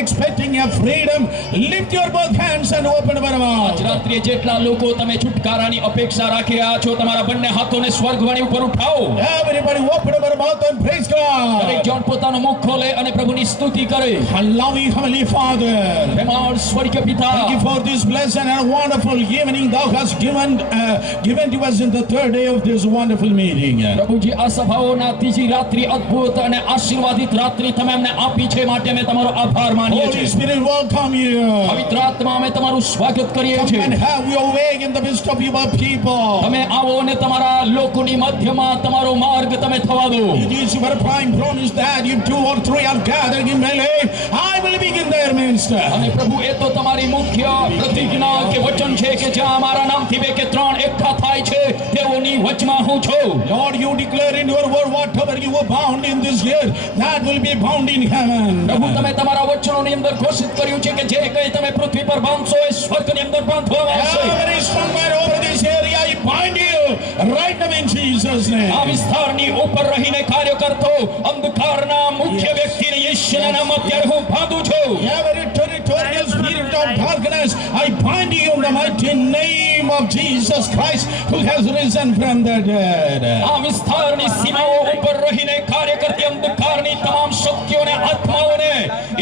expecting a freedom, lift your both hands and open your mouth. આજ રાત્રે જેટલા લોકો તમે છુટકારાની અપેક્ષા રાખી રહ્યા છો, તમારા બંને હાથોને સ્વર્ગવાણી ઉપર ઉઠાવો. Everybody open your mouth and praise God. દરેક જણ પોતાનું મુખ ખોલે અને પ્રભુની સ્તુતિ કરે. Loving Heavenly Father, પ્રેમાળ સ્વર્ગીય પિતા, thank you for this blessed and wonderful evening thou hast given to us in the third day of this wonderful meeting. પ્રભુજી આ સભાઓના ત્રીજી રાત્રિ અદ્ભુત અને આશીર્વાદિત રાત્રિ તમે અમને આપી છે, માટે અમે તમારો આભાર માનીએ Holy છીએ. Spirit, welcome you. પવિત્ર આત્મા અમે તમારું સ્વાગત કરીએ Come છીએ. and have your way in the midst of your people. તમે આવો અને તમારા લોકોની મધ્યમાં તમારો માર્ગ તમે થવા દો. It is your prime promise that if 2 or 3 are gathered in my name, I will be in their midst. અને પ્રભુ એ તો તમારી મુખ્ય પ્રતિજ્ઞા કે વચન છે કે જ્યાં અમારા નામથી 2 કે 3 એકઠા થાય છે તેઓની વચમાં હું છું. Lord, you declare in your word whatever you have bound in this year, that will be bound in heaven. પ્રભુ તમે તમારા વચનોની અંદર ઘોષિત કર્યું છે કે જે કંઈ તમે પૃથ્વી પર બાંધશો એ સ્વર્ગની અંદર બાંધવામાં આવશે. Every somewhere over this area, I bind you right now in Jesus' આ name. વિસ્તારની ઉપર રહીને કાર્ય કરતો અંધકારના મુખ્ય વ્યક્તિને યેશુના નામમાં અત્યારે હું બાંધું છું. Every territorial spirit of darkness, I bind you in the mighty name of Jesus Christ, who has risen from the dead. આ વિસ્તારની સીમાઓ ઉપર રહીને કાર્ય કરતી અંધકારની તમામ શક્તિઓને આત્માઓને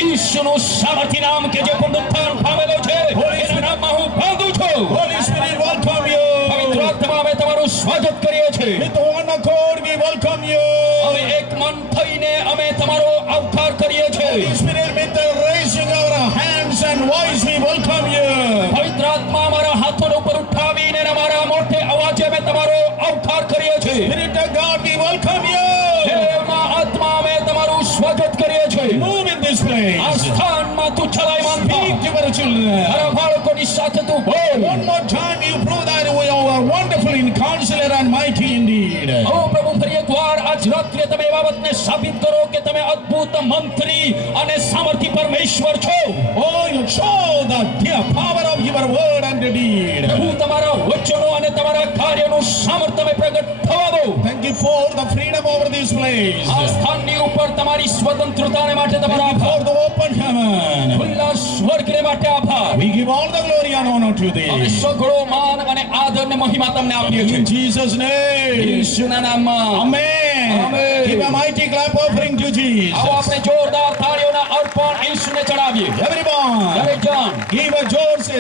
ઈશ્વરનું સામર્થ્ય નામ કે જે પુનરુત્થાન પામેલો છે એના નામમાં હું બાંધું છું. Holy Spirit, welcome you. પવિત્ર આત્મા અમે તમારું સ્વાગત કરીએ છીએ. With one accord, we welcome you. હવે એક મન થઈને અમે તમારો આવકાર કરીએ છીએ. Holy Spirit, with the raising of our hands and voice, we welcome you. પવિત્ર આત્મા અમારા હાથોને ઉપર ઉઠાવીને અને અમારા મોટે અવાજે અમે તમારો આવકાર કરીએ છીએ. Spirit of God, we welcome you. દેવના આત્મા અમે તમારું સ્વાગત કરીએ છીએ. Move in this place. આ સ્થાનમાં તું ચલાયમાન થા. Speak to our children. મારા બાળકોની સાથે તું બોલ. One more time, you prove that we are wonderful in counselor and mighty indeed. ઓ પ્રભુ, ફરી એકવાર આજ રાત્રે તમે એ બાબતને સાબિત કરો કે તમે અદ્ભુત મંત્રી અને સામર્થ્ય પરમેશ્વર છો. Oh, you show the dear power of your word and deed. પ્રભુ, તમારા વચનો અને તમારા કાર્યનું સામર્થ્ય તમે પ્રગટ થવા દો. Thank you for the freedom over this place. આ સ્થાનની ઉપર તમારી સ્વતંત્રતાને માટે તમારો Thank you for આભાર. the open heaven. ખુલ્લા સ્વર્ગને માટે આભાર. We give all the glory and honor to અમે thee. સઘળો માન અને આદર ને મહિમા તમને આપીએ In છીએ. Jesus' name. યેશુના નામમાં Amen. Amen. Give a mighty clap offering to Jesus. આવો આપણે જોરદાર તાળીઓના અર્પણ યેશુને ચડાવીએ. Everyone, દરેક જણ give a Jorse.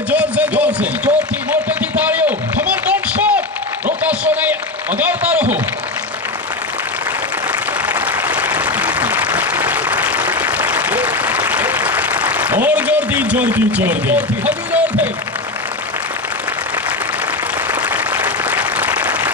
જોરથી મોટેથી તાળીઓ. Come on, don't stop. રોકાશો નહીં, વગાડતા રહો. और जोर दी. જોરથી, હજુ જોરથી.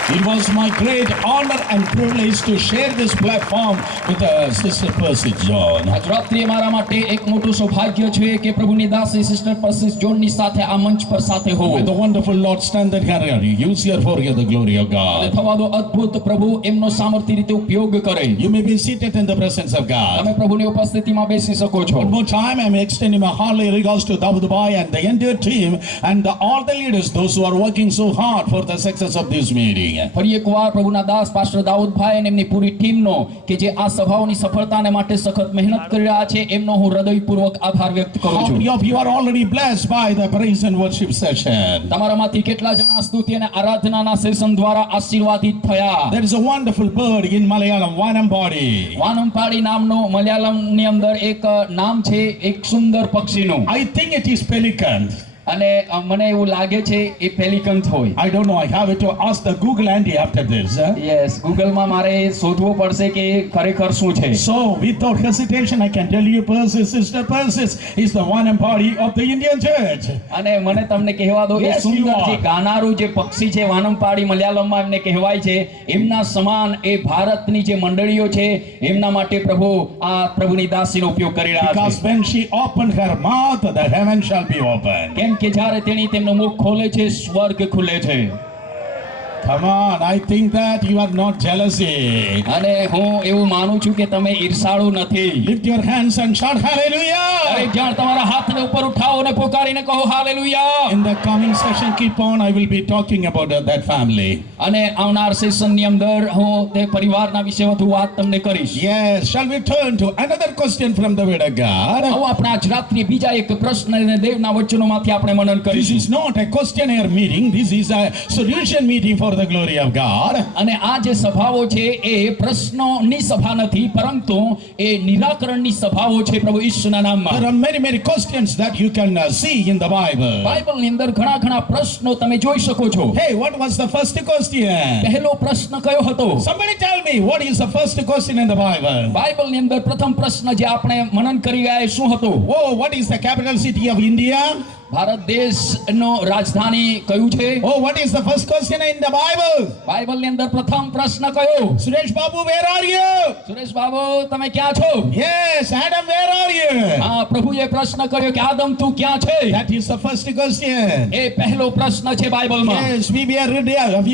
It was my great honor and privilege to share this platform with Sister Percy John. આજ રાત્રે મારા માટે એક મોટું સૌભાગ્ય છે કે પ્રભુની દાસી સિસ્ટર પરસિસ જોનની સાથે આ મંચ પર સાથે With હોવું. the wonderful Lord stand that here, use your for the glory of અને God. થવા દો અદ્ભુત પ્રભુ એમનો સામર્થ્ય રીતે ઉપયોગ કરે. You may be seated in the presence of God. તમે પ્રભુની ઉપસ્થિતિમાં બેસી શકો છો. One more time, I'm extending my hearty regards to Dawood Bhai and the entire team and all the leaders, those who are working so hard for the success of this meeting. ફરી એકવાર પ્રભુના દાસ pastor Daudbhai અને એમની પૂરી ટીમનો કે જે આ સભાઓની સફળતાને માટે સખત મહેનત કરી રહ્યા છે એમનો હું હૃદયપૂર્વક આભાર વ્યક્ત કરું How છું. many of you are already blessed by the praise and worship session? તમારામાંથી કેટલા જણા સ્તુતિ અને આરાધનાના સેશન દ્વારા આશીર્વાદિત થયા. There is a wonderful bird in Malayalam, Vanambadi. વાનમપાડી નામનો મલયાલમની અંદર એક નામ છે એક સુંદર પક્ષીનું I think it is pelican. અને મને એવું લાગે છે એ પેલિકન હોય. I don't know. I have to ask the Google Andy after this. Yes, ગૂગલમાં મારે શોધવું પડશે કે એ ખરેખર શું છે. So, without hesitation, I can tell you, Persis, Sister Persis is the one and body of the Indian church. અને મને તમને કહેવા દો એ Yes, you સુંદર are. જે ગાનારું જે પક્ષી છે વાનમપાડી મલયાલમમાં એમને કહેવાય છે એમના સમાન એ ભારતની જે મંડળીઓ છે એમના માટે પ્રભુ આ પ્રભુની દાસીનો ઉપયોગ કરી રહ્યા Because છે. when she opened her mouth, the heaven shall be opened. કેમ કે જ્યારે તેણી તેમનું મુખ ખોલે છે સ્વર્ગ ખુલે છે. Come on, I think that you are not jealousy. અને હું એવું માનું છું કે તમે ઈર્ષાળુ નથી. Lift your hands and shout hallelujah. દરેક જાણ તમારા હાથને ઉપર ઉઠાવો અને પોકારીને કહો hallelujah. In the coming session, keep on. I will be talking about that family. અને આવનાર સેશનની અંદર હું તે પરિવારના વિશે વધુ વાત તમને કરીશ. Yes. Shall we turn to another question from the Word of God? આવો આપણે આજ રાત્રે બીજા એક પ્રશ્ન અને દેવના વચનોમાંથી આપણે મનન This કરીશું. is not a questionnaire meeting. This is a solution meeting for the glory of God. અને આ જે સભાઓ છે એ પ્રશ્નોની સભા નથી, પરંતુ એ નિરાકરણની સભાઓ છે પ્રભુ ઈસુના નામમાં. There are many questions that you can see in the Bible. બાઇબલની અંદર ઘણા પ્રશ્નો તમે જોઈ શકો છો. Hey, what was the first question? પહેલો પ્રશ્ન કયો હતો? Somebody tell me, what is the first question in the Bible? બાઇબલની અંદર પ્રથમ પ્રશ્ન જે આપણે મનન કરી ગયા એ શું હતો? Oh, what is the capital city of India? Bharat દેશનો રાજધાની કયું છે? Oh, what is the first question in the Bible? બાઇબલની અંદર પ્રથમ પ્રશ્ન કયો? Suresh Babu, where are you? Suresh Babu તમે ક્યાં છો? Yes, Adam, where are you? હા, પ્રભુએ પ્રશ્ન કર્યો કે આદમ તું ક્યાં છે? That is the first question. એ પહેલો પ્રશ્ન છે બાઇબલમાં. Yes,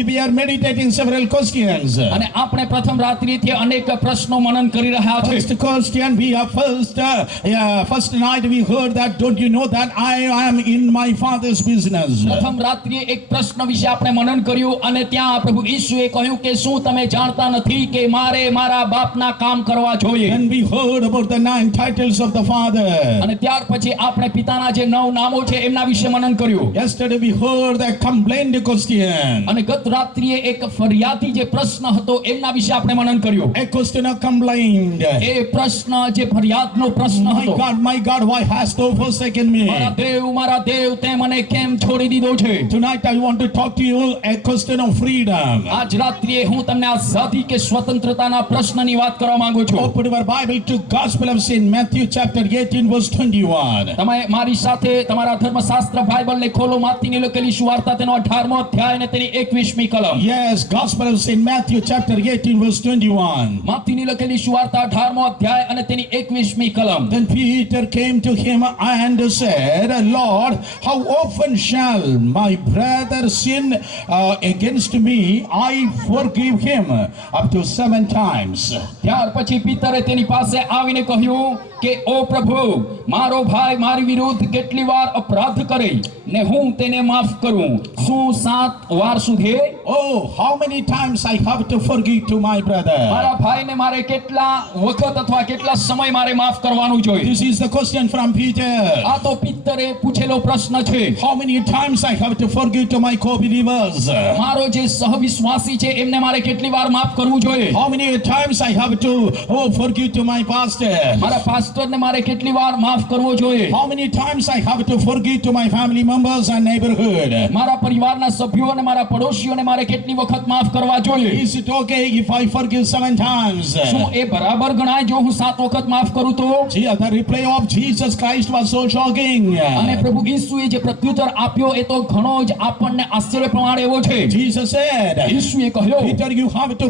we are meditating several questions. અને આપણે પ્રથમ રાત્રિથી અનેક પ્રશ્નો મનન કરી રહ્યા છે. First question, we have first night we heard that, don't you know that I am in my father's business? પ્રથમ રાત્રિએ એક પ્રશ્ન વિશે આપણે મનન કર્યું અને ત્યાં પ્રભુ ઈસુએ કહ્યું કે શું તમે જાણતા નથી કે મારે મારા બાપના કામ કરવા જોઈએ? Then we heard about the 9 titles of the Father. અને ત્યાર પછી આપણે પિતાના જે 9 નામો છે એમના વિશે મનન કર્યું. Yesterday we heard the complaint question. અને ગત રાત્રિએ એક ફરિયાદી જે પ્રશ્ન હતો એમના વિશે આપણે મનન કર્યું. A question of complaint. એ પ્રશ્ન જે ફરિયાદનો પ્રશ્ન હતો. My God, why hast thou forsaken me? મારા દેવ તે મને કેમ છોડી દીધો છે? Tonight I want to talk to you a question of freedom. આજ રાત્રિએ હું તમને આઝાદી કે સ્વતંત્રતાના પ્રશ્નની વાત કરવા માંગુ છું. Open your Bible to Gospel of St. Matthew chapter 18 verse 21. તમે મારી સાથે તમારા ધર્મશાસ્ત્ર બાઇબલને ખોલો. માથીની લખેલી સુવાર્તા તેનો 18મો અધ્યાય અને તેની 21મી કલમ. Yes, Gospel of St. Matthew chapter 18 verse 21. માથીની લખેલી સુવાર્તા 18મો અધ્યાય અને તેની 21મી કલમ. Then Peter came to him and said, Lord, how often shall my brother sin against me? I forgive him up to 7 times. ત્યાર પછી પિતરે તેની પાસે આવીને કહ્યું કે ઓ પ્રભુ, મારો ભાઈ મારી વિરુદ્ધ કેટલી વાર અપરાધ કરે ને હું તેને માફ કરું? શું 7 વાર સુધી? Oh, how many times I have to forgive to my brother? મારા ભાઈને મારે કેટલા વખત અથવા કેટલા સમય મારે માફ કરવાનું જોઈએ? This is the question from Peter. આ તો પિતરે પૂછેલો પ્રશ્ન છે. How many times I have to forgive to my co-believers? મારો જે સહવિશ્વાસી છે એમને મારે કેટલી વાર માફ કરવું જોઈએ? How many times I have to forgive to my pastor? મારા પાસ્ટરને મારે કેટલી વાર માફ કરવો જોઈએ? How many times I have to forgive to my family members and neighborhood? મારા પરિવારના સભ્યો અને મારા પડોશીઓને મારે કેટલી વખત માફ કરવા જોઈએ? Is it okay if I forgive 7 times? શું એ બરાબર ગણાય જો હું 7 વખત માફ કરું તો? The reply of Jesus Christ was so shocking. અને પ્રભુ ઈસુએ જે પ્રત્યુત્તર આપ્યો એ તો ઘણો જ આપણને આશ્ચર્ય પ્રમાણે એવો છે. Jesus said, ઈસુએ કહ્યું, Peter, you have to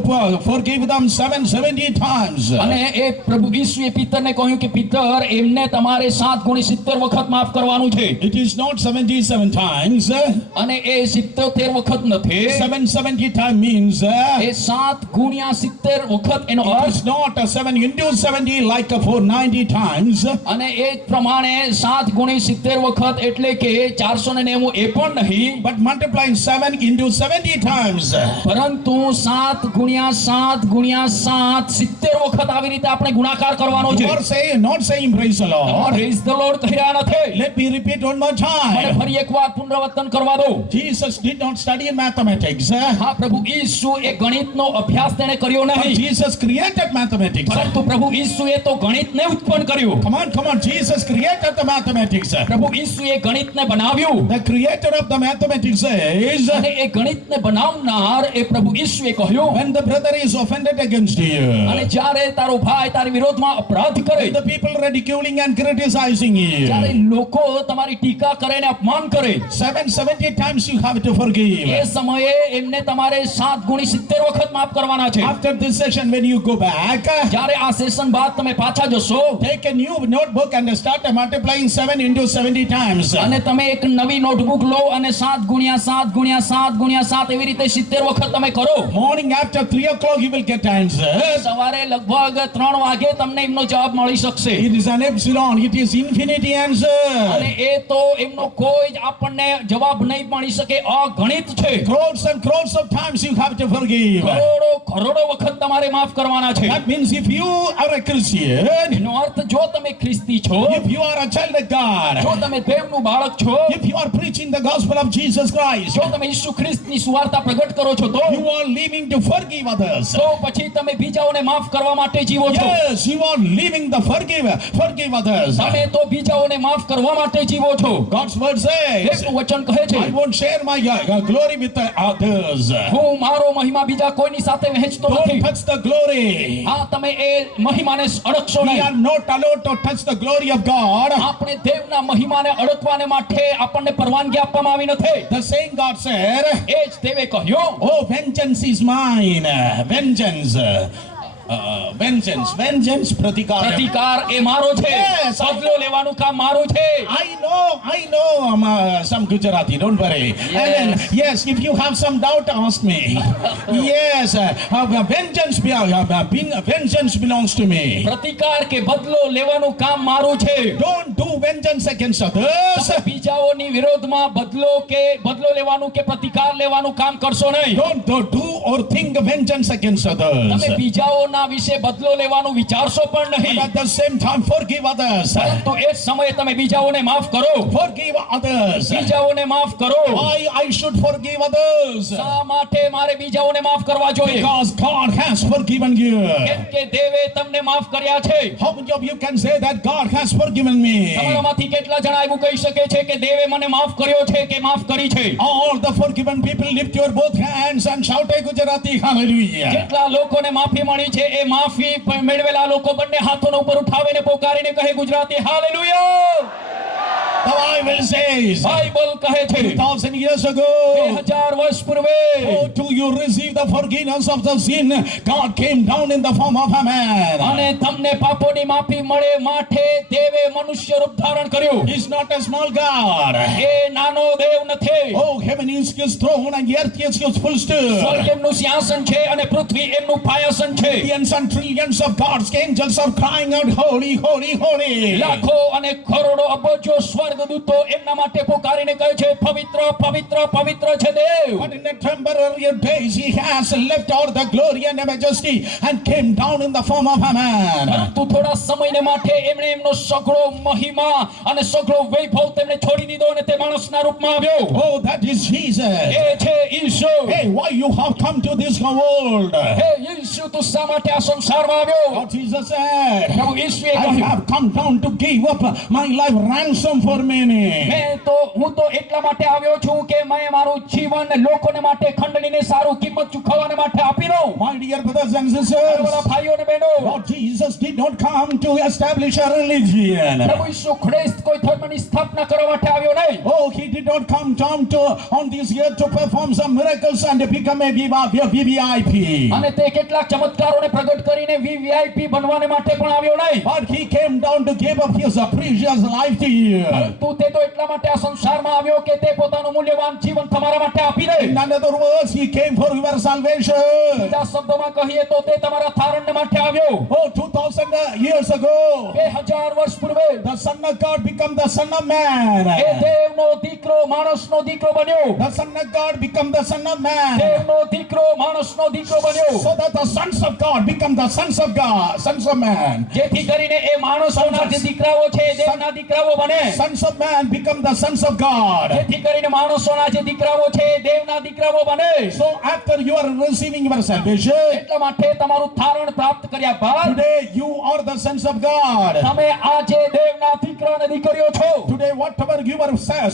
forgive them 770 times. અને એ પ્રભુ ઈસુએ પિતરને કહ્યું કે પિતર એમને તમારે 7 ગુણ્યા 70 વખત માફ કરવાનું છે. It is not 77 times. અને એ 77 વખત નથી. 770 times means એ 7 ગુણ્યા 70 વખત એનો it earth. is not 7 into 70 like 490 times. અને એ જ પ્રમાણે 7 ગુણ્યા 70 વખત એટલે કે 490 એ પણ નહીં, But multiplying 7 into 70 times. પરંતુ 7 ગુણ્યા 7 ગુણ્યા 7 70 વખત આવી રીતે આપણે ગુણાકાર કરવાનો You છે. are saying, not saying praise the Lord. Praise the lord કહી રહ્યા નથી. Let me repeat one more મને time. ફરી એકવાર પુનરાવર્તન કરવા દો. Jesus did not study in mathematics. હા, પ્રભુ ઈસુ એ ગણિતનો અભ્યાસ તેણે કર્યો But નહીં, Jesus created mathematics. પરંતુ પ્રભુ ઈસુએ તો ગણિતને ઉત્પન્ન કર્યું. Come on. Jesus created the mathematics. પ્રભુ ઈસુએ ગણિતને બનાવ્યું. The creator of the mathematics says, અને એ ગણિતને બનાવનાર એ પ્રભુ ઈસુએ કહ્યું, when the brother is offended against you, અને જ્યારે તારો ભાઈ તારી વિરોધમાં અપરાધ કરે, the people ridiculing and criticizing જ્યારે you, લોકો તમારી ટીકા કરે ને અપમાન કરે, 770 times you have to forgive. એ સમયે એમને તમારે 7 ગુણ્યા 70 વખત માફ કરવાના છે. After this session, when you go back, જ્યારે આ સેશન બાદ તમે પાછા જશો, take a new notebook and start multiplying 7 into 70 times. અને તમે એક નવી નોટબુક લો અને 7 ગુણ્યા 7 ગુણ્યા 7 ગુણ્યા 7 એવી રીતે 70 વખત તમે કરો. Morning after 3 o'clock, you will get answer. સવારે લગભગ 3 વાગે તમને એમનો જવાબ મળી શકે. શકશે. It is an epsilon. It is infinity અને answer. એ તો એમનો કોઈ જ આપણને જવાબ નહીં મળી શકે, અગણિત છે. Crores and crores of times you have to forgive. કરોડો વખત તમારે માફ કરવાના છે. That means if you are a Christian, એનો અર્થ જો તમે ખ્રિસ્તી છો, if you are a child of God, જો તમે દેવનું બાળક છો, if you are preaching the gospel of Jesus Christ, જો તમે ઈસુ ખ્રિસ્તની સુવાર્તા પ્રગટ કરો છો, તો you are living to forgive others. પછી તમે બીજાઓને માફ કરવા માટે જીવો છો. Yes, you are living the forgive others. તમે તો બીજાઓને માફ કરવા માટે જીવો છો. God's word says, દેવનું વચન કહે છે, I won't share my glory with the others. હું મારો મહિમા બીજા કોઈની સાથે વહેંચતો Don't નથી. touch the glory. હા, તમે એ મહિમાને અડકશો We નહીં. are not allowed to touch the glory of God. આપણે દેવના મહિમાને અડકવાને માટે આપણને પરવાનગી આપવામાં આવી નથી. The same God said, એ જ દેવે કહ્યું, oh, vengeance is mine. Vengeance. Vengeance, pratikar. પ્રતિકાર એ મારો છે. Yes, બદલો લેવાનું કામ મારું છે. I know some Gujarati, don't worry. And then, yes, if you have some doubt, ask me. Yes, vengeance belongs to me. પ્રતિકાર કે બદલો લેવાનું કામ મારું છે. Don't do vengeance against others. તમે બીજાઓની વિરોધમાં બદલો લેવાનું કે પ્રતિકાર લેવાનું કામ કરશો નહીં. Don't do or think vengeance against others. તમે બીજાઓના વિશે બદલો લેવાનું વિચારશો પણ But નહીં. at the same time, forgive others. પરંતુ એ જ સમયે તમે બીજાઓને માફ કરો. Forgive others. બીજાઓને માફ કરો. Why I should forgive others? શા માટે મારે બીજાઓને માફ કરવા જોઈએ? Because God has forgiven you. કેમ કે દેવે તમને માફ કર્યા છે. How many of you can say that God has forgiven me? તમારામાંથી કેટલા જણા એવું કહી શકે છે કે દેવે મને માફ કર્યો છે કે માફ કરી છે? All the forgiven people, lift your both hands and shout a Gujarati hallelujah. જેટલા લોકોને માફી મળી છે, એ માફી મેળવેલા લોકો બંને હાથોને ઉપર ઉઠાવીને પોકારીને કહે Gujarati hallelujah. The Bible says, Bible કહે છે 2,000 years ago, 2000 વર્ષ પૂર્વે oh, do you receive the forgiveness of the sin? God came down in the form of a man. અને તમને પાપોની માફી મળે માટે દેવે મનુષ્ય રૂપ ધારણ કર્યું. He's not a small God. એ નાનો દેવ નથી. Oh, heaven is his throne and earth is his footstool. સ્વર્ગ એમનું સિંહાસન છે અને પૃથ્વી એમનું પાયાસન છે. Billions and trillions of God's angels are crying out, holy, holy, holy. લાખો અને કરોડો અબજો સ્વર્ગદૂતો એમના માટે પોકારીને કહે છે પવિત્ર પવિત્ર પવિત્ર છે દેવ. But in the temporary days, he has left all the glory and the majesty and came down in the form of a man. પરંતુ થોડા સમયને માટે એમણે એમનો સગળો મહિમા અને સગળો વૈભવ તેમને છોડી દીધો અને તે માણસના રૂપમાં આવ્યો. Oh, that is Jesus. એ છે ઈસુ. Hey, why you have come to this world? હે ઈસુ તું શા માટે આ સંસારમાં આવ્યો? What Jesus said, પ્રભુ ઈસુએ I કહ્યું, have come down to give up my life ransom for many. હું તો એટલા માટે આવ્યો છું કે મેં મારું જીવન લોકોને માટે ખંડણીને સારું કિંમત ચૂકવવાને માટે આપી દઉં. My dear brothers and sisters, મારા ભાઈઓ અને બહેનો, Lord Jesus did not come to establish a religion. પ્રભુ ઈસુ ખ્રિસ્ત કોઈ ધર્મની સ્થાપના કરવા માટે આવ્યો નહીં. Oh, he did not come down on this earth to perform some miracles and become a VVIP. અને તે કેટલાક ચમત્કારોને પ્રગટ કરીને વીવીઆઈપી બનવાને માટે પણ આવ્યો નહીં. But he came down to give up his precious life to you. પરંતુ તે તો એટલા માટે આ સંસારમાં આવ્યો કે તે પોતાનું મૂલ્યવાન જીવન તમારા માટે આપી દે. In other words, he came for your salvation. બીજા શબ્દોમાં કહીએ તો તે તમારા તારણને માટે આવ્યો. Oh, 2,000 years ago, 2000 વર્ષ પૂર્વે the Son of God became the Son of Man. એ દેવનો દીકરો માણસનો દીકરો બન્યો. The Son of God became the Son of Man. દેવનો દીકરો માણસનો દીકરો બન્યો. So that the sons of God become the sons of God, sons of man. જેથી કરીને એ માણસોના જે દીકરાઓ છે એ દેવના દીકરાઓ બને. Sons of man become the sons of God. જેથી કરીને માણસોના જે દીકરાઓ છે એ દેવના દીકરાઓ બને. So after you are receiving your salvation, એટલા માટે તમારું તારણ પ્રાપ્ત કર્યા બાદ today you are the sons of God. તમે આજે દેવના દીકરા અને દીકરીઓ છો. Today whatever your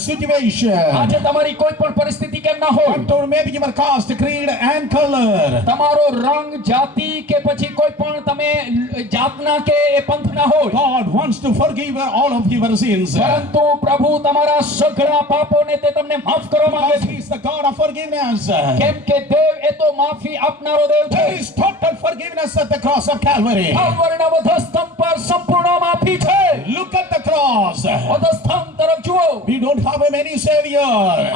situation, આજે તમારી કોઈ પણ પરિસ્થિતિ કેમ ના હોય, whatever maybe your caste, creed and color, તમારો રંગ જાતિ કે પછી કોઈ પણ તમે જાતના કે એ પંથના હોય, God wants to forgive all of your sins. પરંતુ પ્રભુ તમારા સઘળા પાપોને તે તમને માફ કરવા માંગે Because છે. he is the God of forgiveness. કેમ કે દેવ એ તો માફી આપનારો દેવ There છે. is total forgiveness at the cross of Calvary. કાલ્વરીના વધસ્તંભ પર સંપૂર્ણ માફી છે. Look at the cross. વધસ્તંભ તરફ જુઓ. We don't have a many savior.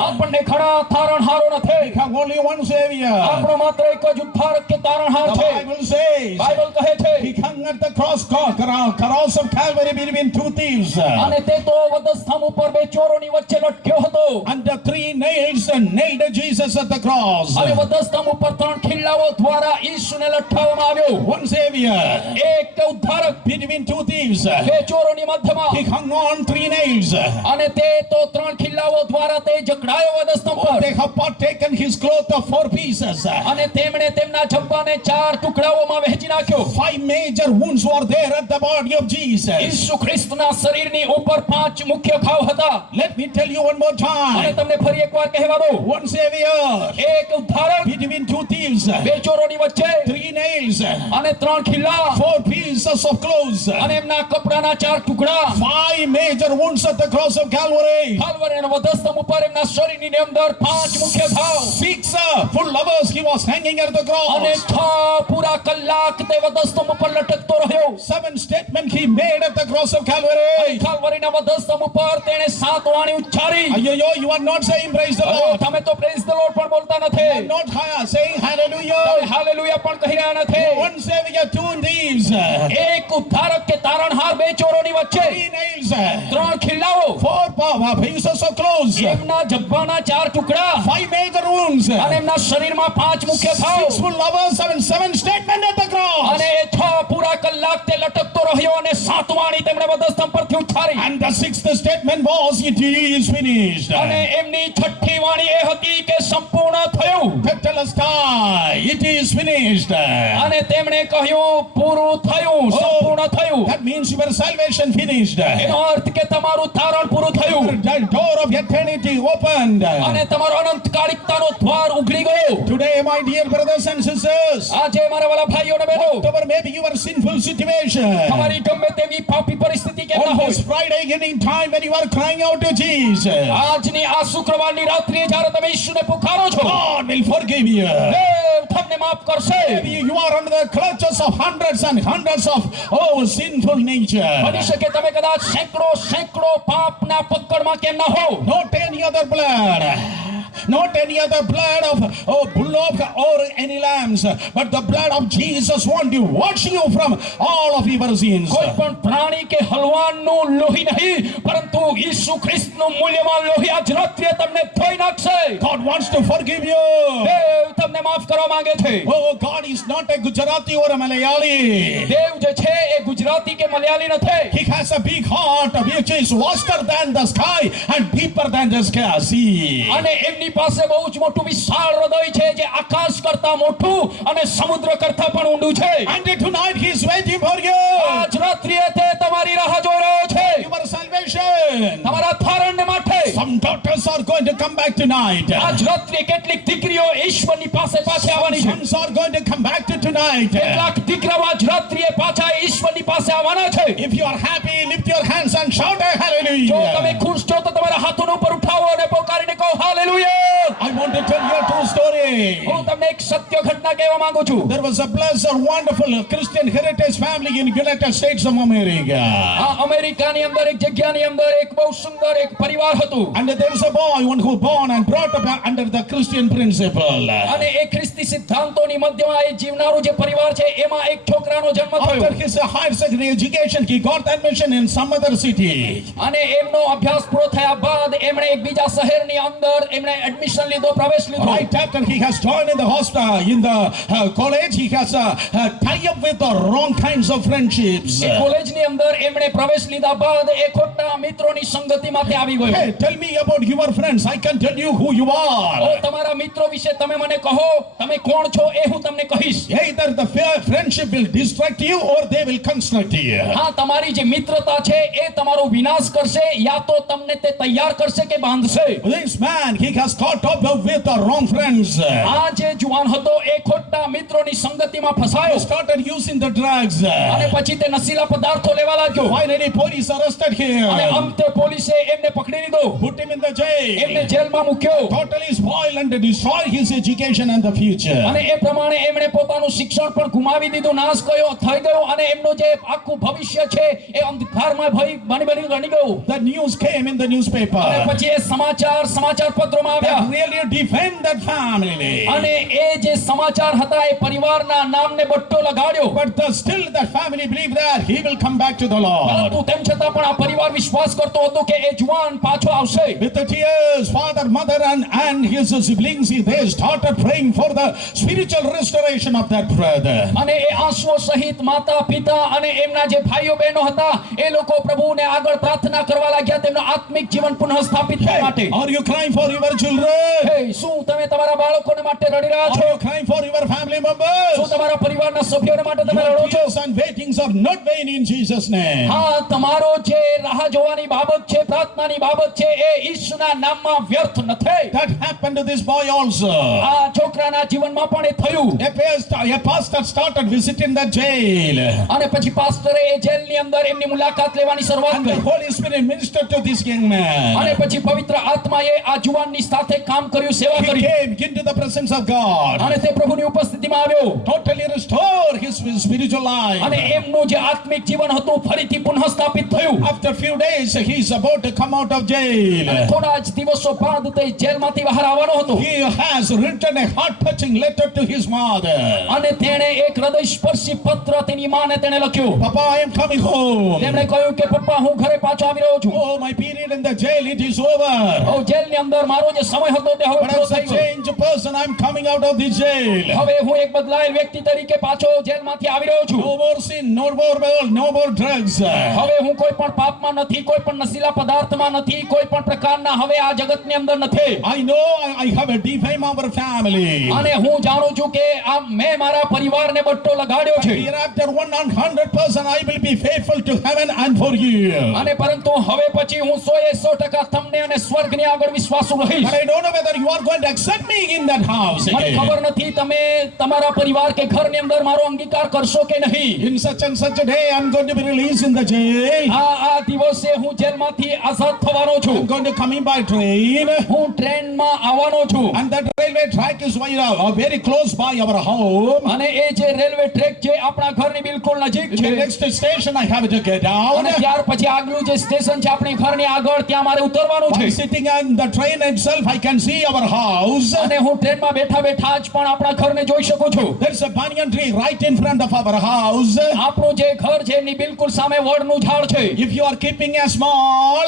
આપણને ઘણા તારણહારો We નથી. have only one savior. આપણો માત્ર એક જ ઉદ્ધારક કે તારણહાર The છે. Bible says બાઇબલ કહે છે. he hung at the cross of Calvary between two thieves. અને તે તો વધસ્તંભ ઉપર બે ચોરોની વચ્ચે લટક્યો હતો. And the three nails nailed Jesus at the cross. અને વધસ્તંભ ઉપર ત્રણ ખિલ્લાઓ દ્વારા ઈસુને લટકાવવામાં આવ્યો. One savior એક ઉદ્ધારક between two thieves. બે ચોરોની મધ્યમાં. He hung on three nails. અને તે તો ત્રણ ખિલ્લાઓ દ્વારા તે જકડાયો વધસ્તંભ Oh, પર. they have partaken his cloth of 4 pieces. અને તેમણે તેમના જબ્બાને ચાર ટુકડાઓમાં વહેંચી નાખ્યો. 5 major wounds were there at the body of Jesus. ઈસુ ખ્રિસ્તના શરીરની ઉપર પાંચ મુખ્ય ઘાવ હતા. Let me tell you one more અને time. તમને ફરી એકવાર કહેવા દો. One savior એક ઉદ્ધારક between two thieves. બે ચોરોની વચ્ચે 3 nails. અને ત્રણ ખિલ્લા 4 pieces of clothes. અને એમના કપડાના ચાર ટુકડા. 5 major wounds at the cross of Calvary. કાલ્વરીના વધસ્તંભ ઉપર એમના શરીરની અંદર પાંચ મુખ્ય ઘાવ. 6 full hours he was hanging at the અને cross. 6 પૂરા કલાક તે વધસ્તંભ ઉપર લટકતો રહ્યો. 7 statements he made at the cross of Calvary. કાલ્વરીના વધસ્તંભ ઉપર તેણે 7 વાણી ઉચ્ચારી. Ayyo, you are not saying praise the અરે, Lord. તમે તો પ્રેઝ ધ લોર્ડ પણ બોલતા You are નથી. not saying તમે hallelujah. હાલેલુયા પણ કહી રહ્યા નથી. One savior, 2 thieves. એક ઉદ્ધારક કે તારણહાર બે ચોરોની વચ્ચે 3 nails. ત્રણ ખિલ્લાઓ. 4 pieces of clothes. એમના જબ્બાના ચાર ટુકડા 5 major wounds. અને એમના શરીરમાં પાંચ મુખ્ય 6 ઘાવ. full hours, 7 statements at the cross. અને એ 6 પૂરા કલાક તે લટકતો રહ્યો અને 7 વાણી તેમણે વધસ્તંભ પરથી ઉચ્ચારી. And the 6th statement was, it is finished. અને એમની છઠ્ઠી વાણી એ હતી કે સંપૂર્ણ થયું. Tetelestai, it is finished. અને તેમણે કહ્યું પૂરું થયું, સંપૂર્ણ થયું. That means your salvation finished. એનો અર્થ કે તમારું તારણ પૂરું થયું The door of eternity opened. અને તમારો અનંતકાળિકતાનો દ્વાર ઉઘડી ગયો. Today, my dear brothers and sisters, આજે મારા વાલા ભાઈઓ અને બહેનો, whatever may be your sinful situation, તમારી ગમે તેવી પાપી પરિસ્થિતિ કેમ ના on હોય, this Friday evening time when you are crying out to Jesus, આજની આ શુક્રવારની રાત્રિએ જ્યારે તમે ઈસુને પુકારો છો, God will forgive you. દેવ તમને માફ કરશે. Maybe you are under the clutches of hundreds and hundreds of sinful nature. બની શકે તમે કદાચ સેંકડો પાપના પકડમાં કેમ ના હો. Not any other blood. Not any other blood of bullock or any lambs, but the blood of Jesus wants to wash you from all of your sins. કોઈ પણ પ્રાણી કે હલવાનનું લોહી નહીં, પરંતુ ઈસુ ખ્રિસ્તનું મૂલ્યવાન લોહી આજ રાત્રિએ તમને ધોઈ નાખશે. God wants to forgive you. દેવ તમને માફ કરવા માંગે છે. Oh, God is not a Gujarati or a Malayali. દેવ જે છે એ ગુજરાતી કે મલયાલી નથી. He has a big heart which is vaster than the sky and deeper than the sea. અને એમની પાસે બહુ જ મોટું વિશાળ હૃદય છે, જે આકાશ કરતા મોટું અને સમુદ્ર કરતા પણ ઊંડું છે. And tonight he is waiting for you. આજ રાત્રિએ તે તમારી રાહ જોઈ રહ્યો છે, Your salvation. તમારા તારણને માટે. Some daughters are going to come back tonight. આજ રાત્રિએ કેટલીક દીકરીઓ ઈશ્વરની પાસે પાછી આવવાની છે. Sons are going to come back to tonight. કેટલાક દીકરાઓ આજ રાત્રિએ પાછા ઈશ્વરની પાસે આવવાના છે. If you are happy, lift your hands and shout a જો તમે hallelujah. ખુશ છો તો તમારા હાથોને ઉપર ઉઠાવો અને પોકારીને કહો hallelujah. I want to tell you a true story. હું તમને એક સત્ય ઘટના કહેવા માંગુ છું. There was a blessed, wonderful Christian heritage family in United States of America. આ અમેરિકાની અંદર એક જગ્યાની અંદર એક બહુ સુંદર એક પરિવાર હતું. And there is a boy, one who born and brought up under the Christian principle. અને એ ખ્રિસ્તી સિદ્ધાંતોની મધ્યમાં એ જીવનારું જે પરિવાર છે એમાં એક છોકરાનો જન્મ થયો. After his higher secondary education, he got admission in some other city. અને એમનો અભ્યાસ પૂરો થયા બાદ એમણે એક બીજા શહેરની અંદર એમણે એડમિશન લીધો, પ્રવેશ લીધો. Right after he has joined in the hostel, in the college, he has tie up with the wrong kinds of friendships. એ કોલેજની અંદર એમણે પ્રવેશ લીધા બાદ એ ખોટા મિત્રોની સંગતિમાં તે આવી ગયો. Hey, tell me about your friends. I can tell you who you are. તમારા મિત્રો વિશે તમે મને કહો, તમે કોણ છો એ હું તમને કહીશ. Either the friendship will distract you or they will construct you. હા, તમારી જે મિત્રતા છે એ તમારો વિનાશ કરશે યા તો તમને તે તૈયાર કરશે કે બાંધશે. This man, he has caught up with the wrong friends. આ જે જુવાન હતો એ ખોટા મિત્રોની સંગતિમાં He ફસાયો started using the drugs. અને પછી તે નશીલા પદાર્થો લેવા લાગ્યો Finally, police arrested અને him, અંતે પોલીસે એમને પકડી લીધો, put him in the એમને jail, જેલમાં મૂક્યો totally spoil and destroy his education and the future. અને એ પ્રમાણે એમણે પોતાનું શિક્ષણ પણ ગુમાવી દીધું, નાશ થઈ ગયો અને એમનું જે આખું ભવિષ્ય છે એ અંધકારમાં બની રણી ગયું. The news came in the અને newspaper પછી એ સમાચાર પત્રોમાં આવ્યા that really defend that family. અને એ જે સમાચાર હતા એ પરિવારના નામને બટ્ટો લગાડ્યો. But still that family believed that he will come back to the Lord. પરંતુ તેમ છતાં પણ આ પરિવાર વિશ્વાસ કરતો હતો કે એ જુવાન પાછો આવશે. With the tears, father, mother and his siblings, they started praying for the spiritual restoration of that brother. અને એ આંસુઓ સહિત માતા પિતા અને એમના જે ભાઈઓ બહેનો હતા એ લોકો પ્રભુને આગળ પ્રાર્થના કરવા लाग्યા તેમનું આત્મિક જીવન પુનઃસ્થાપિત કરવા માટે. Are you crying for your children? હે, શું તમે તમારા બાળકોને માટે રડી રહ્યા Are છો? you crying for your family members? શું તમારા પરિવારના સભ્યોને માટે તમે Your રડો છો? tears and waitings are not vain in Jesus' name. હા, તમારો જે રાહ જોવાની બાબત છે, પ્રાર્થનાની બાબત છે એ ઈસુના નામમાં વ્યર્થ નથી. That happened to this boy also. આ છોકરાના જીવનમાં પણ એ થયું. A pastor started visiting that jail. અને પછી પાસ્ટરે એ જેલની અંદર એમની મુલાકાત લેવાની શરૂઆત And the કરી. Holy Spirit ministered to this young અને man. પછી પવિત્ર આત્માએ આ જુવાનની સાથે કામ કર્યું, સેવા He કરી came into the presence of God. અને તે પ્રભુની ઉપસ્થિતિમાં આવ્યો Totally restore his spiritual અને life. એમનું જે આત્મિક જીવન હતું ફરીથી પુનઃસ્થાપિત થયું. After few days, he is about to come out of jail. થોડા જ દિવસો બાદ તે જેલમાંથી બહાર આવવાનો હતો He has written a heart-touching letter to his mother. અને તેણે એક હૃદયસ્પર્શી પત્ર તેની માને તેણે લખ્યો. Papa, I am coming home. તેમણે કહ્યું કે પપ્પા હું ઘરે પાછો આવી રહ્યો છું. Oh, my period in the jail, it is over. જેલની અંદર મારો જે સમય હતો તે હવે But પૂરો as a થઈ ગયો. changed person, I'm coming out of the jail. હવે હું એક બદલાયેલ વ્યક્તિ તરીકે પાછો જેલમાંથી આવી રહ્યો છું. No more sin, no more world, no more drugs. હવે હું કોઈ પણ પાપમાં નથી, કોઈ પણ નશીલા પદાર્થમાં નથી, કોઈ પણ પ્રકારના હવે આ જગતની અંદર નથી. I know I have a defame our family. અને હું જાણું છું કે આ મેં મારા પરિવારને બટ્ટો લગાડ્યો છે. Hereafter 100% I will be faithful to heaven and for you. અને પરંતુ હવે પછી હું 100% તમને અને સ્વર્ગની આગળ વિશ્વાસુ રહીશ. But I don't know whether you are going to accept me in that house મને again. ખબર નથી તમે તમારા પરિવાર કે ઘરની અંદર મારો અંગીકાર કરશો કે નહીં. In such and such a day, I'm going to be released in the jail. આ દિવસે હું જેલમાંથી આઝાદ થવાનો છું. I'm going to come in by train. હું ટ્રેનમાં આવવાનો છું. And that railway track is very close by our home. અને એ જે રેલવે ટ્રેક છે આપણા ઘરની બિલકુલ નજીક In the છે. next station, I have to get down. અને ત્યાર પછી આગલું જે સ્ટેશન છે આપણી ઘરની આગળ ત્યાં મારે ઉતરવાનું By છે. sitting on the train itself, I can see our house. અને હું ટ્રેનમાં બેઠા બેઠા જ પણ આપણા ઘરને જોઈ શકું છું. There's a banyan tree right in front of our house. આપણું જે ઘર છે એની બિલકુલ સામે વડનું ઝાડ છે. If you are keeping a small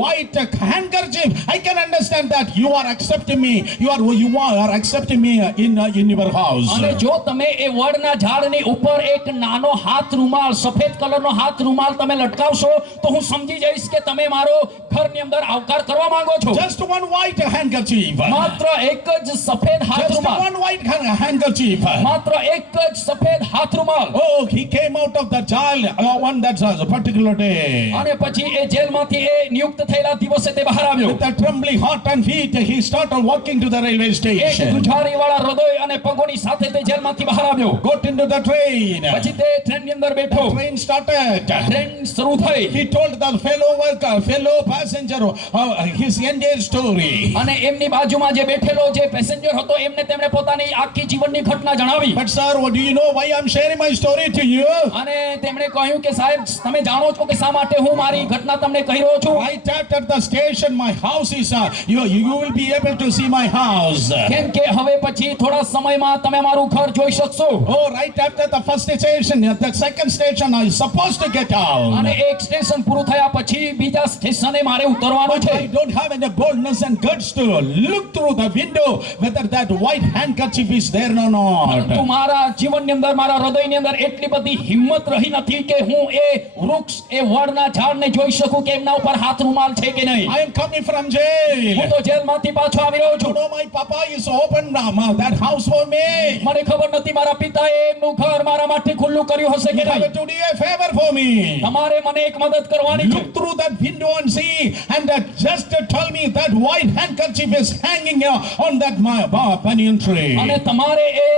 white handkerchief, I can understand that you are accepting me. You are accepting me in your house. અને જો તમે એ વડના ઝાડની ઉપર એક નાનો હાથ રૂમાલ, સફેદ કલરનો હાથ રૂમાલ તમે લટકાવશો તો હું સમજી જઈશ કે તમે મારો ઘરની અંદર આવકાર કરવા માંગો છો. Just one white handkerchief. માત્ર એક જ સફેદ હાથ Just રૂમાલ. one white handkerchief. માત્ર એક જ સફેદ હાથ રૂમાલ. Oh, he came out of the jail on that particular day. અને પછી એ જેલમાંથી એ નિયુક્ત થયેલા દિવસે તે બહાર આવ્યો. With a trembling heart and feet, he started walking to the railway એક station. ધુજારીવાળા હૃદય અને પગોની સાથે તે જેલમાંથી બહાર આવ્યો. Got into the train. પછી તે ટ્રેનની અંદર બેઠો. Train started. ટ્રેન શરૂ થઈ. He told the fellow passenger his entire story. અને એમની બાજુમાં જે બેઠેલો જે પેસેન્જર હતો એમને તેમણે પોતાની આખી જીવનની ઘટના જણાવી. But sir, do you know why I'm sharing my story to you? અને તેમણે કહ્યું કે સાહેબ તમે જાણો છો કે શા માટે હું મારી ઘટના તમને કહી રહ્યો છું. Right after the station, my house is you will be able to see my house. કેમ કે હવે પછી થોડા સમયમાં તમે મારું ઘર જોઈ શકશો. Oh, right after the first station, the second station, I supposed to get out. અને એક સ્ટેશન પૂરું થયા પછી બીજા સ્ટેશને મારે ઉતરવાનું But છે. I don't have any boldness and guts to look through the window whether that white handkerchief is there or પરંતુ not. મારા જીવનની અંદર મારા હૃદયની અંદર એટલી બધી હિંમત રહી નથી કે હું એ વૃક્ષ એ વડના ઝાડને જોઈ શકું કે એમના ઉપર હાથ રૂમાલ છે કે નહીં. I am coming from jail. હું તો જેલમાંથી પાછો આવી રહ્યો You છું. know, my papa is opened that house for me. મને ખબર નથી મારા પિતાએ એમનું ઘર મારા માટે ખુલ્લું કર્યું હશે You કે have નહીં. to do a favor for me. તમારે મને એક મદદ કરવાની છે. Look through that window and see, and just tell me that white handkerchief is hanging on that banyan tree. અને તમારે એ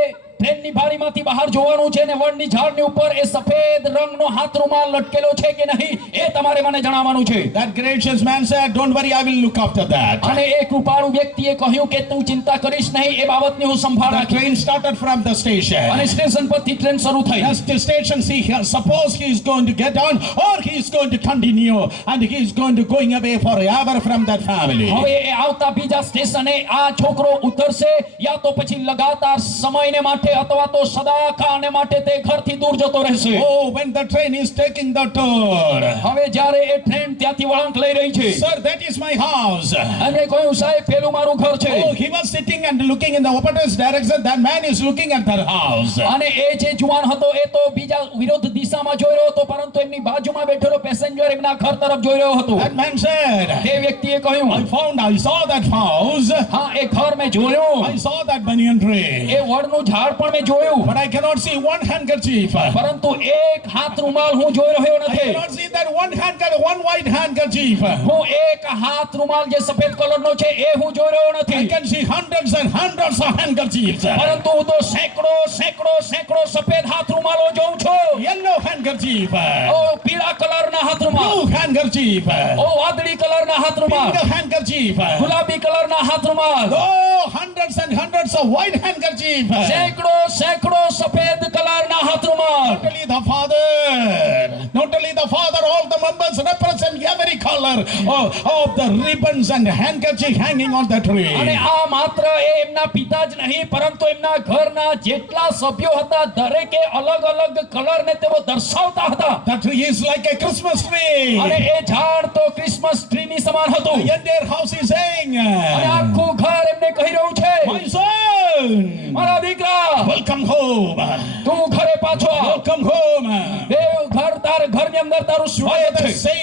ટ્રેનની બારીમાંથી બહાર જોવાનું છે ને વડની ઝાડની ઉપર એ સફેદ રંગનો હાથ રૂમાલ લટકેલો છે કે નહીં એ તમારે મને જણાવવાનું છે. That gracious man said, don't worry, I will look after that. અને એ કૃપાળુ વ્યક્તિએ કહ્યું કે તું ચિંતા કરીશ નહીં, એ બાબતની હું સંભાળ The રાખીશ. train started from the station. અને સ્ટેશન પરથી ટ્રેન શરૂ થઈ. As the station, see here, suppose he is going to get on or he is going to continue and he is going to going away forever from that family. હવે એ આવતા બીજા સ્ટેશને આ છોકરો ઉતરશે યા તો પછી લગાતાર સમયને માટે અથવા તો સદાકાળને માટે તે ઘરથી દૂર જતો રહેશે. Oh, when the train is taking the turn. હવે જ્યારે એ ટ્રેન ત્યાંથી વળાંક લઈ રહી છે, Sir, that is my house. અને કહ્યું સાહેબ પેલું મારું ઘર છે. Oh, he was sitting and looking in the opposite direction. That man is looking at their house. અને એ જે જુવાન હતો એ તો બીજા વિરુદ્ધ દિશામાં જોઈ રહ્યો હતો, પરંતુ એમની બાજુમાં બેઠેલો પેસેન્જર એમના ઘર તરફ જોઈ રહ્યો હતો. That man said, તે વ્યક્તિએ કહ્યું, I saw that house. હા એ ઘર મેં જોયું, I saw that banyan tree. એ વડનું ઝાડ પણ મેં જોયું, But I cannot see one handkerchief. પરંતુ એક હાથ રૂમાલ હું જોઈ રહ્યો I નથી. cannot see that one white handkerchief. હું એક હાથ રૂમાલ જે સફેદ કલરનો છે એ હું જોઈ રહ્યો I નથી, can see hundreds and hundreds of handkerchiefs. પરંતુ હું તો સેંકડો સફેદ હાથ રૂમાલો જોઉં છું. Yellow handkerchief. ઓ પીળા કલરના હાથ રૂમાલ, Blue handkerchief. ઓ વાદળી કલરના હાથ રૂમાલ, Pink handkerchief. ગુલાબી કલરના હાથ રૂમાલ, Oh, hundreds and hundreds of white handkerchief. સેંકડો સફેદ કલરના હાથ રૂમાલ. Not only the father, all the members represent every color of the ribbons and handkerchief hanging on the tree. અને આ માત્ર એ એમના પિતા જ નહીં, પરંતુ એમના ઘરના જેટલા સભ્યો હતા દરેકે અલગ અલગ કલરને તેઓ દર્શાવતા હતા. The tree is like a Christmas tree. અને એ ઝાડ તો ક્રિસમસ ટ્રીની સમાન હતું. The entire house is saying, અને આખું ઘર એમને કહી રહ્યું છે, my son, મારા દીકરા welcome home. તું ઘરે પાછો આવ. Welcome home. દેવ ઘર તાર ઘરની અંદર તારું સ્વાગત છે.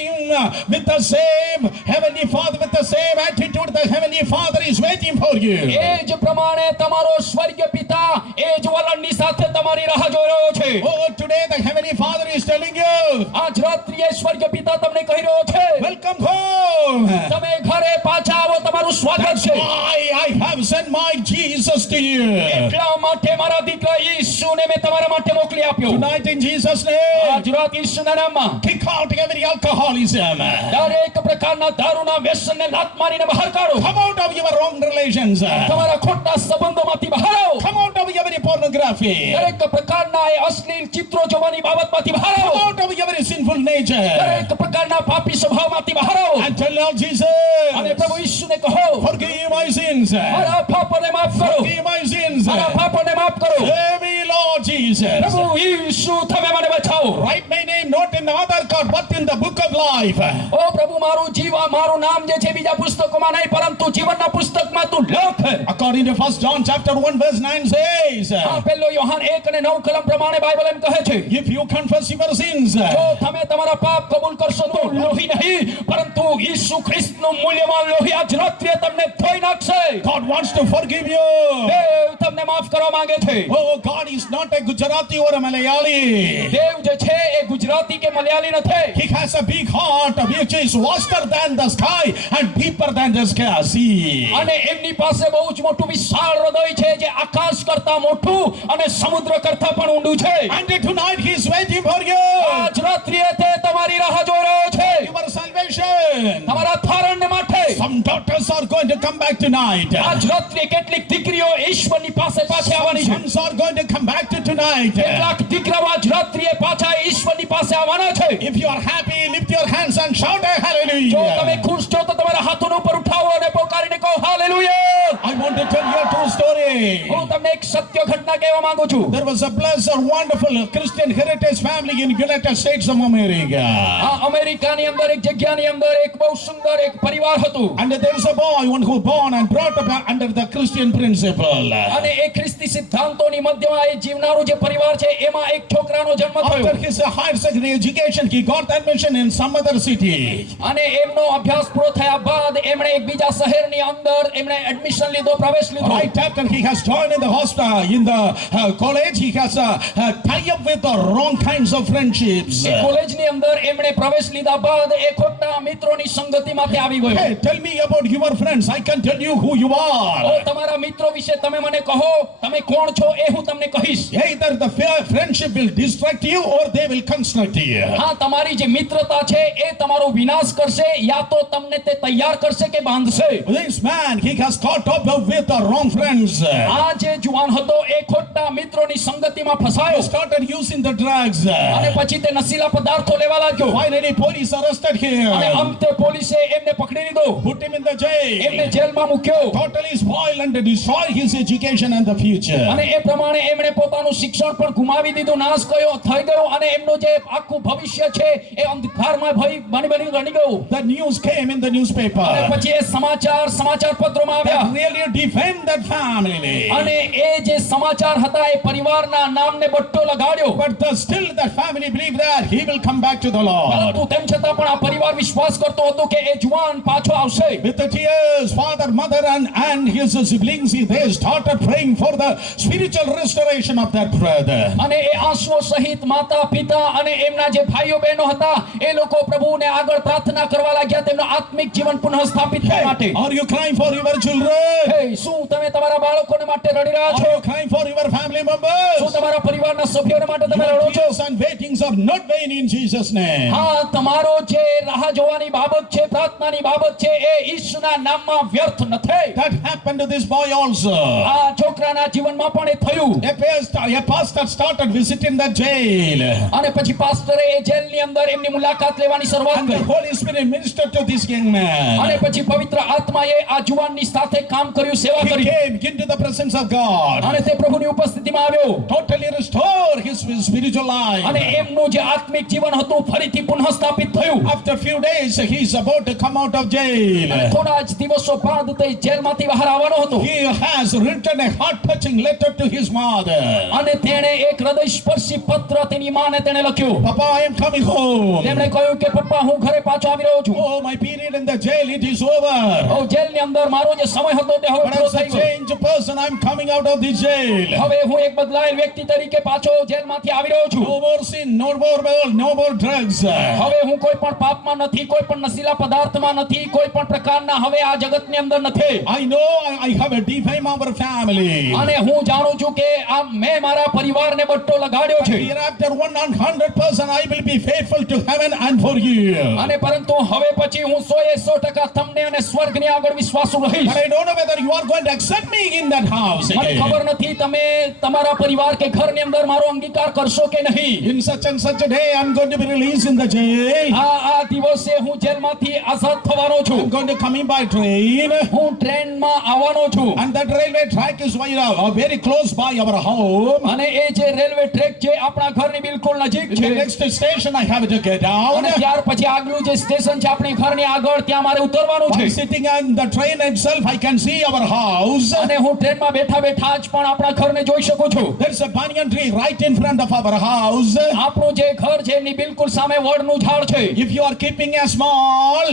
With the same Heavenly Father, with the same attitude, the Heavenly Father is waiting for you. એ જ પ્રમાણે તમારો સ્વર્ગીય પિતા એ જ વલણની સાથે તમારી રાહ જોઈ રહ્યો છે. Oh, today the Heavenly Father is telling you, આજ રાત્રિએ સ્વર્ગીય પિતા તમને કહી રહ્યો છે, welcome home. તમે ઘરે પાછા આવો, તમારું સ્વાગત That's છે. why I have sent my Jesus to you. એટલા માટે મારા દીકરા ઈસુને મેં તમારા માટે મોકલી આપ્યો. Tonight in Jesus' name, આજ રાત ઈસુના નામમાં kick out every alcoholism. દરેક પ્રકારના દારૂના વ્યસનને લાત મારીને બહાર કાઢો. Come out of your wrong relations. તમારા ખોટા સંબંધોમાંથી બહાર આવો. Come out of every pornography. દરેક પ્રકારના એ અશ્લીલ ચિત્રો જોવાની બાબતમાંથી બહાર Come આવો. out of every sinful nature. દરેક પ્રકારના પાપી સ્વભાવમાંથી બહાર આવો. And tell Lord અને Jesus, પ્રભુ ઈસુને કહો, forgive my sins. મારા પાપોને માફ કરો, Forgive my sins. મારા પાપોને માફ કરો. Save me, Lord Jesus. પ્રભુ ઈસુ તમે મને બચાવો. Write my name not in the Aadhaar card but in the book of life. ઓ પ્રભુ મારું નામ જે છે બીજા પુસ્તકોમાં નહીં, પરંતુ જીવનના પુસ્તકમાં તું લખ. According to 1 John chapter 1 verse 9 says, આ પહેલો યોહાન 1 અને 9 કલમ પ્રમાણે બાઇબલ એમ કહે છે, if you confess your sins, જો તમે તમારા પાપ કબૂલ કરશો તો લોહી નહીં પરંતુ ઈસુ ખ્રિસ્તનું મૂલ્યવાન લોહી આજ રાત્રે તમને ધોઈ નાખશે. God wants to forgive you. દેવ તમને માફ કરવા માંગે છે. Oh, God is not a Gujarati or a Malayali. દેવ જે છે એ ગુજરાતી કે મલયાલી નથી. He has a big heart which is vaster than the sky and deeper than the sea. અને એમની પાસે બહુ જ મોટું વિશાળ હૃદય છે જે આકાશ કરતા મોટું અને સમુદ્ર કરતા પણ ઊંડું છે. And tonight he is waiting for you. આજ રાત્રિએ તે તમારી રાહ જોઈ રહ્યો છે, Your salvation. તમારા તારણને માટે. Some daughters are going to come back tonight. આજ રાત્રે કેટલીક દીકરીઓ ઈશ્વરની પાસે પાછી આવવાની છે. Sons are going to come back to tonight. કેટલાક દીકરાઓ આજ રાત્રિએ પાછા ઈશ્વરની પાસે આવવાના છે. If you are happy, lift your hands and shout a જો તમે hallelujah. ખુશ છો તો તમારા હાથોને ઉપર ઉઠાવો અને પોકારીને કહો hallelujah. I want to tell you a true story. હું તમને એક સત્ય ઘટના કહેવા માંગુ છું. There was a blessed, wonderful Christian heritage family in United States of America. આ અમેરિકાની અંદર એક જગ્યાની અંદર એક બહુ સુંદર એક પરિવાર હતું. And there is a boy, one who born and brought up under the Christian principle. અને એ ખ્રિસ્તી સિદ્ધાંતોની મધ્યમાં એ જીવનારું જે પરિવાર છે એમાં એક છોકરાનો જન્મ થયો. After his higher secondary education, he got admission in some other city. અને એમનો અભ્યાસ પૂરો થયા બાદ એમણે એક બીજા શહેરની અંદર એમણે એડમિશન લીધો, પ્રવેશ લીધો. Right after he has joined in the in the college, he has a tie-up with the wrong kinds of friendships. એ કોલેજની અંદર એમણે પ્રવેશ લીધા બાદ એ ખોટા મિત્રોની સંગતિમાંથી આવી ગયો. Hey, tell me about your friends. I can tell you who you are. તમારા મિત્રો વિશે તમે મને કહો, તમે કોણ છો એ હું તમને કહીશ. Either the friendship will distract you or they will construct you. હા, તમારી જે મિત્રતા છે એ તમારો વિનાશ કરશે યા તો તમને તે તૈયાર કરશે કે બાંધશે. This man, he has caught up with the wrong friends. આ જે જુવાન હતો એ ખોટા મિત્રોની સંગતિમાં He ફસાયો started using the drugs. અને પછી તે નશીલા પદાર્થો લેવા લાગ્યો. Finally, police arrested અને him. અંતે પોલીસે એમને પકડી લીધો, Put him in the એમને jail. જેલમાં મૂક્યો Totally spoil and destroy his education and the future. અને એ પ્રમાણે એમણે પોતાનું શિક્ષણ પણ ગુમાવી દીધું, નાશ થઈ ગયો અને એમનું જે આખું ભવિષ્ય છે એ અંધકારમાં બની ગયું. The news came in the અને newspaper. પછી એ સમાચાર પત્રોમાં આવ્યા That really defend that family. અને એ જે સમાચાર હતા એ પરિવારના નામને બટ્ટો લગાડ્યો. But still that family believed that he will come back to the Lord. પરંતુ તેમ છતાં પણ આ પરિવાર વિશ્વાસ કરતો હતો કે એ જુવાન પાછો આવશે. With the tears, father, mother, and his siblings, they started praying for the spiritual restoration of that brother. અને એ આંસુઓ સહિત માતા પિતા અને એમના જે ભાઈઓ બહેનો હતા એ લોકો પ્રભુને આગળ પ્રાર્થના કરવા लाग्યા તેમનું આત્મિક જીવન પુનઃ સ્થાપિત કરવા માટે. Are you crying for your children? હે, શું તમે તમારા બાળકોને માટે રડી રહ્યા Are છો? you crying for your family members? શું તમારા પરિવારના સભ્યોને માટે તમે Your રડો છો? tears and waitings are not vain in Jesus' name. હા, તમારો જે રાહ જોવાની બાબત છે, પ્રાર્થનાની બાબત છે એ ઈશ્વરના નામમાં વ્યર્થ નથી. That happened to this boy also. આ છોકરાના જીવનમાં પણ એ થયું. A pastor started visiting that jail. અને પછી પાસ્ટરે એ જેલની અંદર એમની મુલાકાત લેવાની શરૂઆત And the કરી. Holy Spirit ministered to this young અને man. પછી પવિત્ર આત્માએ આ જુવાનની સાથે કામ કર્યું, સેવા He કરી came into the presence of God. અને તે પ્રભુની ઉપસ્થિતિમાં આવ્યો Totally restore his spiritual અને life. એમનું જે આત્મિક જીવન હતું ફરીથી પુનઃ સ્થાપિત થયું. After few days, he is about to come out of jail. થોડા જ દિવસો બાદ તે જેલમાંથી બહાર આવવાનો હતો He has written a heart-touching letter to his mother. અને તેણે એક હૃદયસ્પર્શી પત્ર તેની માને તેણે લખ્યો. Papa, I am coming home. તેમણે કહ્યું કે પપ્પા હું ઘરે પાછો આવી રહ્યો છું. Oh, my period in the jail, it is over. જેલની અંદર મારો જે સમય હતો તે હવે But પૂરો as a થઈ ગયો. changed person, I'm coming out of the jail. હવે હું એક બદલાયેલ વ્યક્તિ તરીકે પાછો જેલમાંથી આવી રહ્યો છું. No more sin, no more world, no more drugs. હવે હું કોઈ પણ પાપમાં નથી, કોઈ પણ નશીલા પદાર્થમાં નથી, કોઈ પણ પ્રકારના હવે આ જગતની અંદર નથી. I know I have a defame our family. અને હું જાણું છું કે આ મેં મારા પરિવારને બટ્ટો લગાડ્યો છે. Hereafter 100% I will be faithful to heaven and for you. અને પરંતુ હવે પછી હું 100% તમને અને સ્વર્ગની આગળ વિશ્વાસુ રહીશ. But I don't know whether you are going to accept me in that house મને again. ખબર નથી તમે તમારા પરિવાર કે ઘરની અંદર મારો અંગીકાર કરશો કે નહીં. In such and such a day, I'm going to be released in the jail. આ દિવસે હું જેલમાંથી આઝાદ થવાનો છું. I'm going to come in by train. હું ટ્રેનમાં આવવાનો છું. And that railway track is very close by our home. અને એ જે રેલવે ટ્રેક છે આપણા ઘરની બિલકુલ નજીક The છે. next station I have to get down. અને ત્યાર પછી આગલું જે સ્ટેશન છે આપણી ઘરની આગળ ત્યાં મારે ઉતરવાનું By છે. sitting on the train itself, I can see our house. અને હું ટ્રેનમાં બેઠા બેઠા જ પણ આપણા ઘરને જોઈ શકું છું. There's a banyan tree right in front of our house. આપણું જે ઘર છે એની બિલકુલ સામે વડનું ઝાડ છે. If you are keeping a small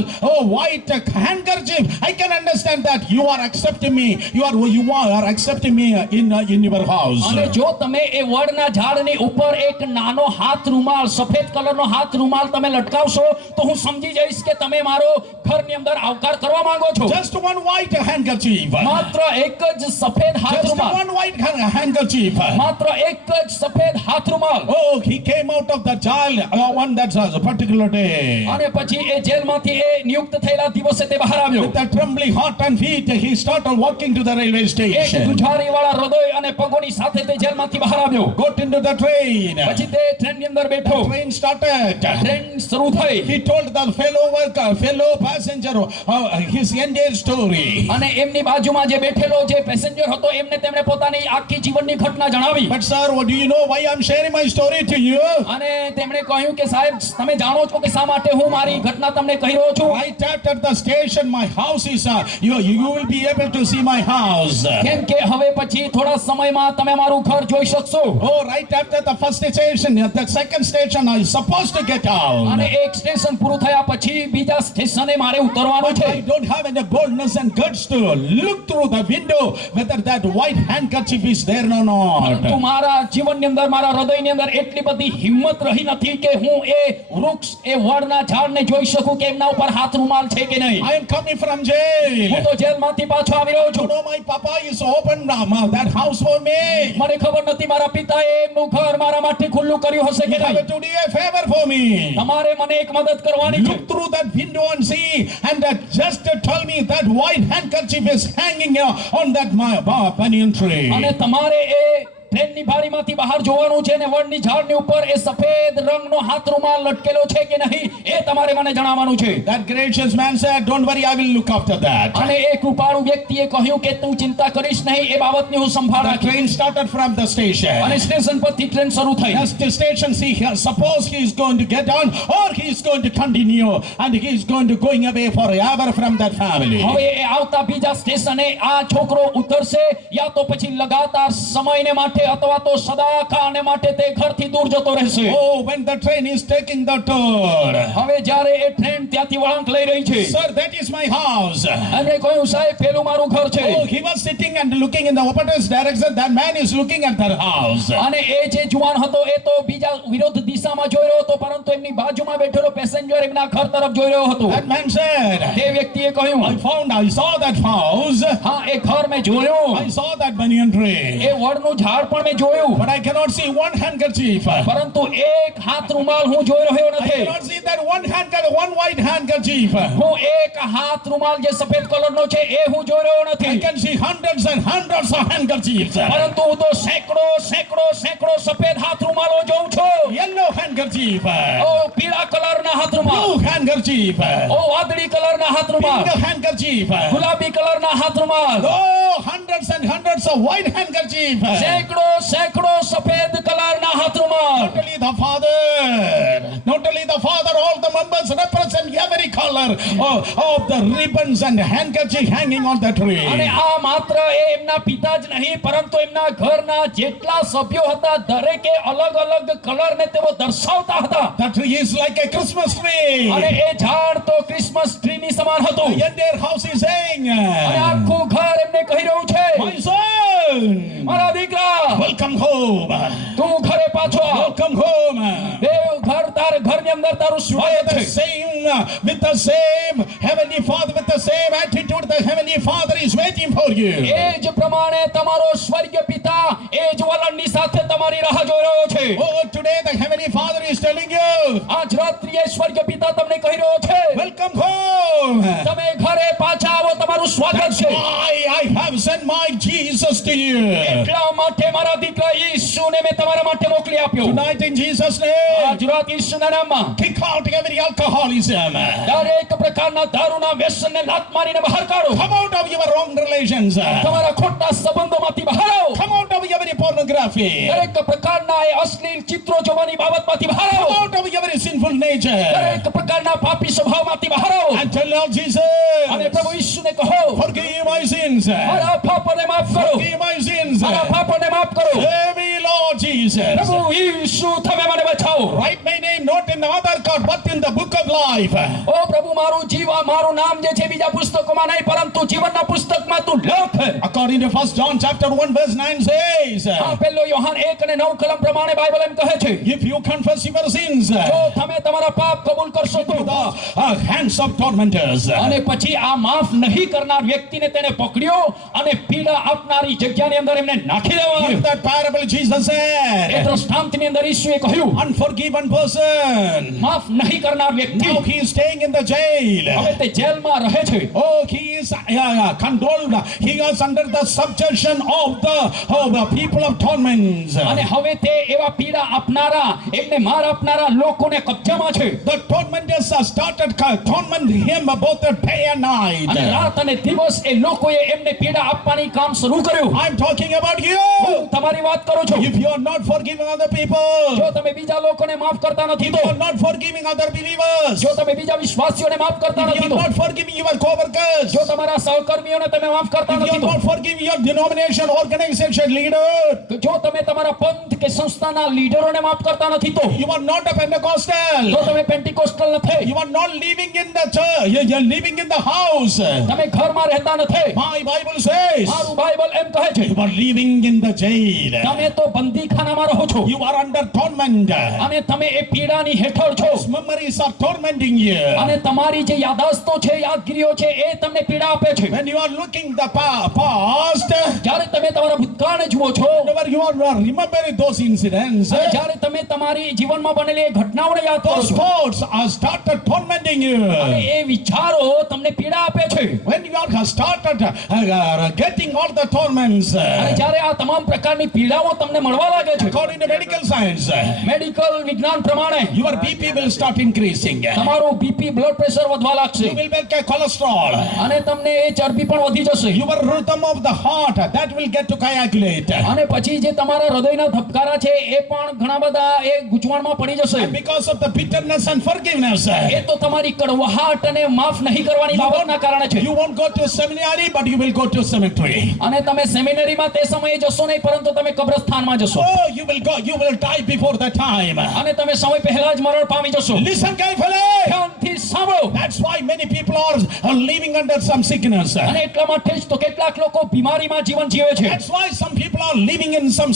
white handkerchief, I can understand that you are accepting me. You are accepting me in your house. અને જો તમે એ વડના ઝાડની ઉપર એક નાનો હાથ રૂમાલ, સફેદ કલરનો હાથ રૂમાલ તમે લટકાવશો તો હું સમજી જઈશ કે તમે મારો ઘરની અંદર આવકાર કરવા માંગો છો. Just one white handkerchief. માત્ર એક જ સફેદ હાથ Just રૂમાલ. one white handkerchief. માત્ર એક જ સફેદ હાથ રૂમાલ. Oh, he came out of the jail on that particular day. અને પછી એ જેલમાંથી એ નિયુક્ત થયેલા દિવસે તે બહાર આવ્યો. With a trembling heart and feet, he started walking to the railway એક station. ધુજારીવાળા હૃદય અને પગોની સાથે તે જેલમાંથી બહાર આવ્યો. Got into the train. પછી તે ટ્રેનની અંદર બેઠો. Train started. ટ્રેન શરૂ થઈ. He told the fellow passenger his entire story. અને એમની બાજુમાં જે બેઠેલો જે પેસેન્જર હતો એમને તેમણે પોતાની આખી જીવનની ઘટના જણાવી. But sir, what do you know why I'm sharing my story to you? અને તેમણે કહ્યું કે સાહેબ તમે જાણો છો કે શા માટે હું મારી ઘટના તમને કહી રહ્યો છું. Right after after the station, my house is, you will be able to see my house. કેમ કે હવે પછી થોડા સમયમાં તમે મારું ઘર જોઈ શકશો. Oh, right after the first station, the second station, I supposed to get out. અને એક સ્ટેશન પૂરું થયા પછી બીજા સ્ટેશને મારે ઉતરવાનું I છે. don't have any boldness and guts to look through the window whether that white handkerchief is there or પરંતુ not. મારા જીવનની અંદર મારા હૃદયની અંદર એટલી બધી હિંમત રહી નથી કે હું એ વૃક્ષ એ વડના ઝાડને જોઈ શકું કે એમના ઉપર હાથ રૂમાલ છે કે નહીં. I am coming from jail. હું તો જેલમાંથી પાછો આવી રહ્યો You છું. know, my papa is open that house for me. મને ખબર નથી મારા પિતાએ એમનું ઘર મારા માટે ખુલ્લું કર્યું હશે You કે have નહીં. to do a favor for me. તમારે મને એક મદદ કરવાની છે. Look through that window and see, and just tell me that white handkerchief is hanging on that banyan tree. અને તમારે એ ટ્રેનની બારીમાંથી બહાર જોવાનું છે અને વડની ઝાડની ઉપર એ સફેદ રંગનો હાથ રૂમાલ લટકેલો છે કે નહીં એ તમારે મને જણાવવાનું છે. That gracious man said, "Don't worry, I will look after that." અને એ કૃપાળુ વ્યક્તિએ કહ્યું કે તું ચિંતા કરીશ નહીં, એ બાબતની હું સંભાળ The રાખીશ. train started from the અને station. સ્ટેશન પરથી ટ્રેન શરૂ થઈ. As the station, see here, suppose he is going to get on, or he is going to continue, and he is going to going away forever from that family. હવે એ આવતા બીજા સ્ટેશને આ છોકરો ઉતરશે યા તો પછી લગાતાર સમયને માટે અથવા તો સદાકાળને માટે તે ઘરથી દૂર જતો રહેશે. Oh, when the train is taking the turn, હવે જ્યારે એ ટ્રેન ત્યાંથી વળાંક લઈ રહી છે. "Sir, that is my house." એમણે કહ્યું સાહેબ પેલું મારું ઘર છે. Oh, he was sitting and looking in the opposite direction. That man is looking at their house. અને એ જે જુવાન હતો એ તો બીજા વિરોધ દિશામાં જોઈ રહ્યો હતો પરંતુ એમની બાજુમાં બેઠેલો પેસેન્જર એમના ઘર તરફ જોઈ રહ્યો હતો. That man said, તે વ્યક્તિએ કહ્યું I saw that house. હા એ ઘર મેં જોયું, I saw that banyan tree. એ વડનું ઝાડ પણ મેં જોયું, But I cannot see one handkerchief. પરંતુ એક હાથ રૂમાલ હું જોઈ રહ્યો I નથી. cannot see that one white handkerchief. હું એક હાથ રૂમાલ જે સફેદ કલરનો છે એ હું જોઈ રહ્યો I નથી. can see hundreds and hundreds of handkerchiefs. પરંતુ હું તો સેંકડો સેંકડો સેંકડો સફેદ હાથ રૂમાલો જોઉં છું. Yellow handkerchief. ઓ પીળા કલરના હાથ રૂમાલ, Blue handkerchief. ઓ વાદળી કલરના હાથ રૂમાલ, Pink handkerchief. ગુલાબી કલરના હાથ રૂમાલ, Oh, hundreds and hundreds of white handkerchief. સેંકડો સેંકડો સફેદ કલરના હાથ રૂમાલ. Not only the father, all the members represent every color of the ribbons and handkerchief hanging on the tree. અને આ માત્ર એ એમના પિતા જ નહીં પરંતુ એમના ઘરના જેટલા સભ્યો હતા દરેકે અલગ અલગ કલરને તેઓ દર્શાવતા હતા. The tree is like a Christmas tree. અને એ ઝાડ તો ક્રિસમસ ટ્રીની સમાન હતું. The entire house is saying, અને આખું ઘર એમને કહી રહ્યું છે "My son, મારા દીકરા welcome home. તું ઘરે પાછો આવ. Welcome home." દેવ ઘર તાર ઘરની અંદર તારું સ્વાગત છે. With the same Heavenly Father, with the same attitude, the Heavenly Father is waiting for you. એ જ પ્રમાણે તમારો સ્વર્ગીય પિતા એ જ વલણની સાથે તમારી રાહ જોઈ રહ્યો છે. Oh, today the Heavenly Father is telling you, આજ રાત્રિએ સ્વર્ગીય પિતા તમને કહી રહ્યો છે "Welcome home." તમે ઘરે પાછા આવો, તમારું સ્વાગત That's છે. why I have sent my Jesus to you. એટલા માટે મારા દીકરા ઈસુને મેં તમારા માટે મોકલી આપ્યો. Tonight in Jesus' name, આજ રાત ઈસુના નામમાં kick out every alcoholism. દરેક પ્રકારના દારૂના વ્યસનને લાત મારીને બહાર કાઢો. Come out of your wrong relations. તમારા ખોટા સંબંધોમાંથી બહાર આવો. Come out of every pornography. દરેક પ્રકારના એ અશ્લીલ ચિત્રો જોવાની બાબતમાંથી બહાર આવો. Come out of every sinful nature. દરેક પ્રકારના પાપી સ્વભાવમાંથી બહાર આવો. And tell Lord અને Jesus, પ્રભુ ઈસુને કહો forgive my sins. મારા પાપોને માફ કરો, Forgive my sins. મારા પાપોને માફ કરો. Save me, Lord Jesus. પ્રભુ ઈસુ તમે મને બચાવો. Write my name not in the other card but in the book of life. ઓ પ્રભુ મારું મારું નામ જે છે બીજા પુસ્તકોમાં નહીં પરંતુ જીવનના પુસ્તકમાં તું લખ. According to 1 John chapter 1 verse 9 says, આ પહેલો યોહાન 1 અને 9 કલમ પ્રમાણે બાઇબલ એમ કહે છે if you confess your sins જો તમે તમારા પાપ કબૂલ કરશો તો to the hands of tormentors, અને પછી આ માફ નહીં કરનાર વ્યક્તિને તેને પકડ્યો અને પીડા આપનારી જગ્યાની અંદર એમને નાખી in દેવાનો. that parable Jesus A said, દ્રષ્ટાંતની અંદર ઈસુએ કહ્યું unforgiven person, માફ નહીં કરનાર વ્યક્તિ now he is staying in the jail. હવે તે જેલમાં રહે છે. Oh, he is condoled. He is under the subjection of the people of torments. અને હવે તે એવા પીડા આપનારા એમને માર આપનારા લોકોને કબજામાં છે. The tormentors started torment him both day and night. અને રાત અને દિવસ એ લોકોએ એમને પીડા આપવાની કામ શરૂ કર્યું. I'm talking about you. હું તમારી વાત કરું છું. If you are not forgiving other people, જો તમે બીજા લોકોને માફ કરતા નથી if તો, you are not forgiving other believers, જો તમે બીજા વિશ્વાસીઓને માફ કરતા if you નથી are તો, not forgiving your co-workers, જો તમારા સહકર્મીઓને તમે માફ કરતા if you નથી are તો, not forgiving your denomination organization leader, જો તમે તમારા પંથ કે સંસ્થાના લીડરોને માફ કરતા નથી તો, you are not a Pentecostal, જો તમે પેન્ટિકોસ્ટલ નથી, you are not living in the church, you are living in the house. તમે ઘરમાં રહેતા નથી, My Bible says મારું બાઇબલ એમ કહે છે you are living in the jail. તમે તો બંદીખાનામાં રહો છો You are under torment. અને તમે એ પીડાની હેઠળ છો Those memories are tormenting you. અને તમારી જે યાદાસ્તો છે, યાદગીરીઓ છે, એ તમને પીડા આપે છે. When you are looking the past, જ્યારે તમે તમારા ભૂતકાળને જુઓ છો, whenever you are remembering those incidents, અને જ્યારે તમે તમારી જીવનમાં બનેલી એ ઘટનાઓને યાદ કરો those છો, thoughts are started tormenting you. અને એ વિચારો તમને પીડા આપે છે. When you are started getting all the torments, અને જ્યારે આ તમામ પ્રકારની પીડાઓ તમને મળવા લાગે છે, according to medical science, medical વિજ્ઞાન પ્રમાણે your BP will start increasing. તમારું બીપી બ્લડ પ્રેશર વધવા લાગશે You will get cholesterol. અને તમને એ ચરબી પણ વધી જશે Your rhythm of the heart that will get to coagulate. અને પછી જે તમારા હૃદયના ધબકારા છે એ પણ ઘણા બધા એ ગૂંચવણમાં પડી જશે. And because of the bitterness and forgiveness, એ તો તમારી કડવાહટ અને માફ નહીં કરવાની બાબતના કારણે છે. you won't go to seminary, but you will go to cemetery. અને તમે સેમિનરીમાં તે સમયે જશો નહીં, પરંતુ તમે કબ્રસ્તાનમાં જશો Oh, you will die before the time. અને તમે સમય પહેલા જ મરણ પામી જશો. Listen carefully. ધ્યાનથી સાંભળો. That's why many people are living under some sickness. અને એટલા માટે જ તો કેટલાક લોકો બીમારીમાં જીવન જીવે છે. That's why some people are living in some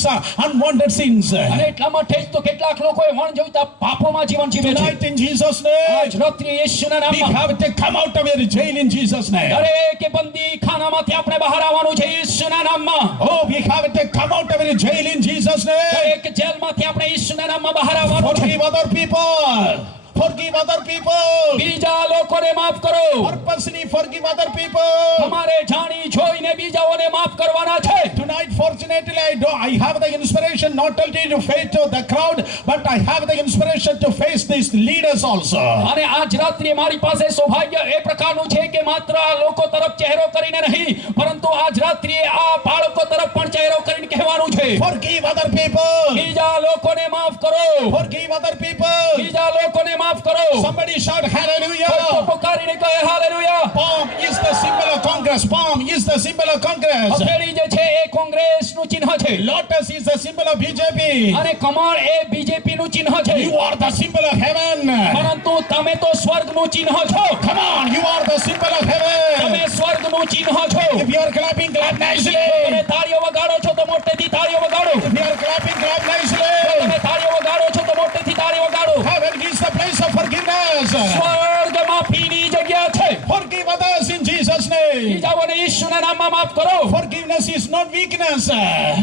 unwanted sins. અને એટલા માટે જ તો કેટલાક લોકો એ વણજોઈતા પાપોમાં જીવન જીવે છે. Tonight in Jesus' name, આજ રાત્રિએ યેશુના we નામમાં have to come out of your jail in Jesus' name. દરેક બંદી ખાનામાંથી આપણે બહાર આવવાનું છે યેશુના નામમાં. Oh, we have to come out of your jail in Jesus' name. દરેક જેલમાંથી આપણે યેશુના નામમાં બહાર આવવાનું છે. Forgive other people. Forgive other people. બીજા લોકોને માફ કરો. Purposely forgive other people. તમારે જાણી જોઈને બીજાઓને માફ કરવાના છે. Tonight, fortunately, I have the inspiration not only to face to the crowd, but I have the inspiration to face these leaders also. અને આજ રાત્રિએ મારી પાસે સૌભાગ્ય એ પ્રકારનું છે કે માત્ર આ લોકો તરફ ચહેરો કરીને નહીં, પરંતુ આજ રાત્રિએ આ બાળકો તરફ પણ ચહેરો કરીને કહેવાનું છે. Forgive other people. બીજા લોકોને માફ કરો. Forgive other people. બીજા લોકોને માફ કરો. Somebody shout hallelujah. કોઈ તો પુકારીને કહે hallelujah. Palm is the symbol of Congress. Palm is the symbol of Congress. હથેળી જે છે એ કોંગ્રેસનું ચિહ્ન છે Lotus is the symbol of BJP. અને કમળ એ બીજેપીનું ચિહ્ન છે. You are the symbol of heaven. પરંતુ તમે તો સ્વર્ગનું ચિહ્ન છો. Come on, you are the symbol of heaven. તમે સ્વર્ગનું ચિહ્ન છો. If you are clapping, clap તમે nicely. તાળીઓ વગાડો છો તો મોટેથી તાળીઓ વગાડો. If you are clapping, clap nicely. તમે તાળીઓ વગાડો છો તો મોટેથી તાળી વગાડો. Heaven is the place of forgiveness. સ્વર્ગ માફીની જગ્યા છે. Forgive others in Jesus' name. બીજાઓને ઈશ્વરના નામમાં માફ કરો. Forgiveness is not weakness.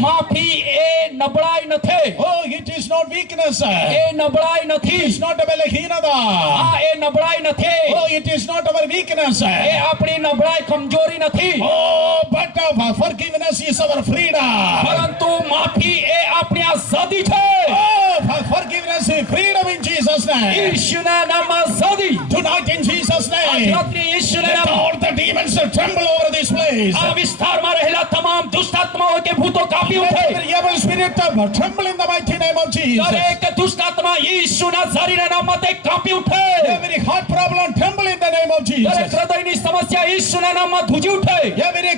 માફી એ નબળાઈ નથી. Oh, it is not weakness. એ નબળાઈ નથી. It's not a balahinada. આ એ નબળાઈ નથી. Oh, it is not our weakness. એ આપણી નબળાઈ કમજોરી નથી. Oh, but forgiveness is our freedom. પરંતુ માફી એ આપણી આઝાદી છે. Oh, forgiveness is freedom in Jesus' name. ઈશ્વરના નામમાં આઝાદી. Tonight in Jesus' આજ name, રાત્રે ઈશ્વરના let નામમાં all the demons tremble over this place. આ વિસ્તારમાં રહેલા તમામ દુષ્ટાત્માઓ કે ભૂતો કાપી Let ઉઠે. every evil spirit tremble in the mighty name of Jesus. દરેક દુષ્ટાત્મા ઈશ્વરના ઝારીના નામમાં તે કાપી ઉઠે. Every heart problem tremble in the name of દરેક Jesus. હૃદયની સમસ્યા ઈશ્વરના નામમાં ધ્રુજી ઉઠે. Every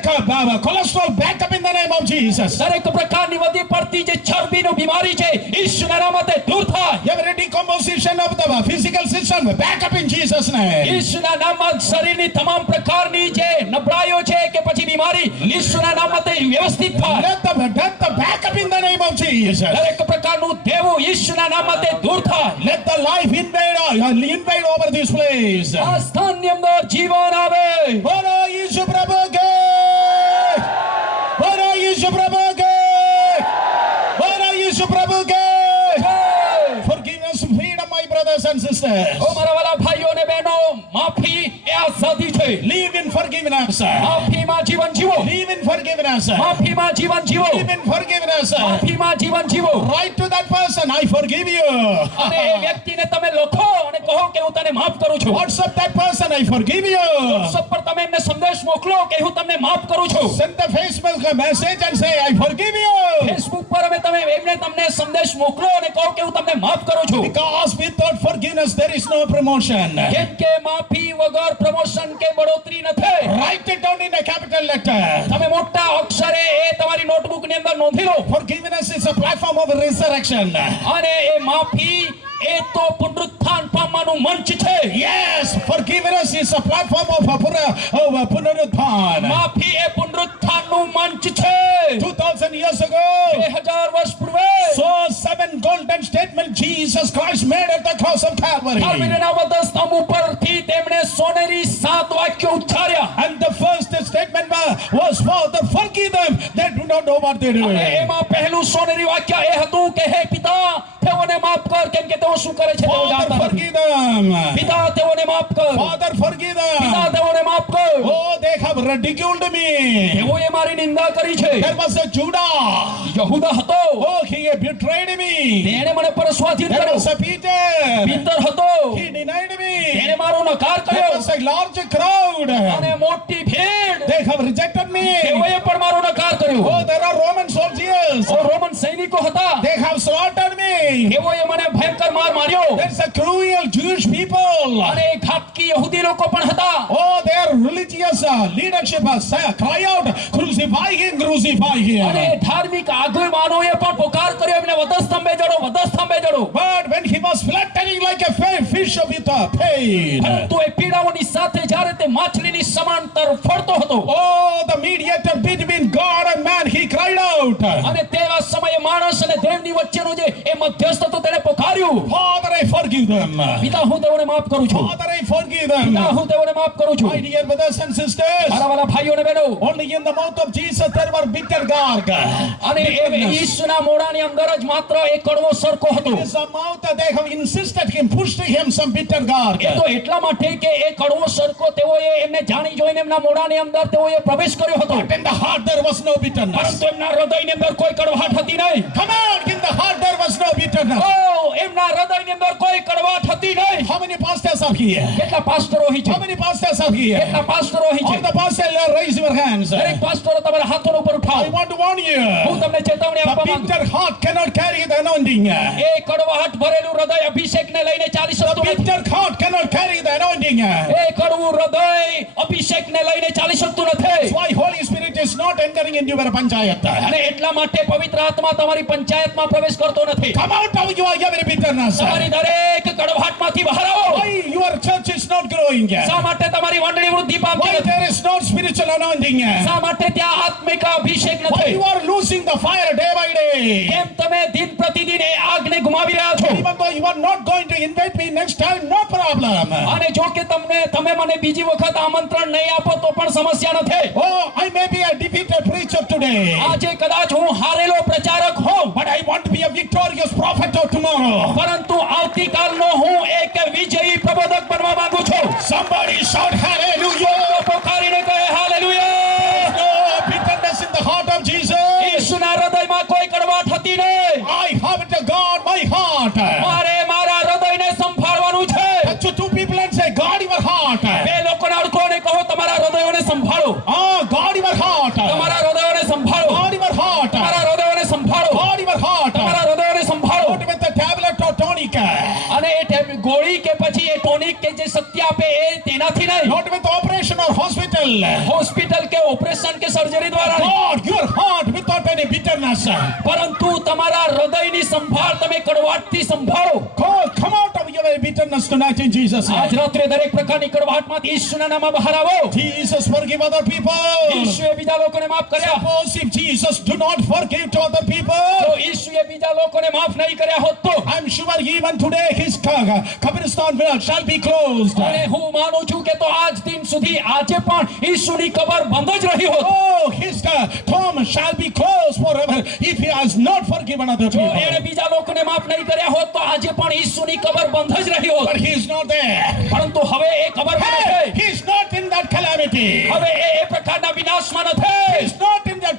cholesterol back up in the name of Jesus. દરેક પ્રકારની વધી પડતી જે ચરબીની બીમારી છે ઈશ્વરના નામમાં તે દૂર થાય. Every decomposition of the physical system back up in Jesus' name. ઈશ્વરના નામમાં શરીરની તમામ પ્રકારની જે નબળાઈઓ છે કે પછી બીમારી ઈશ્વરના નામમાં તે વ્યવસ્થિત થાય. Let the death back up in the name of Jesus. દરેક પ્રકારનું દેવું ઈશ્વરના નામમાં તે દૂર થાય. Let the life invade over this place. આ સ્થાનની અંદર જીવન આવે. Bolo Yeshu Prabhu ke! Bolo Yeshu Prabhu ke! Bolo Yeshu Prabhu ke! Forgiveness, freedom, my brothers and sisters. ઓ મારા વાલા ભાઈઓ અને બહેનો, માફી એ આઝાદી છે. Live in forgiveness. માફીમાં જીવન જીવો. Live in forgiveness. માફીમાં જીવન જીવો. Live in forgiveness. માફીમાં જીવન જીવો. Write to that person, I forgive you. અને એ વ્યક્તિને તમે લખો અને કહો કે હું તને માફ કરું છું. WhatsApp that person, I forgive you. WhatsApp પર તમે એમને એમને સંદેશ મોકલો કે હું તમને માફ કરું છું. Send the Facebook a message and say, I forgive you. Facebook પર એમને તમને સંદેશ મોકલો અને કહો કે હું તમને માફ કરું છું. Because without forgiveness, there is no promotion. કેમ કે માફી વગર પ્રમોશન કે બઢોતરી નથી. Write it down in a capital letter. તમે મોટા અક્ષરે એ તમારી નોટબુક ની અંદર નોંધી લો. Forgiveness is a platform of resurrection. અને એ માફી એ તો પુનરુત્થાન પામવાનું મંચ છે. Yes, forgiveness is a platform of પુનરુત્થાન. માફી એ પુનરુત્થાનનું મંચ છે. 2000 years ago, 2000 વર્ષ પૂર્વે so 7 golden statements Jesus Christ made at the cross of Calvary. કાલ્વરીના વધસ્તંભ ઉપરથી તેમણે સોનેરી 7 વાક્યો ઉચ્ચાર્યા. And the first statement was, Father, forgive them. They do not know what they do. અને એમાં પહેલું સોનેરી વાક્ય એ હતું કે હે પિતા તેઓને માફ કર કેમ કે તેઓ શું કરે છે તેઓ Father, જાણતા નથી. forgive them. પિતા તેઓને માફ કર. Father, forgive પિતા them. તેઓને માફ કર. Oh, they have ridiculed me. તેઓએ મારી નિંદા કરી છે. There was a Judah. યહૂદા હતો. Oh, he betrayed me. તેણે મને પરસ્વાધીન There કર્યો. was a Peter. પીતર હતો. He denied me. તેણે મારો નકાર There કર્યો. was a large crowd. અને મોટી ભીડ. They have rejected me. તેઓએ પણ મારો નકાર કર્યો. Oh, there are Roman soldiers. ઓ રોમન સૈનિકો હતા. They have slaughtered me. તેઓએ મને ભયંકર માર માર્યો. There's a cruel Jewish people. અને ઘાતકી યહૂદી લોકો પણ હતા. Oh, their religious leadership has cry out, crucify him, crucify અને him. ધાર્મિક આગેવાનોએ પણ પોકાર કર્યો એમને વધસ્તંભે જડો, વધસ્તંભે જડો. But when he was fluttering like a fish with a pain, પરંતુ એ પીડાઓની સાથે જ્યારે તે માછલીની સમાંતર ફરતો હતો oh, the mediator between God and man, he cried out, અને તેવા સમયે માણસ અને દેવની વચ્ચેનો જે એ મધ્યસ્થ હતો તેને પોકાર્યું, Father, I forgive them. પિતા હું તેઓને માફ કરું છું. Father, I forgive them. પિતા હું તેઓને માફ કરું છું. My dear brothers and sisters, મારા વાલા ભાઈઓ અને બહેનો, only in the mouth of Jesus there were bitter gourd. અને એ ઈસુના મોઢાની અંદર જ માત્ર એક કડવો સરકો હતો. In his mouth they have insisted him, pushed him some bitter gourd. એ તો એટલા માટે કે એ કડવો સરકો તેઓએ એમને જાણી જોઈને એમના મોઢાની અંદર તેઓએ પ્રવેશ કર્યો હતો. But in the heart there was no bitterness. પરંતુ એમના હૃદયની અંદર કોઈ કડવાટ હતી નહીં. Come on, in the heart there was no bitterness. ઓ એમના હૃદયની અંદર કોઈ કડવાટ હતી નહીં. How many pastors are here? કેટલા પાસ્ટરો અહીં How છે? many pastors are here? કેટલા પાસ્ટરો અહીં All છે? the pastors, raise your hands. દરેક પાસ્ટરો તમારા હાથોને ઉપર I ઉઠાવો. want to warn you. હું તમને ચેતવણી The આપવા માંગુ bitter heart cannot carry the anointing. એ કડવાટ ભરેલું હૃદય અભિષેકને લઈને ચાલી The શકતું નથી. bitter heart cannot carry the anointing. એ કડવું હૃદય અભિષેકને લઈને ચાલી શકતું નથી. That's why Holy Spirit is not entering into your panchayat. અને એટલા માટે પવિત્ર આત્મા તમારી પંચાયતમાં પ્રવેશ કરતો નથી. Come out of your every bitterness. તમારી દરેક કડવાટમાંથી બહાર આવો. Why your church is not growing? શા માટે તમારી મંડળી વૃદ્ધિ પામતી Why નથી? there is no spiritual anointing? શા માટે ત્યાં આત્મિક અભિષેક Why નથી? you are losing the fire day by day? કેમ તમે દિન પ્રતિદિન એ આગને ગુમાવી રહ્યા છો? Even though you are not going to invite me next time, no problem. અને જો કે તમે મને બીજી વખત આમંત્રણ નહીં આપો તો પણ સમસ્યા નથી. Oh, I may be a defeated preacher today, આજે કદાચ હું હારેલો પ્રચારક હોઉં, but I want to be a victorious prophet of tomorrow. પરંતુ આવતીકાલનો હું એક વિજયી પ્રબોધક બનવા માંગુ છું. Somebody shout hallelujah. પોકારીને કહે hallelujah. No bitterness in the heart of Jesus. ઈસુના હૃદયમાં કોઈ કડવાટ હતી નહીં. I have to guard my heart. મારે મારા હૃદયને સંભાળવાનું છે. Touch two people and say, guard your heart. બે લોકોને અડકોને કહો તમારા હૃદયોને સંભાળો. Guard your heart. તમારા હૃદયોને સંભાળો. Guard your heart. તમારા હૃદયોને સંભાળો. Guard your heart. તમારા હૃદયોને સંભાળો. Not with the tablet or tonic. અને એ ગોળી કે પછી એ ટોનિક કે જે શક્તિ આપે એ તેનાથી નહીં. Not with operation or hospital. Hospital કે ઓપરેશન કે સર્જરી દ્વારા નહીં. Guard your heart without any bitterness. પરંતુ તમારા હૃદયની સંભાળ તમે કડવાટથી સંભાળો. God, come out of your bitterness tonight in Jesus' આજ name. રાત્રે દરેક પ્રકારની કડવાટમાંથી ઈસુના નામમાં બહાર આવો. Jesus forgive other people. ઈસુએ બીજા લોકોને માફ કર્યા. Suppose if Jesus do not forgive to other જો people, ઈસુએ બીજા લોકોને માફ નહીં કર્યા હોત તો I'm sure even today his Kabristan well shall be closed. અને હું માનું છું કે તો આજ દિન સુધી આજે પણ ઈસુની કબર બંધ જ રહી હોત. Oh, his tomb shall be closed forever if he has not forgiven other જો એણે people. બીજા લોકોને માફ નહીં કર્યા હોત તો આજે પણ ઈસુની કબર બંધ જ રહી હોત. But he is not there. પરંતુ હવે એ કબરમાં Hey, નથી. he is not in that calamity. હવે એ પ્રકારના વિનાશમાં નથી. He is not in that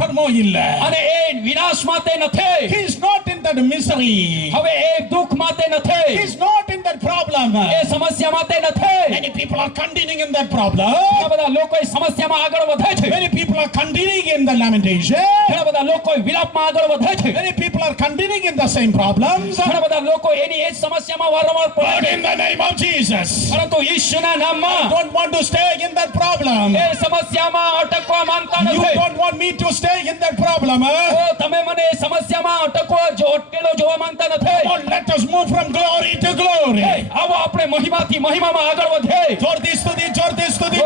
turmoil. અને એ વિનાશમાં તે નથી. He is not in that misery. હવે એ દુઃખમાં તે નથી. He is not in that problem. એ સમસ્યામાં તે નથી. Many people are continuing in that problem. ઘણા બધા લોકો એ સમસ્યામાં આગળ વધે છે. Many people are continuing in the lamentation. ઘણા બધા લોકો એ વિલાપમાં આગળ વધે છે. Many people are continuing in the same problems. ઘણા બધા લોકો એની એ જ સમસ્યામાં વારંવાર પડે But છે. in the name of Jesus, પરંતુ ઈશ્વરના નામમાં don't want to stay in that problem. એ સમસ્યામાં અટકવા માંગતા You નથી. don't want me to stay in that problem. તો તમે મને એ સમસ્યામાં અટકેલો જોવા માંગતા નથી. Come on, let us move from glory to glory. આવો આપણે મહિમાથી મહિમામાં આગળ વધીએ. જોરથી સ્તુતિ, જોરથી સ્તુતિ,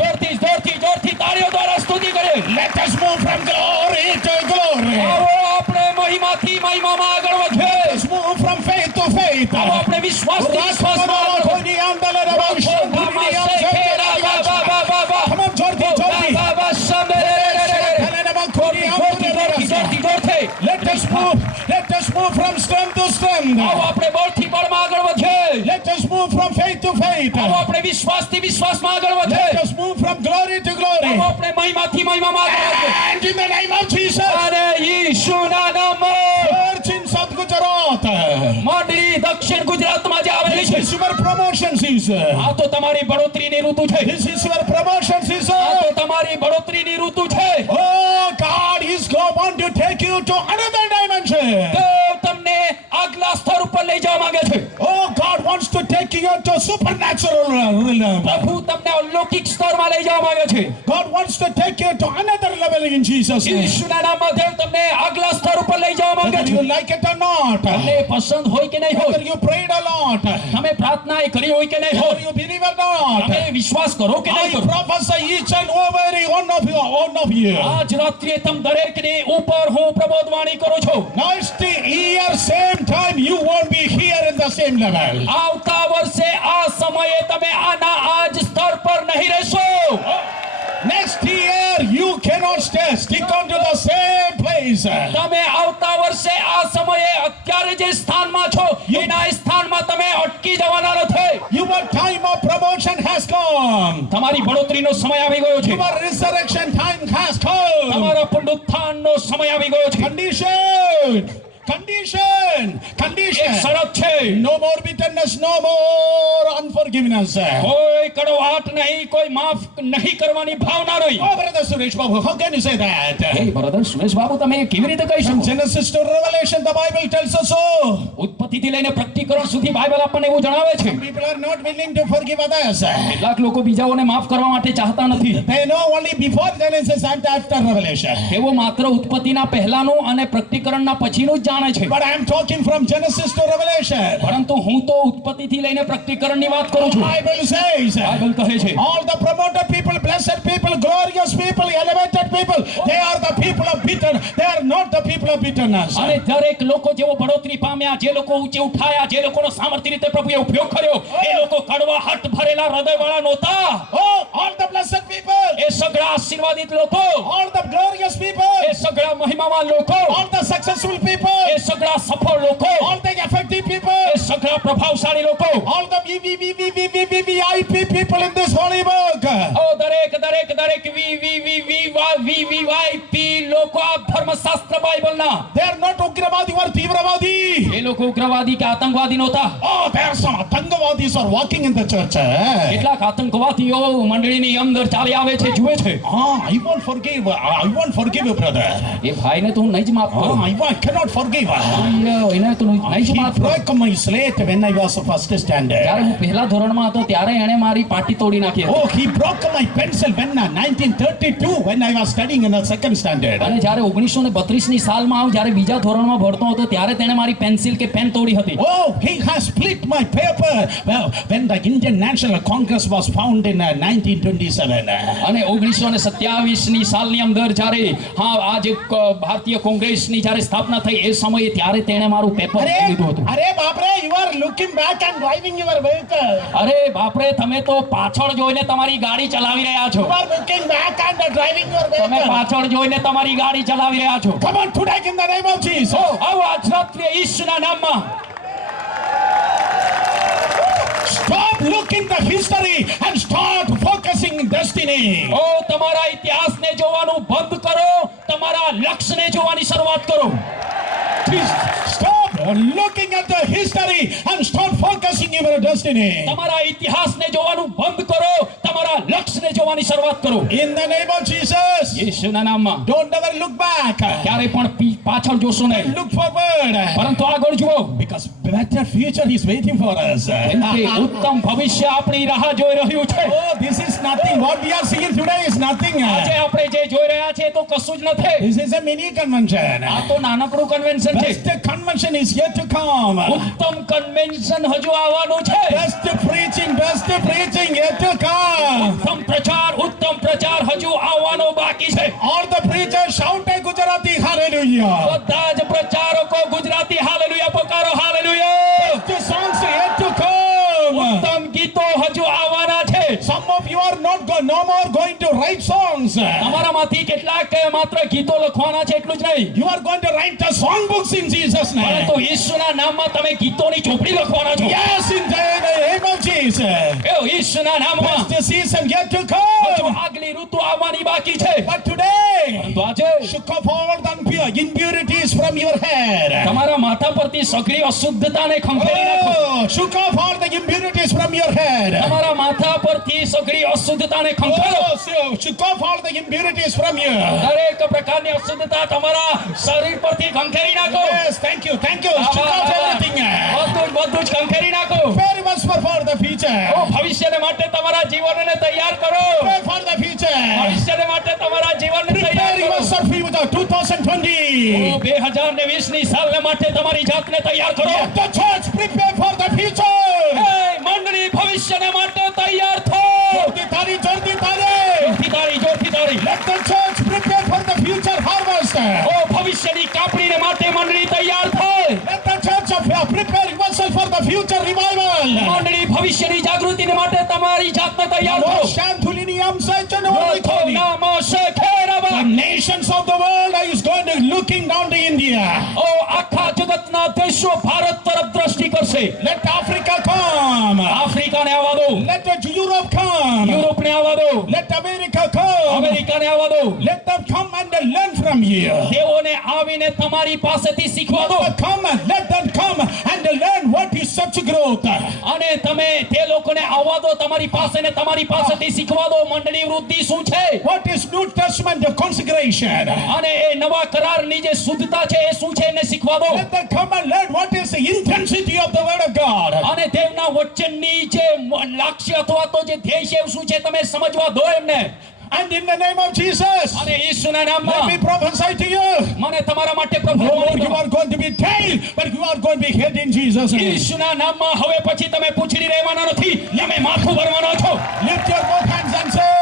જોરથી જોરથી. જોરથી તાળીઓ દ્વારા સ્તુતિ કરીએ. Let us move from glory to glory. આવો આપણે મહિમાથી મહિમામાં આગળ વધીએ. Let us move from faith to faith. આવો આપણે વિશ્વાસથી વિશ્વાસમાં આગળ વધીએ. Come on, જોરથી, જોરથી. Let us move from strength to strength. આવો આપણે બળથી બળમાં આગળ વધીએ. Let us move from faith to faith. આવો આપણે વિશ્વાસથી વિશ્વાસમાં આગળ વધીએ. Let us move from glory to glory. આવો આપણે મહિમાથી મહિમામાં આગળ વધીએ. And in the name of Jesus, અને ઈશુના નામમાં church in South Gujarat, મંડળી દક્ષિણ ગુજરાતમાં જે આવેલી this છે, is your promotion season. આ તો તમારી બઢોતરીની ઋતુ છે. This is your promotion આ season. તો તમારી બઢોતરીની ઋતુ છે. Oh, God is going to want to take you to another dimension. દેવ તમને આગલા સ્તર ઉપર લઈ જવા માંગે છે. Oh, God wants to take you to supernatural realm. પ્રભુ તમને અલૌકિક સ્તરમાં લઈ જવા માંગે છે. God wants to take you to another level in Jesus' name. ઈશુના નામમાં દેવ તમને આગલા સ્તર ઉપર લઈ જવા માંગે Whether છે. you like it or not, તમને પસંદ હોય કે નહીં હોય, whether you prayed a lot, તમે પ્રાર્થના એ કરી હોય કે નહીં whether હોય, you believe or not, તમે વિશ્વાસ કરો કે I નહીં કરો, prophesy each and every one of you. આજ રાત્રે તમ દરેકની ઉપર હું પ્રબોધવાણી કરું છું. Next year, same time, you won't be here in the same level. આવતા વર્ષે આ સમયે તમે આના આજ સ્તર પર નહીં રહેશો. Next year, you cannot stick on to the same place. તમે આવતા વર્ષે આ સમયે અત્યારે જે સ્થાનમાં છો એના સ્થાનમાં તમે અટકી જવાના નથી. Your time of promotion has come. તમારી બઢોતરીનો સમય આવી ગયો છે. Your resurrection time has come. તમારા પુનરુત્થાનનો સમય આવી ગયો છે. Condition. એક શરત છે. No more bitterness, no more unforgiveness. કોઈ કડવાટ નહીં, કોઈ માફ નહીં કરવાની ભાવના નહીં. Oh, Brother Suresh Babu, how can you say that? હે બ્રધર સુરેશ બાબુ, તમે કેવી રીતે કહી From શકો? Genesis to Revelation, the Bible tells us so. ઉત્પત્તિથી લઈને પ્રકટીકરણ સુધી બાઇબલ આપણને એવું જણાવે છે. People are not willing to forgive others. કેટલાક લોકો બીજાઓને માફ કરવા માટે ચાહતા નથી. They know only before Genesis and after Revelation. તેઓ માત્ર ઉત્પત્તિના પહેલાનું અને પ્રકટીકરણના પછીનું જ જાણે છે. But I am talking from Genesis to Revelation. પરંતુ હું તો ઉત્પત્તિથી લઈને પ્રકટીકરણની વાત કરું The છું. Bible says, બાઇબલ કહે છે, all the promoted people, blessed people, glorious people, elevated people, they are the people of bitterness. They are not the people of bitterness. અને દરેક લોકો જેઓ બઢોતરી પામ્યા, જે લોકો ઊંચે ઉઠાયા, જે લોકોનો સામર્થ્ય રીતે પ્રભુએ ઉપયોગ કર્યો, એ લોકો કડવાહટ ભરેલા હૃદયવાળા નહોતા. Oh, all the blessed people, એ સગળા આશીર્વાદિત લોકો, all the glorious people, એ સગળા મહિમાવાન લોકો, all the successful people, એ સગળા સફળ લોકો, all the effective people, એ સગળા પ્રભાવશાળી લોકો, all the VIP people in this holy book. ઓ દરેક VVIP લોકો આ ધર્મશાસ્ત્ર બાઇબલના, They are not Ugravadi or Tivravadi. એ લોકો ઉગ્રવાદી કે આતંકવાદી નહોતા. Oh, there are some Atangavadis are walking in the church. કેટલાક આતંકવાદીઓ મંડળીની અંદર ચાલી આવે છે, જુએ છે. I won't forgive you, brother. એ ભાઈને તો હું નહીં જ માફ કરું. I cannot forgive. એને તો નહીં જ He માફ કરું. broke my slate when I was first standard. જ્યારે હું પહેલા ધોરણમાં હતો ત્યારે એણે મારી પાટી તોડી નાખી હતી. Oh, he broke my pencil when 1932 when I was studying in the second standard. અને જ્યારે 1932ની સાલમાં આવ, જ્યારે બીજા ધોરણમાં ભણતો હતો ત્યારે તેણે મારી પેન્સિલ કે પેન તોડી હતી. Oh, he has split my paper when the Indian National Congress was found in 1927. અને 1927ની સાલની અંદર જ્યારે આ જે ભારતીય કોંગ્રેસની જ્યારે સ્થાપના થઈ એ સમયે ત્યારે તેણે મારું પેપર લીધું હતું. અરે બાપરે, you are looking back and driving your vehicle. અરે બાપરે, તમે તો પાછળ જોઈને તમારી ગાડી ચલાવી રહ્યા છો. You are looking back and driving your તમે vehicle. પાછળ જોઈને તમારી ગાડી ચલાવી રહ્યા છો. Come on, today in the name of Jesus. આવો આજ રાત્રે ઈશ્વરના નામમાં Stop looking the history and start focusing destiny. ઓ તમારા ઇતિહાસને જોવાનું બંધ કરો, તમારા લક્ષ્યને જોવાની શરૂઆત કરો. Stop looking at the history and start focusing your destiny. તમારા ઇતિહાસને જોવાનું બંધ કરો, તમારા લક્ષ્યને જોવાની શરૂઆત કરો. In the name of Jesus, યેશુના નામમાં don't ever look back. ક્યારે પણ પાછળ જોશો નહીં, Look forward, પરંતુ આગળ જુઓ, because better future is waiting for us. કેમ કે ઉત્તમ ભવિષ્ય આપણી રાહ જોઈ રહ્યું છે. Oh, this is nothing. What we are seeing today is nothing. આજે આપણે જે જોઈ રહ્યા છે તો કશું જ નથી. This is a mini convention. આ તો નાનકડું કન્વેન્શન છે. Best convention is yet to come. ઉત્તમ કન્વેન્શન હજુ આવવાનું છે. Best preaching yet to come. ઉત્તમ પ્રચાર હજુ આવવાનો બાકી છે. All the preachers shout a Gujarati hallelujah. બધા જ પ્રચારકો ગુજરાતી હાલેલુયા પોકારો, hallelujah. Best songs yet to come. ઉત્તમ ગીતો હજુ આવવાના છે. Some of you are no more going to write songs. તમારામાંથી કેટલાક માત્ર ગીતો લખવાના છે, એટલું જ નહીં, You are going to write the song books in Jesus' name. પરંતુ ઈશ્વરના નામમાં તમે ગીતોની ચોપડી લખવાના છો. Yes, in the name of Jesus. એ ઈશ્વરના નામમાં Best season yet to હજુ come. આગલી ઋતુ આવવાની બાકી છે. But today, પરંતુ આજે shook off all the impurities from your head. તમારા માથા પરથી સઘળી અશુદ્ધતાને ખંખેરી નાખો. Oh, shook off all the impurities from your head. તમારા માથા પરથી સઘળી અશુદ્ધતાને ખંખેરો. Oh, so shook off all the impurities from you. દરેક પ્રકારની અશુદ્ધતા તમારા શરીર પરથી ખંખેરી નાખો. Yes, thank you. Shook off everything. બધું જ ખંખેરી નાખો. Very much for the future. ઓ ભવિષ્યને માટે તમારા જીવનને તૈયાર કરો. Pray for the future. ભવિષ્યને માટે તમારા જીવનને તૈયાર Prepare કરો. yourself for the 2020. 2020ની સાલને માટે તમારી જાતને તૈયાર કરો. Let the church prepare for the future. હે મંડળી ભવિષ્યને માટે તૈયાર થો. જોરથી તાળી. જોરથી તાળી. Let the church prepare for the future harvest. ઓ ભવિષ્યની કાપણીને માટે મંડળી તૈયાર થાય. Let the church prepare yourself for the future revival. મંડળી ભવિષ્યની જાગૃતિને માટે તમારી જાતને તૈયાર કરો. The nations of the world is going to looking down to India. ઓ આખા જગતના દેશો ભારત તરફ દ્રષ્ટિ કરશે. Let Africa come. આફ્રિકાને આવવા દો. Let Europe come. યુરોપને આવવા દો. Let America come. અમેરિકાને આવવા દો. Let them come and learn from you. તેઓને આવીને તમારી પાસેથી શીખવા દો. Let them come and learn what is such growth. અને તમે તે લોકોને આવવા દો તમારી પાસે ને તમારી પાસેથી શીખવા દો મંડળી વૃદ્ધિ શું છે. What is New Testament consecration? અને એ નવા કરારની જે શુદ્ધતા છે એ શું છે એને શીખવા દો. Let them come and learn what is the intensity of the word of God. અને દેવના વચનની જે લક્ષ્ય અથવા તો જે ધ્યેય છે એ શું છે તમે સમજવા દો એમને. And in the name of Jesus, અને ઈસુના let નામમાં me prophesy to you. મને તમારા માટે No more પ્રભુ you are going to be tail, but you are going to be head in Jesus' name. ઈસુના નામમાં હવે પછી તમે પૂંછડી રહેવાના નથી, તમે માથું ભરવાના છો. Lift your both hands and say,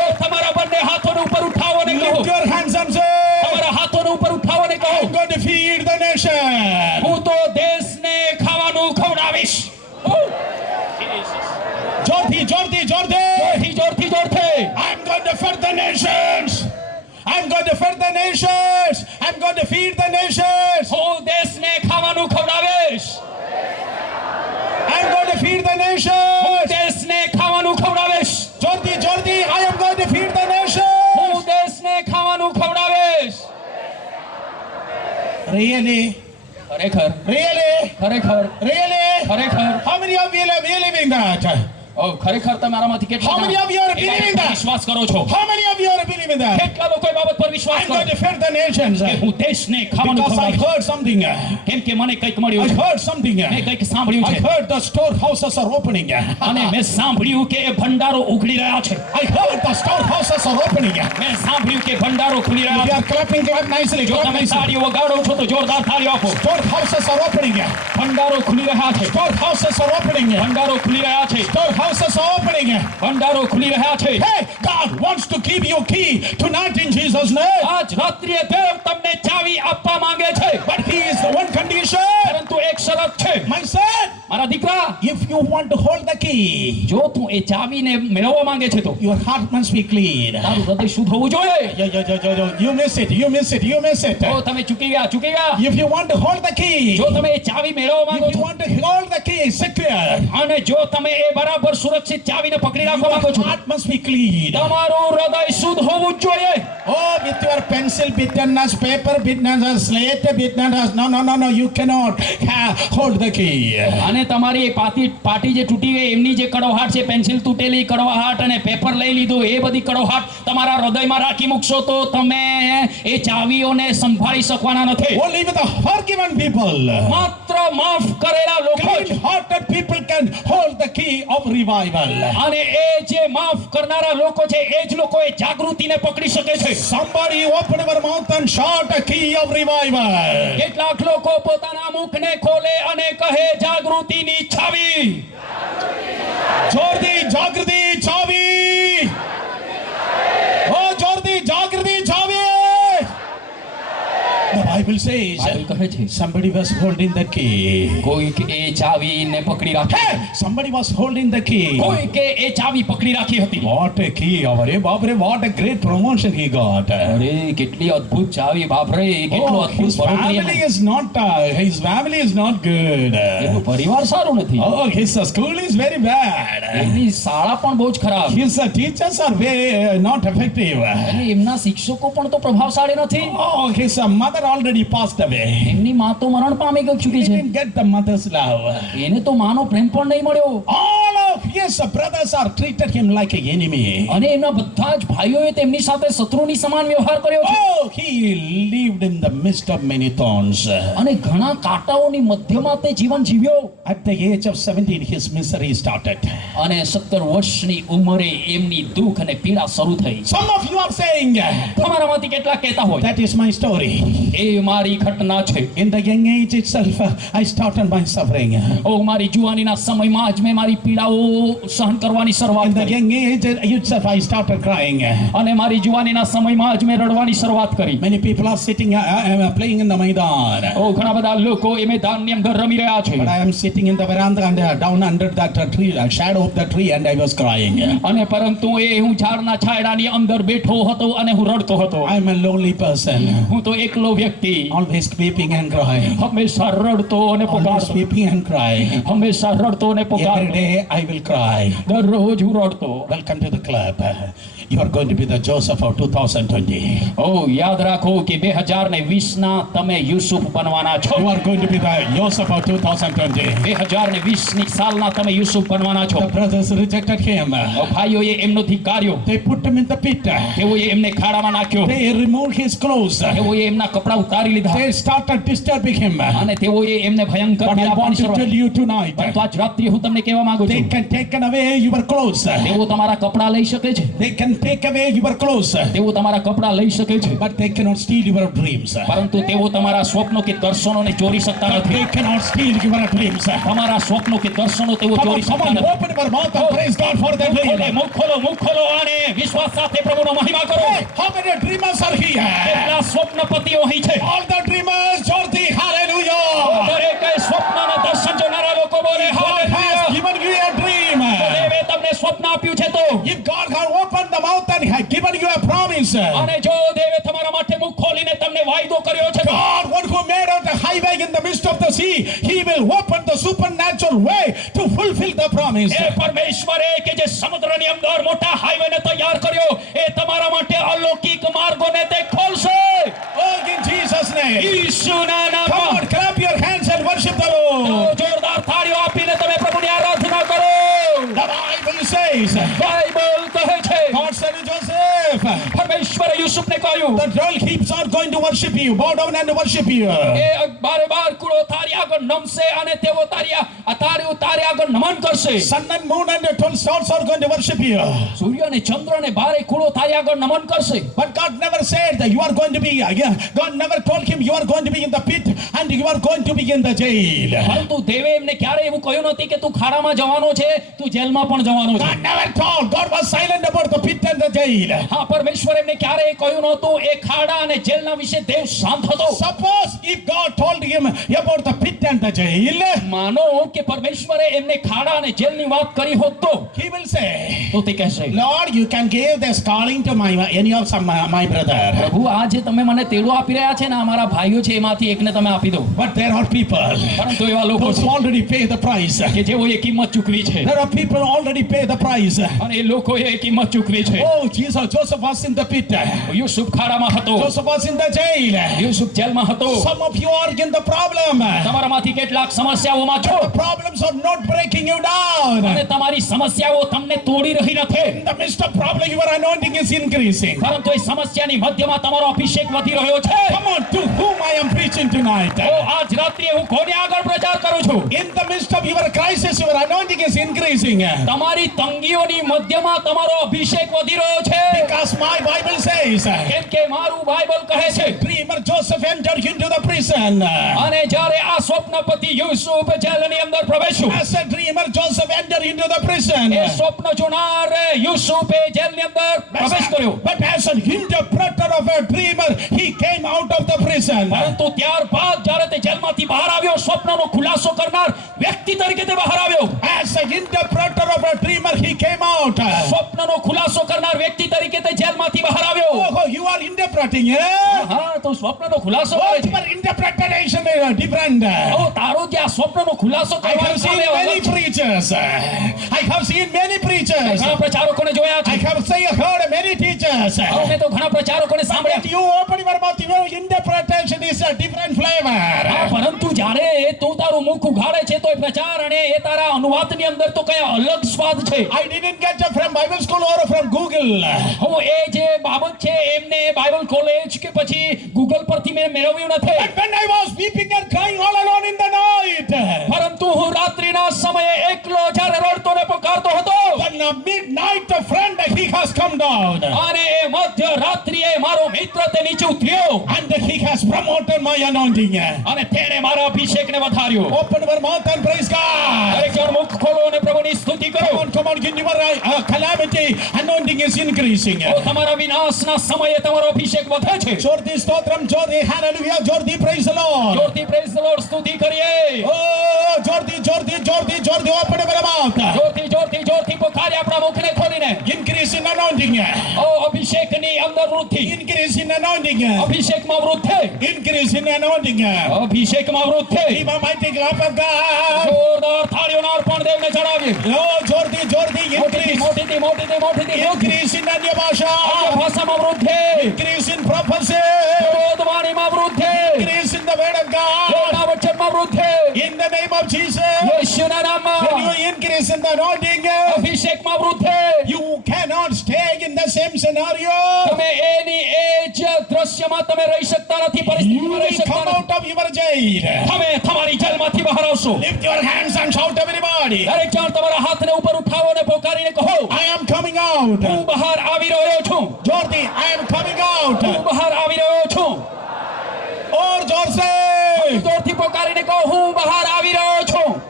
ઓ તમારા બંને હાથોને ઉપર ઉઠાવો ને કહો. lift your hands and say, તમારા હાથોને ઉપર ઉઠાવો ને કહો. I'm going to feed the nation. હું તો દેશને ખાવાનું ખવડાવીશ. જોરથી. I'm going to feed the nations. I'm going to feed the nations. I'm going to feed the nations. હું દેશને ખાવાનું ખવડાવીશ. I'm going to feed the હું nations. દેશને ખાવાનું ખવડાવીશ. Jordi, I am going to feed the nations. હું દેશને ખાવાનું ખવડાવીશ. Really? ખરેખર. How many of you are believing that? ઓ ખરેખર તમારામાંથી કેટલા How many of you are believing that? વિશ્વાસ કરો છો? How many of you are believing that? કેટલા લોકો એ બાબત પર વિશ્વાસ I'm કરો going to feed the nations. કે હું દેશને ખાવાનું Because I ખવડાવીશ. heard something. કેમ કે મને કંઈક મળ્યું I છે. heard something. મેં કંઈક સાંભળ્યું I છે. heard the storehouses are opening. અને મેં સાંભળ્યું કે એ ભંડારો ઉઘડી રહ્યા છે. I heard the storehouses are opening. મેં સાંભળ્યું કે ભંડારો ખુલી રહ્યા If you છે. are clapping nicely. જો તમે તાળીઓ વગાડો છો તો જોરદાર તાળીઓ આપો. Storehouses are opening. ભંડારો ખુલી રહ્યા છે. Storehouses are opening. ભંડારો ખુલી રહ્યા છે. Storehouses are opening. ભંડારો ખુલી રહ્યા છે. Hey, God wants to give you key tonight in Jesus' name. આજ રાત્રિએ દેવ તમને ચાવી આપવા માંગે છે. But He is the one condition. પરંતુ એક શરત છે. My son, મારા દીકરા, if you want to hold the key, જો તું એ ચાવીને મેળવવા માંગે છે તો your heart must be clean. તારું હૃદય શુદ્ધ હોવું જોઈએ. You miss it, you miss it, you miss it. જો તમે ચૂકી ગયા If you want to hold the key, જો તમે એ ચાવી મેળવવા માંગો if you છો want to hold the key secure, અને જો તમે એ બરાબર સુરક્ષિત ચાવીને પકડી રાખવા માંગો your છો heart must be clean. તમારું હૃદય શુદ્ધ હોવું જ જોઈએ. Oh, with your pencil bitterness, paper bitterness, slate bitterness, no, you cannot hold the key. અને તમારી એ પાટી જે તૂટી ગઈ એમની જે કડવાહટ છે, પેન્સિલ તૂટેલી કડવાહટ અને પેપર લઈ લીધું એ બધી કડવાહટ તમારા હૃદયમાં રાખી મૂકશો તો તમે એ ચાવીઓને સંભાળી શકવાના નથી. Only with the forgiven people, માત્ર માફ કરેલા લોકો જ clean-hearted people can hold the key of revival. અને એ જે માફ કરનારા લોકો છે એ જ લોકો એ જાગૃતિને પકડી શકે છે. Somebody open your mouth and shout a key of revival. કેટલાક લોકો પોતાના મુખને ખોલે અને કહે જાગૃતિની છાવી. જોરથી જાગૃતિ ચાવી. Oh, જોરથી જાગૃતિ ચાવી. The Bible says બાઇબલ કહે છે somebody was holding the key. કોઈ કે એ ચાવીને પકડી રાખી. Hey, somebody was holding the key. કોઈ કે એ ચાવી પકડી રાખી હતી. What a key! Avare Babre, what a great promotion he got. અરે કેટલી અદ્ભુત ચાવી બાપરે, કેટલો Oh, અદ્ભુત his family is not good. એનું પરિવાર સારું નથી. Oh, his school is very bad. એમની શાળા પણ બહુ જ ખરાબ. His teachers are very not effective. અને એમના શિક્ષકો પણ તો પ્રભાવશાળી નથી. Oh, his mother already passed away. એમની માં તો મરણ પામી ચૂકી He છે. didn't get the mother's love. એને તો માનો પ્રેમ પણ નહીં મળ્યો. All of his brothers are treated him like an enemy. અને એમના બધા જ ભાઈઓએ તેમની સાથે શત્રુની સમાન વ્યવહાર કર્યો છે. Oh, he lived in the midst of many thorns. અને ઘણા કાંટાઓની મધ્યમાં તે જીવન જીવ્યો. At the age of 17, his misery started. અને 17 વર્ષની ઉંમરે એમની દુઃખ અને પીડા શરૂ થઈ. Some of you are saying, તમારામાંથી કેટલાક કહેતા હોય that is my story. એ મારી ઘટના છે. In the young age itself, I started my suffering. ઓ મારી જુવાનીના સમયમાં જ મેં મારી પીડાઓ સહન કરવાની In શરૂઆત the કરી. young age itself, I started crying. અને મારી જુવાનીના સમયમાં જ મેં રડવાની શરૂઆત કરી. Many people are sitting, playing in the Maidan. ઓ ઘણા બધા લોકો એ મેદાનની અંદર રમી રહ્યા છે. But I am sitting in the veranda and down under that tree, shadow of the tree, and I was crying. અને પરંતુ હું ઝાડના છાયડાની અંદર બેઠો હતો અને હું રડતો હતો. I am a lonely person, હું તો એકલો વ્યક્તિ, always weeping and crying. હંમેશા રડતો અને Always પુકારતો. weeping and crying. હંમેશા રડતો અને Every પુકારતો. day I will cry. દરરોજ હું રડતો. Welcome to the club. You are going to be the Joseph of 2020. ઓ યાદ રાખો કે 2020ના તમે યુસુફ બનવાના છો. You are going to be the Joseph of 2020. 2020ની સાલના તમે યુસુફ બનવાના છો. The brothers rejected him. ભાઈઓએ એમનો ધિક્કાર્યો. They put him in the pit. તેઓએ એમને ખાડામાં નાખ્યો. They removed his clothes. તેઓએ એમના કપડા ઉતારી લીધા. They started disturbing him. અને તેઓએ એમને ભયંકર But I પીડા want આપવાની to શરૂઆત tell કરી. you tonight, પરંતુ આજ રાત્રે હું તમને કહેવા માંગુ they છું, can take away your clothes. તેઓ તમારા કપડા લઈ શકે છે. They can take away your clothes. તેઓ તમારા કપડા લઈ શકે છે. But they cannot steal your dreams. પરંતુ તેઓ તમારા સ્વપ્નો કે દર્શનોને ચોરી શકતા But નથી. they cannot steal your dreams. તમારા સ્વપ્નો કે દર્શનો તેઓ Come on, ચોરી શકતા નથી. open your mouth and praise God for the dream. મુખ ખોલો અને વિશ્વાસ સાથે પ્રભુનો મહિમા કરો. How many dreamers are here? કેટલા સ્વપ્નપતિઓ અહીં છે? All the dreamers, Jordi, hallelujah. દરેક સ્વપ્નના દર્શન જોનારા લોકો બોલે God hallelujah. has given you a dream. દેવે તમને સ્વપ્ન આપ્યું છે તો, If God has opened the mouth and has given you a promise, અને જો દેવે તમારા માટે મુખ ખોલીને તમને વાયદો કર્યો છે તો, God, one who made out a highway in the midst of the sea, He will open the supernatural way to fulfill the promise. એ પરમેશ્વરે કે જે સમુદ્રની અંદર મોટા હાઈવેને તૈયાર કર્યો, એ તમારા માટે અલૌકિક માર્ગોને તે ખોલશે. Oh, in Jesus' name. ઈસુના Come નામમાં on, clap your hands and worship the Lord. જોરદાર તાળીઓ આપીને તમે પ્રભુની આરાધના કરો. The Bible says, બાઇબલ કહે છે, God said to Joseph, પરમેશ્વરે યુસુફને કહ્યું, the girl keeps on going to worship you. Bow down and worship you. એ બારે બાર કુળો તારી આગળ નમશે અને તેઓ તારી આગળ નમન કરશે. Sun and moon and the 12 stars are going to worship you. સૂર્ય અને ચંદ્ર અને બારે કુળો તારી આગળ નમન કરશે. But God never said that you are going to be, God never told him you are going to be in the pit and you are going to be in the jail. પરંતુ દેવે એમને ક્યારે એવું કહ્યું નથી કે તું ખાડામાં જવાનો છે, તું જેલમાં પણ જવાનો છે. God never told. God was silent about the pit and the jail. હા, પરમેશ્વર એમને ક્યારે કહ્યું નહોતું નહોતું. એ ખાડા અને જેલના વિશે દેવ શાંત હતો. Suppose if God told him about the pit and the jail, માનો કે પરમેશ્વરે એમને ખાડા અને જેલની વાત કરી હોત તો he will say, તે કહેશે, Lord, you can give this calling to any of my brother. પ્રભુ આ જે તમે મને તેડો આપી રહ્યા છે ને અમારા ભાઈઓ છે એમાંથી એકને તમે આપી દો. But there are people પરંતુ એવા લોકો who છે already pay the price. કે જેઓએ કિંમત ચૂકવી છે There are people already pay the price. અને એ લોકોએ એ કિંમત ચૂકવી છે. Oh, Jesus, Joseph was in the pit. Yusuf ખાડામાં હતો. Joseph was in the jail. Yusuf જેલમાં હતો. Some of you are in the problem. તમારામાંથી કેટલાક સમસ્યાઓમાં છો The problems are not breaking you down. અને તમારી સમસ્યાઓ તમને તોડી રહી નથી, In the midst of problem, your anointing is increasing. પરંતુ એ સમસ્યાની મધ્યમાં તમારો અભિષેક વધી રહ્યો છે. Come on, to whom I am preaching tonight. તો આજ રાત્રિએ હું કોને આગળ પ્રચાર કરું છું? In the midst of your crisis, your anointing is increasing. તમારી તંગીઓની મધ્યમાં તમારો અભિષેક વધી રહ્યો છે. Because my Bible says, કેમ કે મારું બાઇબલ કહે છે, dreamer Joseph entered into the prison. અને જ્યારે આ સ્વપ્નપતિ યુસુફ જેલની અંદર પ્રવેશ્યો, As a dreamer, Joseph entered into the prison. એ સ્વપ્ન જોનાર યુસુફે જેલની અંદર પ્રવેશ કર્યો. But as an interpreter of a dreamer, he came out of the prison. પરંતુ ત્યારબાદ જ્યારે તે જેલમાંથી બહાર આવ્યો, સ્વપ્નનો ખુલાસો કરનાર વ્યક્તિ તરીકે તે બહાર આવ્યો. As an interpreter of a dreamer, he came out. સ્વપ્નનો ખુલાસો કરનાર વ્યક્તિ તરીકે તે જેલમાંથી બહાર આવ્યો. Oh, you are interpreting, yeah? હા, તો સ્વપ્નનો ખુલાસો Oh, કરે છે. your interpretation is different. તો તારો જે આ સ્વપ્નનો ખુલાસો I have કરવાનો seen સમય many અલગ છે. preachers. I have seen many preachers. ઘણા પ્રચારકોને જોયા I છે. have heard many teachers. અમે તો ઘણા પ્રચારકોને But સાંભળ્યા. you open your mouth, your interpretation is a different હા, flavor. પરંતુ જ્યારે તું તારું મુખ ઉઘાડે છે તો એ પ્રચાર અને એ તારા અનુવાદની અંદર તો કઈ અલગ સ્વાદ છે. I didn't get it from Bible school or from Google. હું એ જે બાબત છે એમને બાઇબલ કોલેજ કે પછી ગૂગલ પરથી મેં મેળવ્યું નથી. But when I was weeping and crying all alone in the night, પરંતુ હું રાત્રિના સમયે એકલો જ્યારે રડતો ને પુકારતો હતો, when a midnight friend, he has come down. અને એ મધ્ય રાત્રિએ મારો મિત્ર તે નીચે ઉતર્યો And he has promoted my anointing. અને તેણે મારા અભિષેકને વધાર્યો. Open your mouth and praise God. દરેક જણ મુખ ખોલો અને પ્રભુની સ્તુતિ કરો. Come on, in your calamity, anointing is increasing. તો તમારા વિનાશના સમયે તમારો અભિષેક વધે છે. Jordi Stotram, Jordi, hallelujah, Jordi, praise the Lord. જોરથી praise the Lord સ્તુતિ કરીએ. Oh, Jordi, open your mouth. જોરથી પોકારી આપણા મુખને ખોલીને. Increase in anointing. ઓ અભિષેકની અંદર વૃદ્ધિ, Increase in anointing. અભિષેકમાં વૃદ્ધિ, Increase in anointing. અભિષેકમાં વૃદ્ધિ. Give a mighty clap of God. જોરદાર થાળીઓના અર્પણ દેવને ચડાવીએ. Oh, Jordi, increase. મોટીથી વૃદ્ધિ. Increase in Anya અન્ય Bhasha. ભાષામાં વૃદ્ધિ. Increase in prophecy. ક્રોધવાણીમાં વૃદ્ધિ. Increase in the word of God. દેવના વચનમાં વૃદ્ધિ. In the name of Jesus. યેશુના When નામમાં you increase in the anointing, અભિષેકમાં વૃદ્ધિ. you cannot stay in the same scenario. તમે એની એ જ દ્રશ્યમાં તમે રહી શકતા નથી, You પરિસ્થિતિમાં રહી will શકતા come નથી. out of your jail. તમે તમારી જેલમાંથી બહાર આવશો. Lift your hands and shout, everybody. દરેક જણ તમારા હાથને ઉપર ઉઠાવો અને પોકારીને કહો, I am coming out. હું બહાર આવી રહ્યો છું. Jordi, I am coming out. હું બહાર આવી રહ્યો છું. Or Jorse. જોરથી પોકારીને કહો, હું બહાર આવી રહ્યો છું.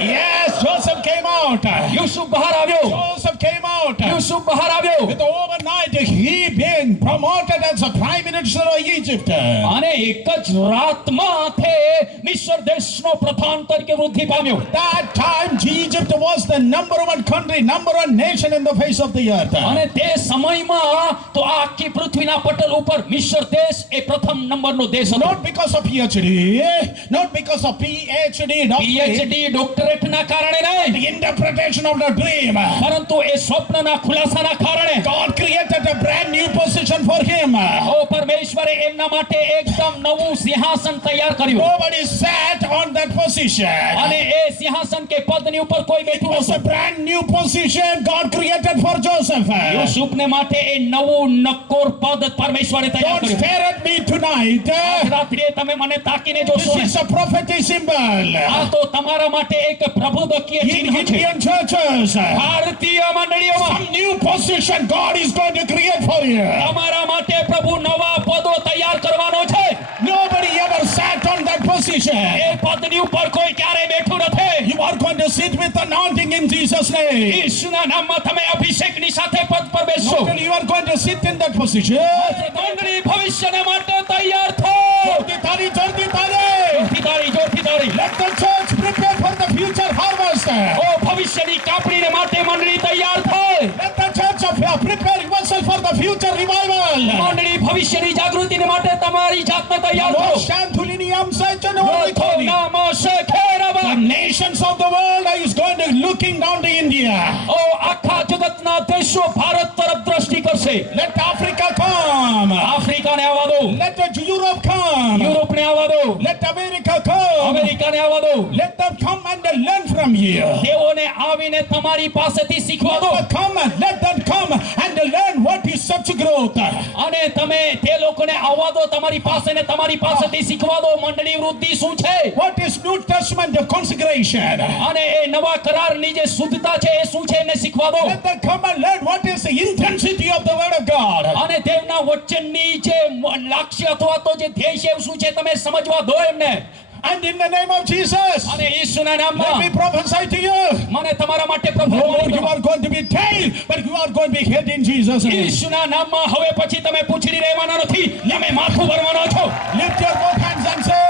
Yes, Joseph came out. Yusuf બહાર આવ્યો. Joseph came out. યુસુફ બહાર આવ્યો. With overnight, he being promoted as a prime minister of Egypt. અને એક જ રાતમાં તે મિસ્ર દેશનો પ્રધાન તરીકે વૃદ્ધિ પામ્યો. That time, Egypt was the number one country, number one nation in the face of the earth. અને તે સમયમાં તો આ આખી પૃથ્વીના પટલ ઉપર મિસ્ર દેશ એ પ્રથમ નંબરનો દેશ હતો. Not because of PhD, not because of PhD, doctorate, PhD ડોક્ટરેટના કારણે નહીં, the interpretation of the dream. પરંતુ એ સ્વપ્નના ખુલાસાના કારણે. God created a brand new position for him. ઓ પરમેશ્વરે એમના માટે એકદમ નવું સિંહાસન તૈયાર કર્યું. Nobody sat on that position. અને એ સિંહાસન કે પદની ઉપર કોઈ It બેઠું was a નહોતું. brand new position God created for Joseph. યુસુફને માટે એ નવું નક્કોર પદ પરમેશ્વરે તૈયાર Don't કર્યું. stare at me tonight. આજ રાત્રિએ તમે મને તાકીને જોશો This ને. is a prophetic symbol. આ તો તમારા માટે એક પ્રબોધકીય In ચિહ્ન છે. Indian churches, ભારતીય મંડળીઓમાં some new position God is going to create for you. તમારા માટે પ્રભુ નવા પદો તૈયાર કરવાનો છે. Nobody ever sat on that position. એ પદની ઉપર કોઈ ક્યારે બેઠું નથી. You are going to sit with with anointing in Jesus' name. ઈસુના નામમાં તમે અભિષેકની સાથે પદ પર બેસશો. Not only you are going to sit in that position. મંડળી ભવિષ્યના માટે તૈયાર થો. જોરથી તાળી, જોરથી તાળી. જોરથી તાળી, જોરથી તાળી. Let the church prepare for the future harvest. ઓ ભવિષ્યની કાપણીને માટે મંડળી તૈયાર થાય. Let the church prepare yourself for the future revival. મંડળી ભવિષ્યની જાગૃતિને માટે તમારી જાતને તૈયાર કરો. Shanthuliniam રોથો નામ શેખેરવા. The nations of the world is going to looking down to India. ઓ આખા જગતના દેશો ભારત તરફ દ્રષ્ટિ કરશે. Let Africa come. આફ્રિકાને આવવા દો. Let Europe come. યુરોપને આવવા દો. Let America come. અમેરિકાને આવવા દો. Let them come and learn from you. તેઓને આવીને તમારી પાસેથી શીખવા દો. Come and let them come and learn what is such growth. અને તમે તે લોકોને આવવા દો તમારી પાસે ને તમારી પાસેથી શીખવા દો મંડળી વૃદ્ધિ શું છે. What is New Testament consecration? અને એ નવા કરારની જે શુદ્ધતા છે એ શું છે એને શીખવા દો. Let them come and learn what is the intensity of the word of God. અને દેવના વચનની જે લક્ષ્ય અથવા તો જે ધ્યેય છે એ શું છે તમે સમજવા દો એમને. And in the name of Jesus, અને ઈસુના let me નામમાં prophesy to you. મને તમારા માટે No more you પ્રભુ are going to be tail, but you are going to be head in Jesus' name. ઈસુના નામમાં હવે પછી તમે પૂંછડી રહેવાના નથી, તમે માથું ભરવાના છો. Lift your both hands and say,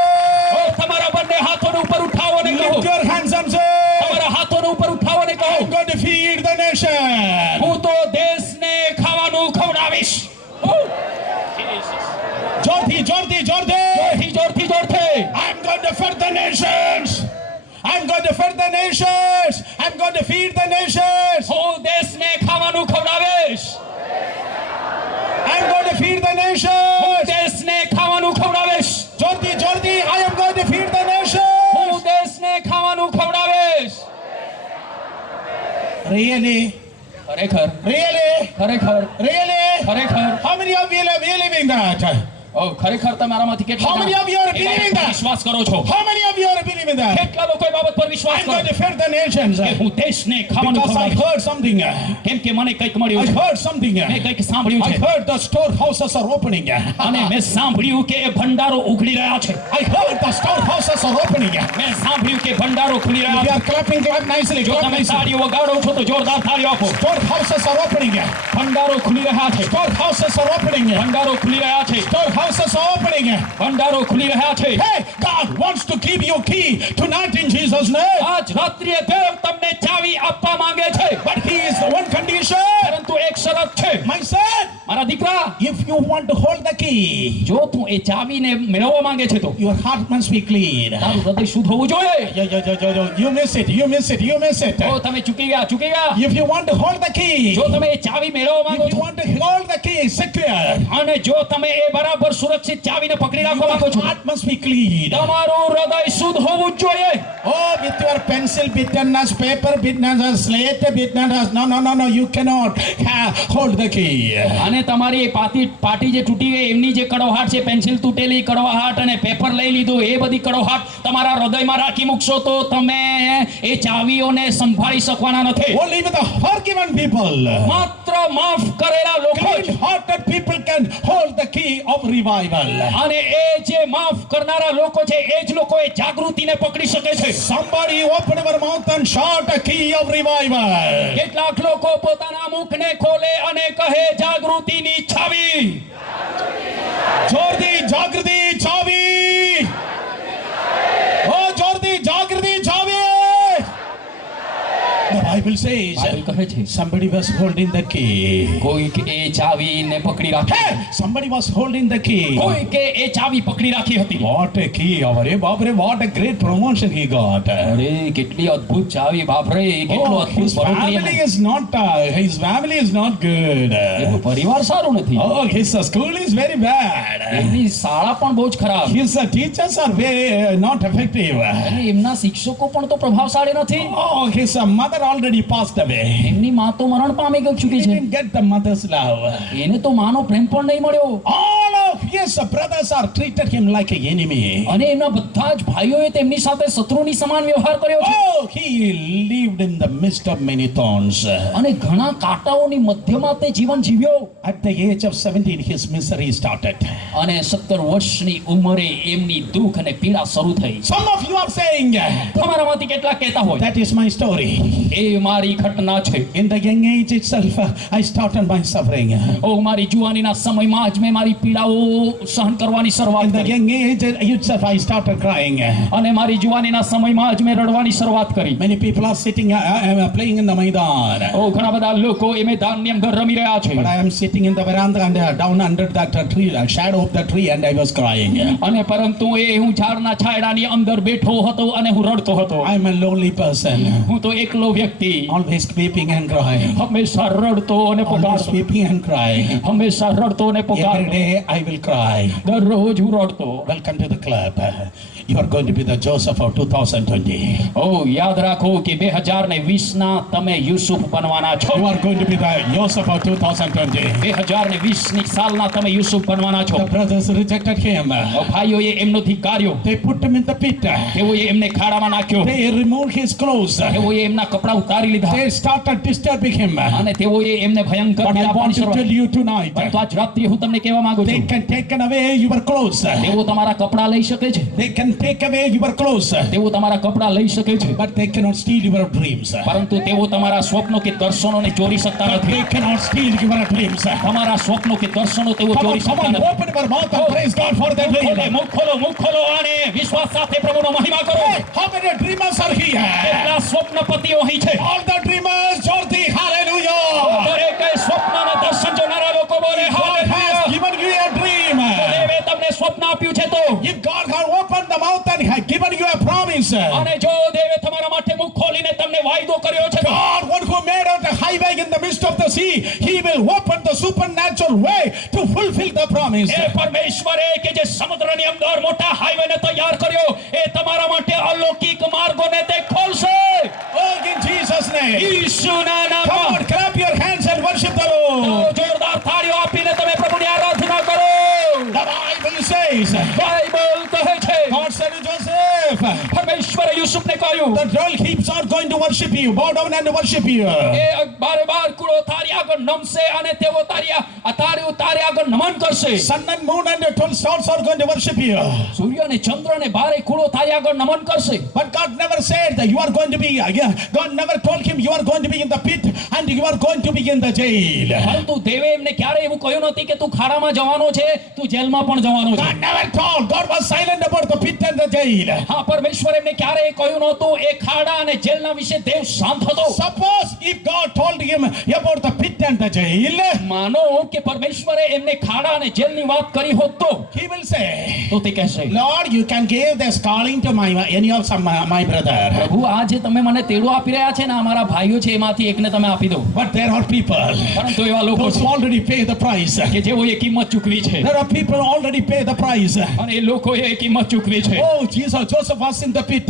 ઓ તમારા બંને હાથોને ઉપર ઉઠાવો ને કહો. lift your hands and say, તમારા હાથોને ઉપર ઉઠાવો ને કહો. I'm going to feed the nation. હું તો દેશને ખાવાનું ખવડાવીશ. ઓ, Jordi, Jordi, Jordi. જોરથી જોરથી જોરથી. I'm going to feed the nations. I'm going to feed the nations. I'm going to feed the nations. હું દેશને ખાવાનું ખવડાવીશ. I'm going to feed the હું nations. દેશને ખાવાનું ખવડાવીશ. Jordi, Jordi, I am going to feed the nations. હું દેશને ખાવાનું ખવડાવીશ. Really? ખરેખર Really? ખરેખર Really? ખરેખર. How many of you are believing that? ઓ ખરેખર તમારામાંથી કેટલા How many of you are એ બાબત believing પર that? વિશ્વાસ કરો છો? How many of you are believing that? કેટલા લોકો એ બાબત પર વિશ્વાસ I'm કરો going to feed the nations. કે હું દેશને ખાવાનું Because I ખવડાવીશ? heard something. કેમ કે મને કંઈક I મળ્યું છે. heard something. મેં કંઈક સાંભળ્યું I છે. heard the storehouses are opening. અને મેં સાંભળ્યું કે એ ભંડારો ઉઘડી રહ્યા છે. I heard the storehouses are opening. મેં સાંભળ્યું કે ભંડારો ખુલી If રહ્યા you છે. are clapping, clap nicely. જો Clap તમે nicely. તાળીઓ વગાડો છો તો જોરદાર તાળીઓ આપો. Storehouses are opening. ભંડારો ખુલી રહ્યા છે. Storehouses are opening. ભંડારો ખુલી રહ્યા છે. Storehouses are opening. ભંડારો ખુલી રહ્યા છે. Hey, God wants to give you key tonight in Jesus' name. આજ રાત્રિએ દેવ તમને ચાવી આપવા માંગે છે. But he is the one condition. પરંતુ એક શરત છે. My son, મારા દીકરા, if you want to hold the key, જો તું એ ચાવીને મેળવવા માંગે છે તો your heart must be clean. તારું હૃદય શુદ્ધ હોવું જોઈએ. You miss it. You miss it. You miss it. જો તમે ચૂકી ગયા If you want to hold the key, જો તમે એ ચાવી મેળવવા માંગો if you છો want to hold the key secure, અને જો તમે એ બરાબર સુરક્ષિત ચાવીને પકડી રાખવા માંગો your છો heart must be clean. તમારું હૃદય શુદ્ધ હોવું જ જોઈએ. Oh, with your pencil, bitterness, paper, bitterness, slate, bitterness. No. You cannot hold the key. અને તમારી એ પાટી જે તૂટી ગઈ એમની જે કડવાહટ છે, પેન્સિલ તૂટેલી કડવાહટ અને પેપર લઈ લીધું એ બધી કડવાહટ તમારા હૃદયમાં રાખી મૂકશો તો તમે એ ચાવીઓને સંભાળી શકવાના નથી. Only with the forgiven people, માત્ર માફ કરેલા લોકો જ clean-hearted people can hold the key of revival. અને એ જે માફ કરનારા લોકો છે એ જ લોકો એ જાગૃતિને પકડી શકે છે. Somebody open our mouth and shout a key of revival. કેટલાક લોકો પોતાના મુખને ખોલે અને કહે જાગૃતિની છાવી. Jordi, Jagriti, Chavi. Oh, Jordi, Jagriti, Chavi. The Bible says Bible કહે છે somebody was holding the key. કોઈક એ ચાવીને પકડી રાખી. Hey, somebody was holding the key. કોઈકે એ ચાવી પકડી રાખી હતી. What a key. What a great promotion he got. અરે કેટલી અદ્ભુત ચાવી બાપરે, કેટલું Oh, અદ્ભુત his family is not good. એનું પરિવાર સારું નથી. Oh, his school is very bad. એમની શાળા પણ બહુ જ ખરાબ. His teachers are very not effective. અને એમના શિક્ષકો પણ તો પ્રભાવશાળી નથી. Oh, his mother already passed away. એમની માં તો મરણ પામી ગઈ ચૂકી He છે. didn't get the mother's love. એને તો માનો પ્રેમ પણ નહીં મળ્યો. All of his brothers are treated him like an enemy. અને એમના બધા જ ભાઈઓએ તેમની સાથે શત્રુની સમાન વ્યવહાર કર્યો છે. Oh, he lived in the midst of many thorns. અને ઘણા કાંટાઓની મધ્યમાં તે જીવન જીવ્યો. At the age of 17, his misery started. અને 17 વર્ષની ઉંમરે એમની દુઃખ અને પીડા શરૂ થઈ. Some of you are saying, તમારામાંથી કેટલા કહેતા હોય that is my story. એ મારી ઘટના છે. In the young age itself, I started my suffering. ઓ મારી જુવાનીના સમયમાં જ મેં મારી પીડાઓ સહન કરવાની શરૂઆત In the કરી. young age itself, I started crying. અને મારી જુવાનીના સમયમાં જ મેં રડવાની શરૂઆત કરી. Many people are sitting, playing in the Maidan. ઓ ઘણા બધા લોકો એ મેદાનની અંદર રમી રહ્યા છે. But I am sitting in the veranda and down under that tree, shadow of the tree, and I was crying. અને પરંતુ હું ઝાડના છાયડાની અંદર બેઠો હતો અને હું રડતો હતો. I am a lonely person, હું તો એકલો વ્યક્તિ, always weeping and crying. હંમેશા રડતો અને Always પોકારતો, weeping and crying. હંમેશા રડતો અને Every પોકારતો. day I will cry. દરરોજ હું રડતો. Welcome to the club. You are going to be the Joseph of 2020. ઓ યાદ રાખો કે 2020 તમે યુસુફ બનવાના છો. You are going to be the Joseph of 2020. 2020ની સાલના તમે યુસુફ બનવાના છો. The brothers rejected him. ભાઈઓએ એમનો ધિક્કાર્યો. They put him in the pit. તેઓએ એમને ખાડામાં નાખ્યો. They removed his clothes. તેઓએ એમના કપડા ઉતારી લીધા. They started disturbing him. અને તેઓએ એમને ભયંકર But I પીડા want આપવાની to tell શરૂઆત. you tonight, પરંતુ આજ રાત્રે હું તમને કહેવા માંગુ they છું, can take away your clothes. તેઓ તમારા કપડા લઈ શકે છે. They can take away your clothes. તેઓ તમારા કપડા લઈ શકે છે. But they cannot steal your dreams. પરંતુ તેઓ તમારા સ્વપ્નો કે દર્શનોને ચોરી શકતા But નથી. they cannot steal your dreams. તમારા સ્વપ્નો કે દર્શનો તેઓ Come on, ચોરી શકતા નથી. open your mouth and praise God for their dream. મુખ ખોલો અને વિશ્વાસ સાથે પ્રભુનો મહિમા કરો. How many dreamers are here? કેટલા સ્વપ્નપતિઓ અહીં છે? All the dreamers, Jordi, hallelujah. દરેક સ્વપ્નના દર્શન જોનારા લોકો બોલે God has hallelujah. given you a dream. દેવે તમને સ્વપ્ન આપ્યું છે તો, If God has opened the mouth and has given you a promise, અને જો દેવે તમારા માટે મુખ ખોલીને તમને વાયદો કર્યો છે તો, God, one who made out a highway in the midst of the sea, He will open the supernatural way to fulfill the promise. એ પરમેશ્વરે કે જે સમુદ્રની અંદર મોટા હાઈવેને તૈયાર કર્યો, એ તમારા માટે અલૌકિક માર્ગોને તે ખોલશે. Oh, in Jesus' name. ઈસુના Come નામમાં on, clap your hands and worship the Lord. જોરદાર તાળીઓ આપીને તમે પ્રભુની આરાધના કરો. The Bible says, બાઇબલ કહે છે, God said to Joseph, પરમેશ્વરે યુસુફને કહ્યું, the girl keeps on going to worship you, bow down and worship you. એ બારે બાર કુળો તારી આગળ નમશે અને તેઓ તારી આગળ નમન કરશે. Sun and moon and the 12 stars are going to worship you. સૂર્ય અને ચંદ્ર અને બારે કુળો તારી આગળ નમન કરશે. But God never said that you are going to be, God never told him you are going to be in the pit and you are going to be in the jail. પરંતુ દેવે એમને ક્યારે એવું કહ્યું નથી કે તું ખાડામાં જવાનો છે, તું જેલમાં પણ જવાનો છે. God never told. God was silent about the pit and the jail. હા, પરમેશ્વર એમને ક્યારે કહ્યું નહોતું. એ ખાડા અને જેલના વિશે દેવ શાંત હતો. Suppose if God told him about the pit and the jail, માનો કે પરમેશ્વરે એમને ખાડા અને જેલની વાત કરી હોત તો he will say, તો તે કહેશે, Lord, you can give this calling to any of my brother. પ્રભુ આ જે તમે મને તેડો આપી રહ્યા છે ને, અમારા ભાઈઓ છે એમાંથી એકને તમે આપી દો. But there are people પરંતુ એવા લોકો those છે who already pay the price. કે જેઓએ કિંમત ચૂકવી છે. There are people who already pay the price. અને એ લોકોએ કિંમત ચૂકવી છે. Oh, Jesus, Joseph was in the pit.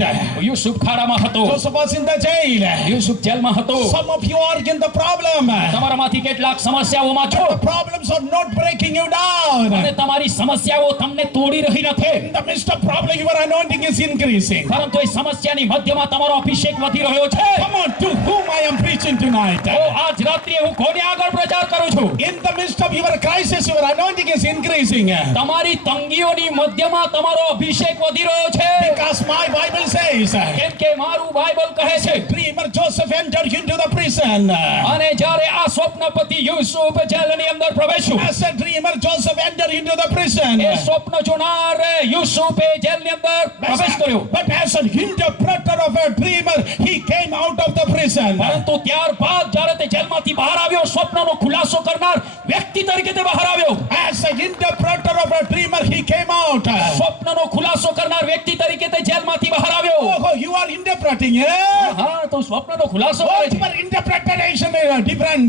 Yusuf ખાડામાં હતો. Joseph was in the jail. Yusuf જેલમાં હતો. Some of you are in the problem. તમારામાંથી કેટલાક સમસ્યાઓમાં છો The problems are not breaking you down. અને તમારી સમસ્યાઓ તમને તોડી રહી નથી. In the midst of problem, your anointing is increasing. પરંતુ એ સમસ્યાની મધ્યમાં તમારો અભિષેક વધી રહ્યો છે. Come on, to whom I am preaching tonight. તો આજ રાત્રે હું કોને આગળ પ્રચાર કરું છું? In the midst of your crisis, your anointing is increasing. તમારી તંગીઓની મધ્યમાં તમારો અભિષેક વધી રહ્યો છે. Because my Bible says, કેમ કે મારું બાઇબલ કહે છે, dreamer Joseph entered into the prison. અને જ્યારે આ સ્વપ્નપતિ યુસુફ જેલની અંદર પ્રવેશ્યો, As a dreamer, Joseph entered into the prison. એ સ્વપ્ન જોનાર યુસુફે જેલની અંદર પ્રવેશ કર્યો. But as an interpreter of a dreamer, he came out of the prison. પરંતુ ત્યારબાદ જ્યારે તે જેલમાંથી બહાર આવ્યો, સ્વપ્નનો ખુલાસો કરનાર વ્યક્તિ તરીકે તે બહાર આવ્યો. As an interpreter of a dreamer, he came out. સ્વપ્નનો ખુલાસો કરનાર વ્યક્તિ તરીકે તે જેલમાંથી બહાર આવ્યો. Oh, you are interpreting, eh? હા, તો સ્વપ્નનો ખુલાસો Oh, કરે છે. your interpretation is different.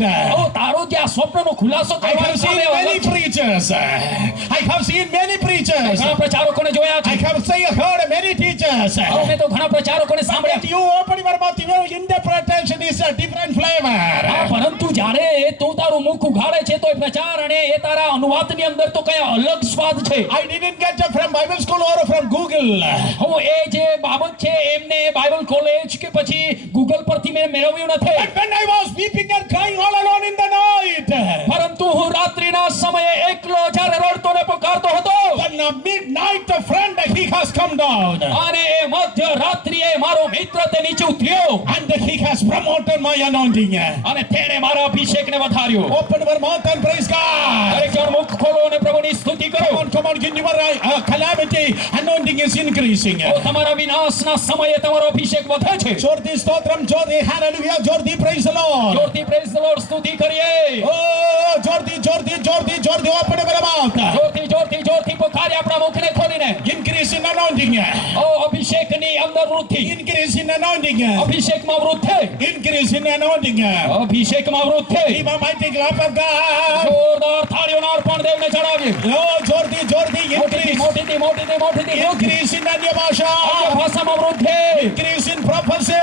તારો જે આ સ્વપ્નનો ખુલાસો I have કરવાનો seen સમય many અલગ છે. preachers. I have seen many preachers. ઘણા પ્રચારકોને જોયા I છે. have heard many teachers. અમે તો ઘણા પ્રચારકોને સાંભળ્યા. But you open your mouth, your interpretation is a different flavor. પરંતુ જ્યારે તું તારું મુખ ઉઘાડે છે તો એ પ્રચાર અને એ તારા અનુવાદની અંદર તો કયા અલગ સ્વાદ છે. I didn't get it from Bible school or from Google. હું એ જે બાબત છે એમને બાઇબલ કોલેજ કે પછી ગૂગલ પરથી મેં મેળવ્યું નથી. But when I was weeping and crying all alone in the night, પરંતુ હું રાત્રિના સમયે એકલો જ્યારે રડતો ને પુકારતો હતો, then a midnight friend, he has come down. અને એ મધ્ય રાત્રિએ મારો મિત્ર તે નીચે ઉતર્યો And he has promoted my anointing. અને તેણે મારા અભિષેકને વધાર્યો. Open your mouth and praise God. દરેક જણ મુખ ખોલો અને પ્રભુની સ્તુતિ કરો. Come on, in your calamity, anointing is increasing. તો તમારા વિનાશના સમયે તમારો અભિષેક વધે છે. Jordi Stotram, Jordi, hallelujah, Jordi, praise the Lord. જોરથી પ્રેઝ ધ લોર્ડ સ્તુતિ કરીએ. Oh, Jordi, open your mouth. જોરથી પુકારીએ આપણા મુખને ખોલીને. Increase in anointing. ઓ અભિષેકની અંદર વૃદ્ધિ. Increase in anointing. અભિષેકમાં વૃદ્ધિ. Increase in anointing. અભિષેકમાં વૃદ્ધિ. Give a mighty clap of God. જોરદાર થાળીઓના અર્પણ દેવને ચડાવીએ. Oh, Jordi, increase. મોટીથી Increase in Anya Bhasha. ભાષામાં વૃદ્ધિ. Increase in prophecy.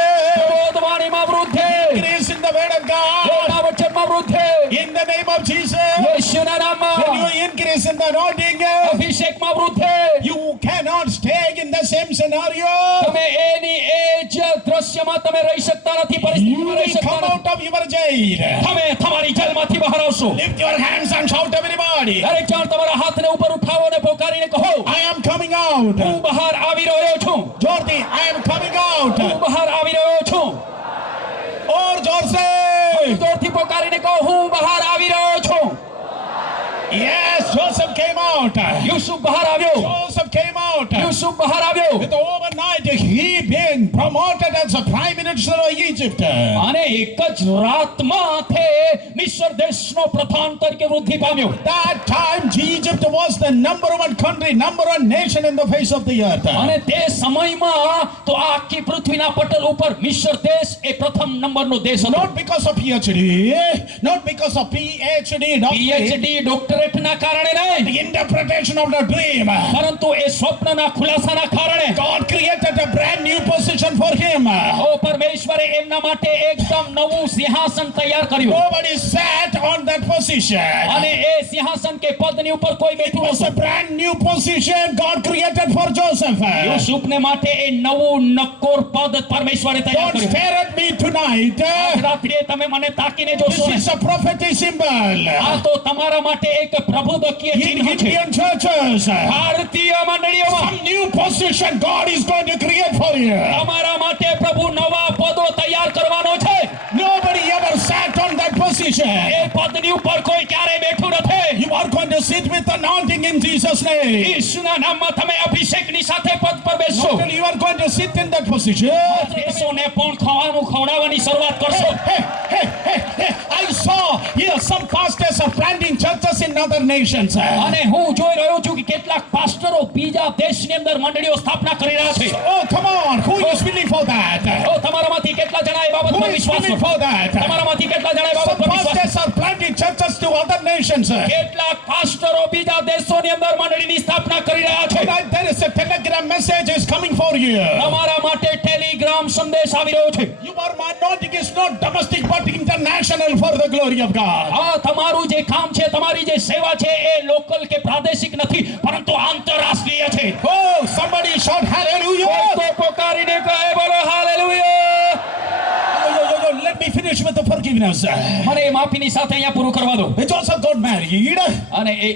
બોધવાણીમાં વૃદ્ધિ. Increase in the word of God. બોધના વચનમાં વૃદ્ધિ. In the name of Jesus. યેશુના When નામમાં you increase in the anointing, અભિષેકમાં વૃદ્ધિ. you cannot stay in the same scenario. તમે એની એ જ દ્રશ્યમાં તમે રહી શકતા નથી, You પરિસ્થિતિમાં રહી will શકતા come નથી. out of your jail. તમે તમારી જેલમાંથી બહાર આવશો. Lift your hands and shout everybody. દરેક જણ તમારા હાથને ઉપર ઉઠાવો અને પોકારીને કહો, I am coming out. હું બહાર આવી રહ્યો છું. Jordi, I am coming out. હું બહાર આવી રહ્યો છું. Or Jorse. જોરથી પોકારીને કહો, હું બહાર આવી રહ્યો છું. Yes, Joseph came out. Yusuf બહાર આવ્યો. Joseph came out. યુસુફ બહાર આવ્યો. With overnight, he being promoted as a prime minister of Egypt. અને એક જ રાતમાં તે મિસ્ર દેશનો પ્રધાન તરીકે વૃદ્ધિ પામ્યો. That time, Egypt was the number one country, number one nation in the face of the earth. અને તે સમયમાં તો આ આખી પૃથ્વીના પટલ ઉપર મિસ્ર દેશ એ પ્રથમ નંબરનો દેશ હતો. Not because of PhD, not because of PhD, PhD ડોક્ટરેટના કારણે નહીં, the interpretation of the dream. પરંતુ એ સ્વપ્નના ખુલાસાના કારણે. God created a brand new position for him. ઓ પરમેશ્વરે એમના માટે એકદમ નવું સિંહાસન તૈયાર કર્યું. Nobody sat on that position. અને એ સિંહાસન કે પદની ઉપર કોઈ It બેઠું was a નહોતું. brand new position God created for Joseph. યુસુફને માટે એ નવું નક્કોર પદ પરમેશ્વરે તૈયાર Don't કર્યું. stare at me tonight. આજ રાત્રે તમે મને તાકીને જોશો This ને. is a prophetic symbol. આ તો તમારા માટે એક પ્રભુદકીય In ચિહ્ન છે. Indian churches, ભારતીય મંડળીઓમાં some new position God is going to create for you. તમારા માટે પ્રભુ નવા પદો તૈયાર કરવાનો છે. Nobody ever sat on that position. એ પદની ઉપર કોઈ ક્યારે બેઠું નથી. You are going to sit with anointing in Jesus' name. ઈસુના નામમાં તમે અભિષેકની સાથે પદ પર બેસશો. Not only you are going to sit in that position. દેશોને પણ ખવડાવવાની શરૂઆત કરશો. Hey, I saw here some pastors are planting churches in other nations. અને હું જોઈ રહ્યો છું કે કેટલાક પાસ્ટરો બીજા દેશની અંદર મંડળીઓ સ્થાપના કરી રહ્યા છે. Oh, come on. Who is willing for that? તો તમારામાંથી કેટલા જણા એ બાબત Who પર is વિશ્વાસ willing કરો? for that? તમારામાંથી કેટલા જણા એ બાબત Some પર વિશ્વાસ કરો? pastors are planting churches to other nations. કેટલાક પાસ્ટરો બીજા દેશોની અંદર મંડળીની સ્થાપના કરી રહ્યા છે. Tonight there is a telegram message is coming for you. તમારા માટે ટેલિગ્રામ સંદેશ આવી રહ્યો છે. Your anointing is not domestic but international for the glory of God. આ તમારું જે કામ છે, તમારી જે સેવા છે એ લોકલ કે પ્રાદેશિક નથી પરંતુ આંતરરાષ્ટ્રીય છે. Oh, somebody shout hallelujah. તો પોકારીને કહે બોલો hallelujah. Let me finish with the forgiveness. મને એ માફીની સાથે અહીંયા પૂરું કરવા દો. Joseph got married. અને એ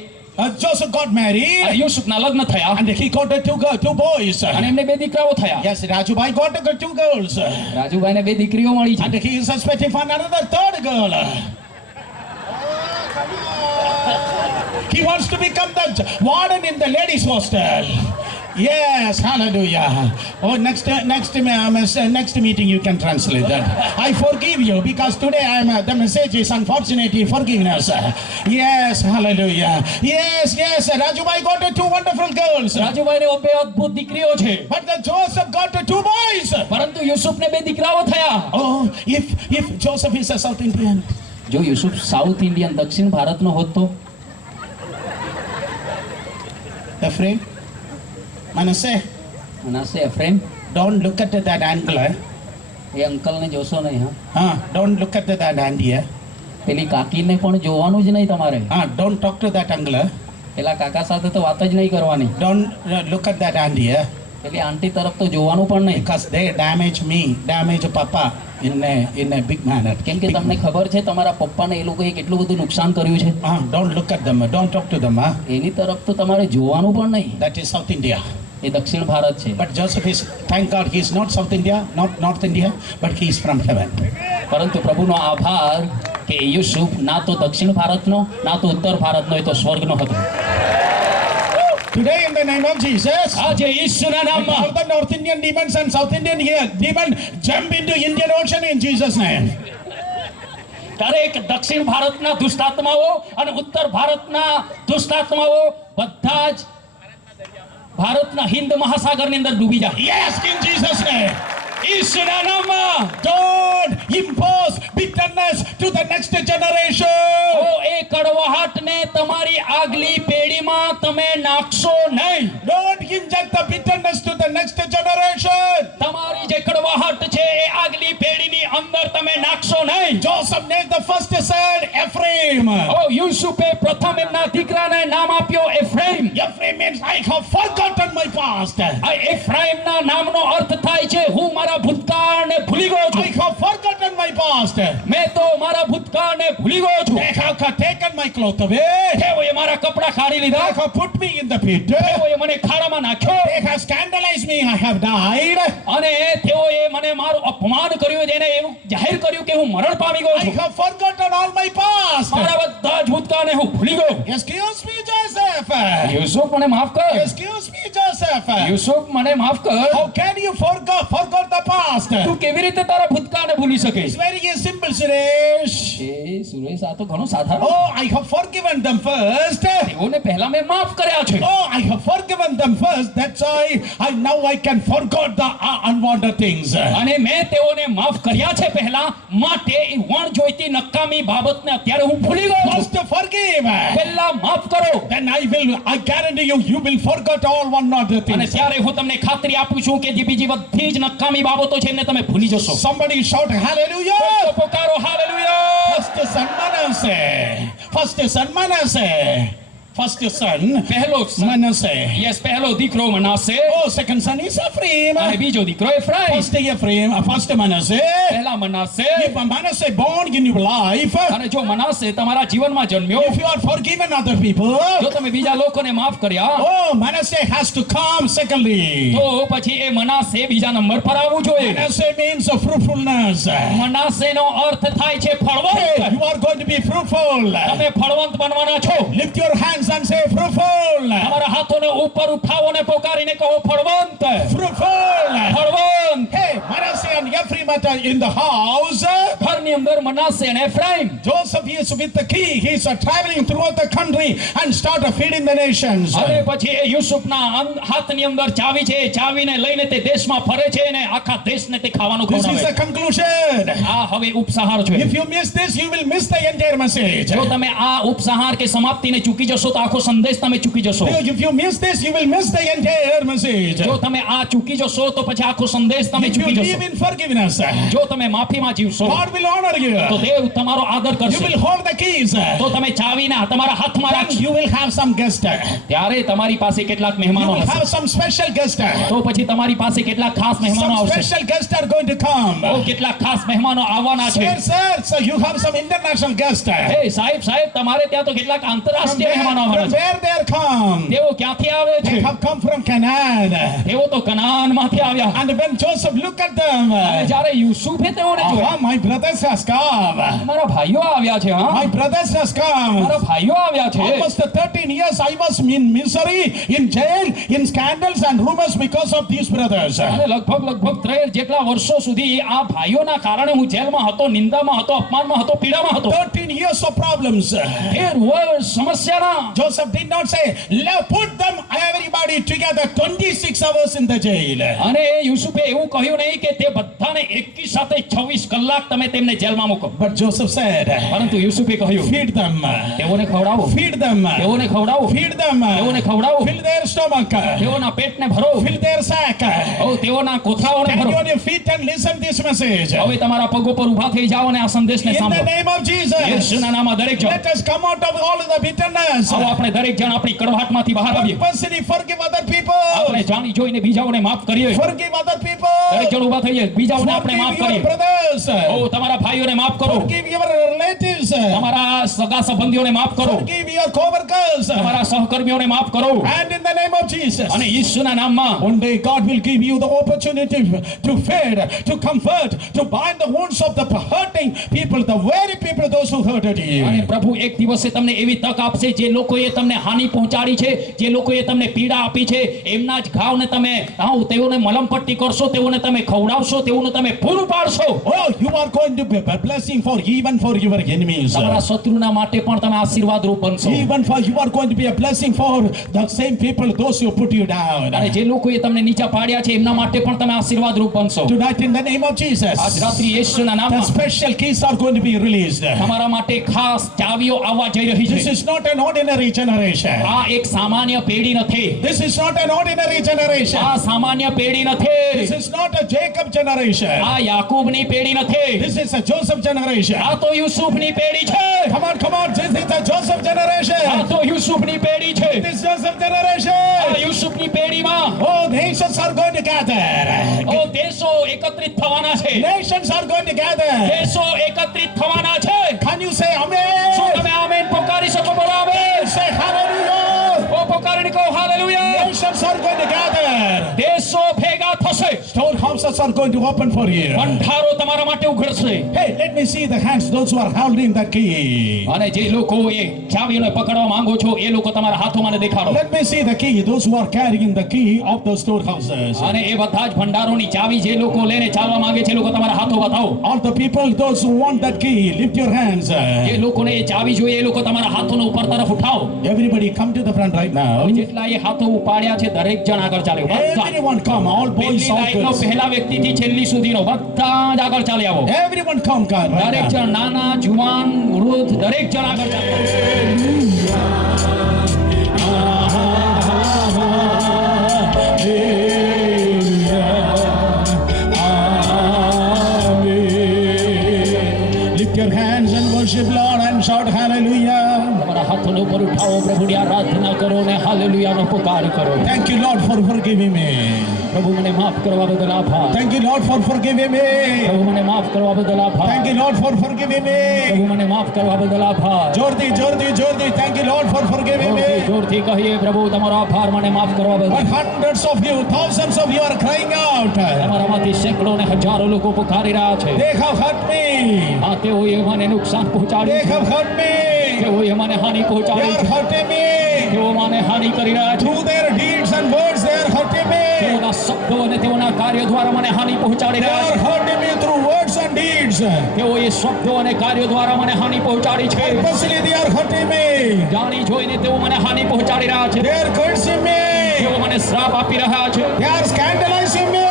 Joseph got married. યુસુફના લગ્ન થયા And he got two boys. અને એમને બે દીકરાઓ થયા. Yes, Rajubai got two girls. રાજુભાઈને બે દીકરીઓ મળી છે. And he is expecting for another third girl. He wants to become the warden in the ladies' hostel. Yes, hallelujah. Oh, next meeting you can translate that. I forgive you because today the message is unfortunately forgiveness. Yes, hallelujah. Yes, Rajubai got two wonderful girls. રાજુભાઈને બે અદ્ભુત દીકરીઓ છે. But the Joseph got two boys. પરંતુ યુસુફને બે દીકરાઓ થયા. Oh, if Joseph is a South Indian. જો Yusuf south Indian દક્ષિણ ભારતનો હોત તો Ephraim, Manasseh, મનાસે એફ્રેમ don't look at that angle. એ અંકલને જોશો નહીં હા Don't look at that hand here. પેલી કાકીને પણ જોવાનું જ નહીં તમારે Don't talk to that angle. પેલા કાકા સાથે તો વાત જ નહીં કરવાની Don't look at that hand here. પેલી આંટી તરફ તો જોવાનું પણ નહીં Because they damage me, damage Papa in a big manner. કેમ કે તમને ખબર છે તમારા પપ્પાને એ લોકોએ કેટલું બધું નુકસાન કર્યું છે Don't look at them. Don't talk to them. એની તરફ તો તમારે જોવાનું પણ નહીં That is South India. એ દક્ષિણ ભારત છે But Joseph is, thank God, he is not South India, not North India, but he is from heaven. પરંતુ પ્રભુનો આભાર કે યુસુફ ના તો દક્ષિણ ભારતનો ના તો ઉત્તર ભારતનો એ તો સ્વર્ગનો હતો Today, in the name of Jesus, આજે ઈસુના નામમાં all the North Indian demons and South Indian demon jump into Indian Ocean in Jesus' name. દરેક દક્ષિણ ભારતના દુષ્ટાત્માઓ અને ઉત્તર ભારતના દુષ્ટાત્માઓ બધા જ ભારતના હિન્દ મહાસાગરની અંદર ડૂબી જાય Yes, in Jesus' name. ઈસુના નામમાં Don't impose bitterness to the next generation. ઓ એ કડવાહટને તમારી આગલી પેઢીમાં તમે નાખશો નહીં Don't inject the bitterness to the next generation. તમારી જે કડવાહટ છે એ આગલી પેઢીની અંદર તમે નાખશો નહીં Joseph named the first son Ephraim. ઓ યુસુફે પ્રથમ એમના દીકરાને નામ આપ્યો એફ્રેમ Ephraim means I have forgotten my past. આ એફ્રાઈમના નામનો અર્થ થાય છે હું મારા ભૂતકાળને ભૂલી ગયો I છું have forgotten my past. મેં તો મારા ભૂતકાળને ભૂલી ગયો છું They have taken my clothes away. તેઓએ મારા કપડા કાઢી લીધા They have put me in the pit. તેઓએ મને ખાડામાં નાખ્યો They have scandalized me. I have died. અને તેઓએ મને મારું અપમાન કર્યું જેને એવું જાહેર કર્યું કે હું મરણ પામી ગયો I છું have forgotten all my past. મારા બધા જ ભૂતકાળને હું ભૂલી ગયો Excuse me, Joseph. યુસુફ મને માફ કર Excuse me, Joseph. યુસુફ મને માફ કર How can you forget the past? તું કેવી રીતે તારા ભૂતકાળને ભૂલી શકે It's very simple, Suresh. એ સુરેશ આ તો ઘણો સાધારણ Oh, I have forgiven them first. તેઓને પહેલા મેં માફ કર્યા છે Oh, I have forgiven them first. That's why now I can forget the unwanted things. અને મેં તેઓને માફ કર્યા છે પહેલા માટે એ વણજોઈતી નકામી બાબતને અત્યારે હું ભૂલી ગયો છું First forgive. પહેલા માફ કરો Then I guarantee you will forget all unwanted અને things. ત્યારે હું તમને ખાતરી આપું છું કે જે બીજી બધી જ નકામી બાબતો છે એમને તમે ભૂલી જશો Somebody shout hallelujah. તો પોકારો hallelujah First son Manasseh. First son Manasseh. First son પહેલો Manasseh. યસ પહેલો દીકરો મનાસે Oh, second son is Ephraim. અને બીજો દીકરો એફ્રાઈમ First Ephraim, first Manasseh. પહેલા મનાસે If Manasseh born in your life, અને જો મનાસે તમારા જીવનમાં જન્મ્યો if you are forgiven other people, જો તમે બીજા લોકોને માફ કર્યા oh, Manasseh has to come secondly. તો પછી એ મનાસે બીજા નંબર પર આવવું જોઈએ Manasseh means fruitfulness. મનાસેનો અર્થ થાય છે Hey, ફળવંત you are going to be fruitful. તમે ફળવંત બનવાના છો Lift your hands and say fruitful. તમારા હાથોને ઉપર ઉઠાવો ને પોકારીને કહો ફળવંત Fruitful. ફળવંત Hey, Manasseh and Ephraim are in the house. ઘરની અંદર મનાસે અને એફ્રાઈમ Joseph is with the key. He is traveling throughout the country and start feeding the nations. અને પછી એ યુસુફના હાથની અંદર ચાવી છે એ ચાવીને લઈને તે દેશમાં ફરે છે અને આખા દેશને તે ખાવાનું This is ખવડાવે the conclusion. આ હવે ઉપસહાર છે If you miss this, you will miss the entire message. જો તમે આ ઉપસહાર કે સમાપ્તિને ચૂકી જશો તો આખો સંદેશ તમે ચૂકી જશો If you miss this, you will miss the entire message. જો તમે આ ચૂકી જશો તો પછી આખો સંદેશ તમે If you ચૂકી live જશો in forgiveness, જો તમે માફીમાં જીવશો God will honor તો you. દેવ તમારો આદર You કરશે will hold the keys. તો તમે ચાવીને તમારા હાથમાં Then રાખશો you will have some guest. ત્યારે તમારી પાસે કેટલાક You મહેમાનો will હશે have some special guest. તો પછી તમારી પાસે કેટલાક ખાસ મહેમાનો Some આવશે special guests are going to come. કેટલાક ખાસ મહેમાનો આવવાના છે Sir, so you have some international guests. હે સાહેબ તમારે ત્યાં તો કેટલાક From આંતરરાષ્ટ્રીય મહેમાનો આવવાના છે where they are come? તેઓ ક્યાંથી આવે They છે have come from Canaan. તેઓ તો કનાનમાંથી આવ્યા And when Joseph looked at them, અને જ્યારે યુસુફે તેઓને જોયા my brothers has come. મારા ભાઈઓ આવ્યા છે હા My brothers has come. મારા ભાઈઓ આવ્યા છે Almost 13 years I was in misery, in jail, in scandals and rumors because of these brothers. અને લગભગ 13 જેટલા વર્ષો સુધી આ ભાઈઓના કારણે હું જેલમાં હતો નિંદામાં હતો અપમાનમાં હતો પીડામાં હતો 13 years of problems. 13 વર્ષ સમસ્યાના Joseph did not say, put them everybody together 26 hours in the jail. અને યુસુફે એવું કહ્યું નહીં કે તે બધાને એકી સાથે 26 કલાક તમે તેમને જેલમાં મૂકો. But Joseph said, પરંતુ યુસુફે કહ્યું feed them, તેઓને ખવડાવો, feed them, તેઓને ખવડાવો, feed them, તેઓને ખવડાવો, fill their stomach, તેઓના પેટને ભરો, fill their sack. તેઓના કોથળાઓને Stand ભરો. on your feet and listen this message. હવે તમારા પગો પર ઊભા થઈ જાઓ અને આ સંદેશને In the સાંભળો. name of Jesus, યેશુના નામમાં દરેક જણ, let us come out of all of the bitterness. આવો આપણે દરેક જણ આપણી કડવાટમાંથી બહાર આવીએ. Purposely forgive other people. આપણે જાણી જોઈને બીજાઓને માફ કરીએ. Forgive other people. દરેક જણ ઊભા થઈએ, બીજાઓને આપણે માફ Forgive your કરીએ. brothers. તમારા ભાઈઓને માફ કરો, Forgive your relatives. તમારા સગા સંબંધીઓને માફ કરો, Forgive your co-workers. તમારા સહકર્મીઓને માફ કરો. And in the name of Jesus, અને ઈસુના નામમાં one day God will give you the opportunity to feed, to comfort, to bind the wounds of the hurting people, the very people, those who hurted અને you. પ્રભુ એક દિવસે તમને એવી તક આપશે, જે લોકોએ તમને હાનિ પહોંચાડી છે, જે લોકોએ તમને પીડા આપી છે, એમના જ ઘાવને તમે તેઓને મલમપટ્ટી કરશો, તેઓને તમે ખવડાવશો, તેઓને તમે પૂરું પાડશો. Oh, you are going to be a blessing for even for your enemies. તમારા શત્રુના માટે પણ તમે આશીર્વાદરૂપ બનશો. Even for you are going to be a blessing for the same people, those who put you down. અને જે લોકોએ તમને નીચા પાડ્યા છે, એમના માટે પણ તમે આશીર્વાદરૂપ બનશો. Tonight, in the name of Jesus, આજ રાત્રિ યેશુના the નામમાં special keys are going to be released. તમારા માટે ખાસ ચાવીઓ આવવા જઈ રહી This છે. is not an ordinary generation. આ એક સામાન્ય પેઢી નથી. This is not an ordinary generation. આ સામાન્ય પેઢી નથી. This is not a Jacob generation. આ યાકૂબની પેઢી નથી. This is a Joseph generation. આ તો યુસુફની પેઢી છે. Come on, come on. This is a Joseph generation. આ તો યુસુફની પેઢી છે. This is Joseph generation. આ યુસુફની પેઢીમાં Oh, nations are going to gather. દેશો એકત્રિત થવાના છે. Nations are going to gather. દેશો એકત્રિત થવાના છે. Can you say શું amen? તમે આમેન પોકારી શકો? બોલો આમેન. Say hallelujah. પોકારીને કહો hallelujah. Nations are going to gather. દેશો ભેગા થશે. Storehouses are going to open for you. ભંડારો તમારા માટે ઉઘડશે. Hey, let me see the hands, those who are holding the key. અને જે લોકો એ ચાવીઓને પકડવા માંગો છો, એ લોકો તમારા હાથોમાં ને દેખાડો. Let me see the key, those who are carrying the key of those storehouses. અને એ બધા જ ભંડારોની ચાવી જે લોકો લઈને ચાલવા માંગે છે, એ લોકો તમારા હાથો બતાવો. All the people, those who want that key, lift your hands. જે લોકોને એ ચાવી જોઈએ, એ લોકો તમારા હાથોનો ઉપર તરફ ઉઠાવો. Everybody come to the front right now. જેટલા એ હાથો ઉપાડ્યા છે, દરેક જણ આગળ ચાલે. બધા Everyone come, all boys, પહેલી all લાઈનનો girls. પહેલા વ્યક્તિથી છેલ્લી સુધીનો બધા જ આગળ ચાલી આવો. Everyone come, God, right દરેક now. જણ, નાના, જુવાન, વૃદ્ધ, દરેક જણ આગળ ચાલે. Lift your hands and worship Lord and shout hallelujah. તમારા હાથોને ઉપર ઉઠાવો, પ્રભુની આરાધના કરો ને હાલેલુયાનો પુકાર કરો. Thank you, Lord, for forgiving me. પ્રભુ મને માફ કરવા બદલ આભાર. Thank you, Lord, for forgiving me. પ્રભુ મને માફ કરવા બદલ આભાર. Thank you, Lord, for forgiving me. પ્રભુ મને માફ કરવા બદલ આભાર. Jordi, Jordi, Jordi, thank you, Lord, for forgiving જોરથી me. જોરથી કહીએ, પ્રભુ તમારો આભાર, મને માફ કરવા બદલ. But hundreds of you, thousands of you are crying out. તમારામાંથી સેંકડો ને હજારો લોકો પુકારી રહ્યા છે. They have hurt me. તેઓએ મને નુકસાન They પહોંચાડ્યું છે. have hurt me. તેઓએ મને હાનિ They પહોંચાડી are છે. hurting me. તેઓ મને હાનિ કરી રહ્યા છે. Through their deeds and words, they are hurting me. તેઓના શબ્દો અને તેઓના કાર્યો દ્વારા મને હાનિ પહોંચાડી They રહ્યા are છે. hurting me through words and deeds. તેઓએ શબ્દો અને કાર્યો દ્વારા મને હાનિ પહોંચાડી છે. Purposely they are hurting me. જાણી જોઈને તેઓ મને હાનિ પહોંચાડી રહ્યા છે. They are cursing me. તેઓ મને શ્રાપ આપી રહ્યા છે. They are scandalizing me.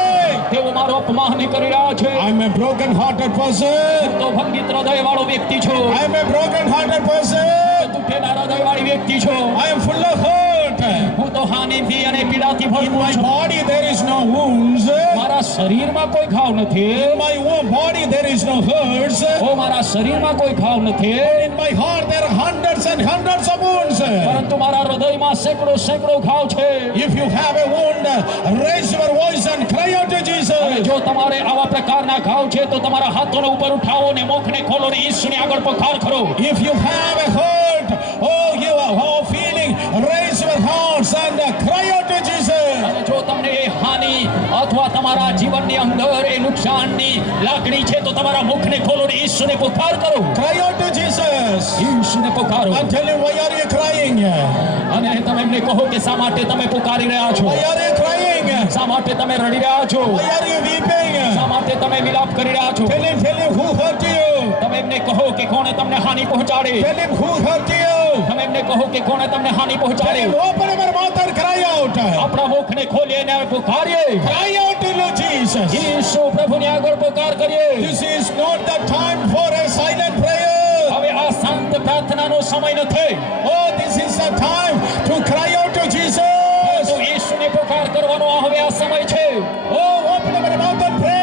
તેઓ મારો અપમાન કરી રહ્યા છે. I am a broken-hearted person. તો ભંગિત હૃદયવાળો વ્યક્તિ છો. I am a broken-hearted person. તૂટેલા હૃદયવાળી વ્યક્તિ છો. I am full of hurt. હું તો હાનિથી અને પીડાથી In ભરપૂર my છું. body there is no wounds. મારા શરીરમાં કોઈ ઘાવ નથી. In my own body there is no hurts. મારા શરીરમાં કોઈ ઘાવ નથી. In my heart there are hundreds and hundreds of wounds. પરંતુ મારા હૃદયમાં સેંકડો સેંકડો ઘાવ છે. If you have a wound, raise your voice and cry out to અને Jesus. જો તમારે આવા પ્રકારના ઘાવ છે, તો તમારા હાથોને ઉપર ઉઠાવો ને મુખને ખોલો ને ઈસુની આગળ પખાર કરો. If you have a hurt, oh you are feeling, raise your hearts and cry out to Jesus. અને જો તમને એ હાનિ અથવા તમારા જીવનની અંદર એ નુકસાનની લાગણી છે, તો તમારા મુખને ખોલો ને ઈસુને પુકાર કરો. Cry out to Jesus. ઈસુને પુકારો. And tell him, why are you crying? અને તમે એમને કહો કે શા માટે તમે પુકારી રહ્યા છો. Why are you crying? શા માટે તમે રડી રહ્યા છો. Why are you weeping? શા માટે તમે વિલાપ કરી રહ્યા છો. Tell him who hurt you. તમે એમને કહો કે કોણે તમને હાનિ પહોંચાડી. Tell him who hurt you. તમે એમને કહો કે કોણે તમને હાનિ Can પહોંચાડી. you open our mouth and cry out? આપણા મુખને ખોલીને અમે પુકારીએ. Cry out to Lord Jesus. ઈસુ પ્રભુની આગળ પુકાર કરીએ. This is not the time for a silent prayer. હવે આ શાંત પ્રાર્થનાનો સમય નથી. Oh, this is the time to cry out to Jesus. તો ઈસુને પુકાર કરવાનો આ હવે આ સમય છે. Oh, open our mouth and pray.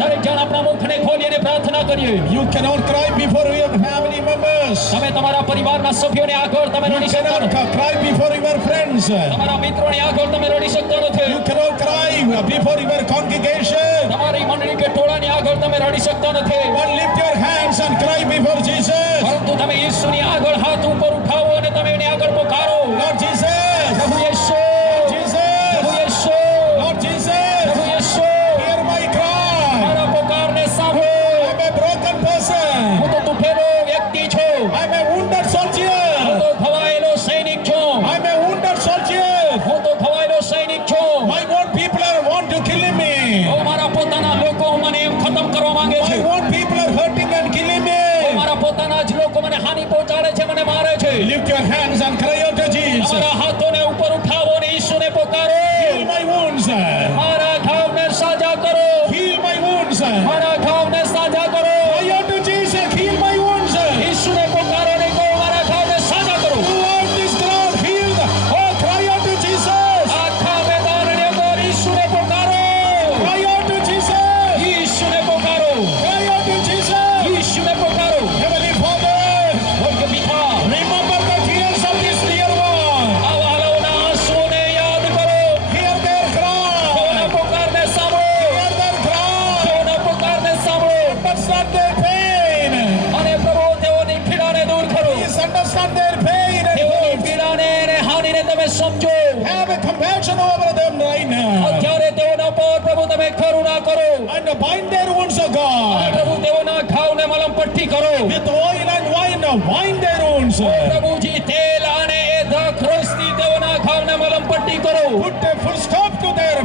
દરેક જણ આપણા મુખને ખોલીને પ્રાર્થના કરીએ. You cannot cry before your family members. તમે તમારા પરિવારના સભ્યોને આગળ તમે You રડી શકતા cannot નથી. cry before your friends. તમારા મિત્રોની આગળ તમે રડી શકતા નથી. You cannot cry before your congregation. તમારી મંડળી કે ટોળાની આગળ તમે રડી શકતા નથી. But lift your hands and cry before Jesus. પરંતુ તમે ઈસુની આગળ હાથ ઉપર ઉઠાવો અને તમે એની આગળ પુકારો. Lord Jesus. પ્રભુ ઈસુ, Jesus. પ્રભુ ઈસુ, Lord Jesus. પ્રભુ ઈસુ, Hear my cry. મારા પુકારને સાંભળો. I'm a broken person. હું તો તૂટેલો વ્યક્તિ છું. I'm a wounded હું soldier. તો ખવાયેલો સૈનિક છું. I'm a wounded soldier. હું તો ખવાયેલો સૈનિક છું. My own people want to kill me. ઓ મારા પોતાના લોકો મને એમ ખતમ કરવા માંગે My છે. own people are hurting and killing me. ઓ મારા પોતાના જ લોકો મને હાનિ પહોંચાડે છે, મને મારે છે. Lift your hands and cry out to Jesus. તમારા હાથોને ઉપર ઉઠાવો અને ઈસુને પુકારો. Heal my wounds. મારા ઘાવને સાજા કરો. Heal my wounds. મારા ઘાવને સાજા કરો. Cry out to Jesus. Heal my wounds. ઈસુને પુકારો અને કહો મારા ઘાવને સાજા કરો. Throughout this ground, healed. Oh, cry out to Jesus. આખા મેદાનની અંદર ઈસુને પુકારો. Cry out to Jesus. ઈસુને પુકારો. Cry out to Jesus. ઈસુને પુકારો. Heavenly Father, સ્વર્ગ પિતા, remember the tears of this dear one. આ વાલાઓના આંસુઓને યાદ કરો. Hear their તેઓના cry. પુકારને સાંભળો. Hear their cry. તેઓના પુકારને સાંભળો. Understand their pain. અને પ્રભુ તેઓની પીડાને દૂર કરો. Please understand their pain and તેઓની hurt. પીડાને અને હાનિને તમે સમજો. Have a compassion over them right now. અત્યારે તેઓના પર પ્રભુ તમે કરુણા કરો. And bind their wounds, O God. પ્રભુ તેઓના ઘાવને મલમ પટ્ટી કરો. With oil and wine, bind their wounds. પ્રભુજી તેલ અને એ દ્રાક્ષરસથી તેઓના ઘાવને મલમ પટ્ટી કરો. Put a full stop to their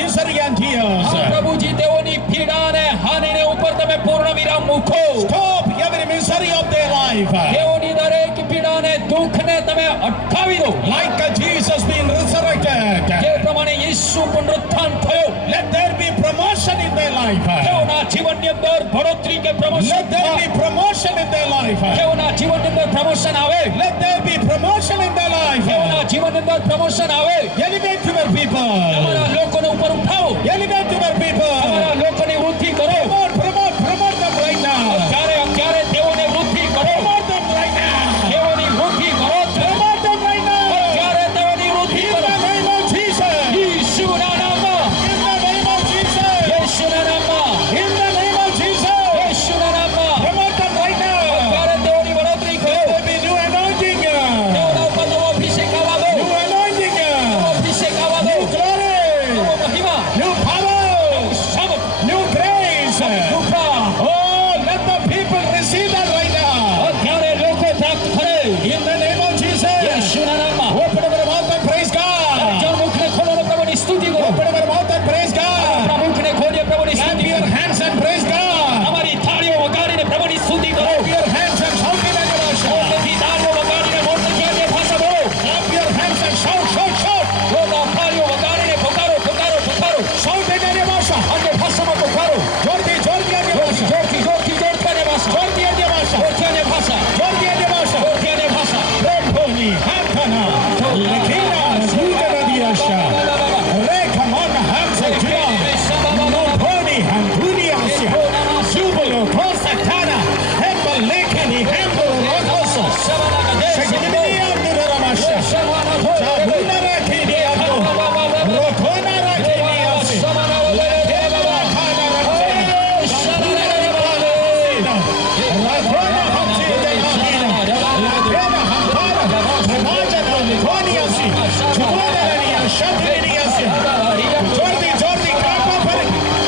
misery and tears. આ પ્રભુજી તેઓની પીડા અને હાનિને ઉપર તમે પૂર્ણ વિરામ મૂકો. Stop every misery of their life. તેઓની દરેક પીડાને દુઃખને તમે અટકાવી દો. Like Jesus being resurrected. જે પ્રમાણે ઈસુ પુનરુત્થાન થયો, Let there be promotion in their life. તેઓના જીવનની અંદર બઢોતરી કે promotion Let there be promotion in their life. તેઓના જીવનની અંદર પ્રમોશન આવે. Let there be promotion in their life. તેઓના જીવનની અંદર પ્રમોશન આવે. Elevate your people. તમારા લોકોને ઉપર ઉઠાવો. Elevate your people. તમારા લોકોની વૃદ્ધિ કરો. Promote them right now. અત્યારે તેઓને વૃદ્ધિ કરો. Promote them right now. તેઓની વૃદ્ધિ કરો. Promote them right now. અત્યારે તેઓની વૃદ્ધિ In કરો. the name of Jesus. ઈસુના નામમાં. In the name of Jesus. ઈસુના નામમાં. In the name of Jesus. ઈસુના નામમાં. Promote them right now. અત્યારે તેઓની બઢોતરી કરો. There will be new anointing. તેઓના ઉપર નવો અભિષેક આવવા દો. New anointing. નવો અભિષેક આવવા દો. New glory. નવો મહિમા. New power. સામર્થ્ય. New grace. Krupa. Oh, let the people receive that right now. અત્યારે લોકો પ્રાપ્ત કરે. In the name of Jesus. ઈસુના નામમાં. Open our mouth and praise God. જણ મુખને ખોલો અને પ્રભુની સ્તુતિ કરો. Open our mouth and praise God. આપણા મુખને ખોલીએ પ્રભુની Clap સ્તુતિ your કરો. hands and praise God. અમારી થાળીઓ વગાડીને પ્રભુની સ્તુતિ કરો. Clap your hands and shout in the name. મોટેથી તાળીઓ વગાડીને મોટેથી અન્ય ભાષા બોલો. Clap your hands and shout, shout, shout. લોકો થાળીઓ વગાડીને પુકારો, પુકારો, પુકારો. Shout in the name. અન્ય ભાષામાં પુકારો. Jordi, Jordi, and જોરથી, જોરથી, જોરથી, જોરથી અન્ય ભાષા. Jordi, and જોરથી અન્ય ભાષા. Jordi, and જોરથી અન્ય ભાષા. Rekoni, Hantana, Lekina, Zutana, Diasha, Rekamana, Hamza, Jira, Noponi, Hantuni, Asia, Jubalo, Kosakana, Hemba, Lekani, Hembo, Rokoso, Shagini, Abduramasha, Jabuna, Rakini, Abdu, Rokona, Rakini, Asia, Lekena, Rakana, Rakona, Hamzi, Dekina, Lekena, Hampara, Ramajana, Lekoni, Asia, Jubuna, Shatini, Asia, Jordi, Jordi, Kapa,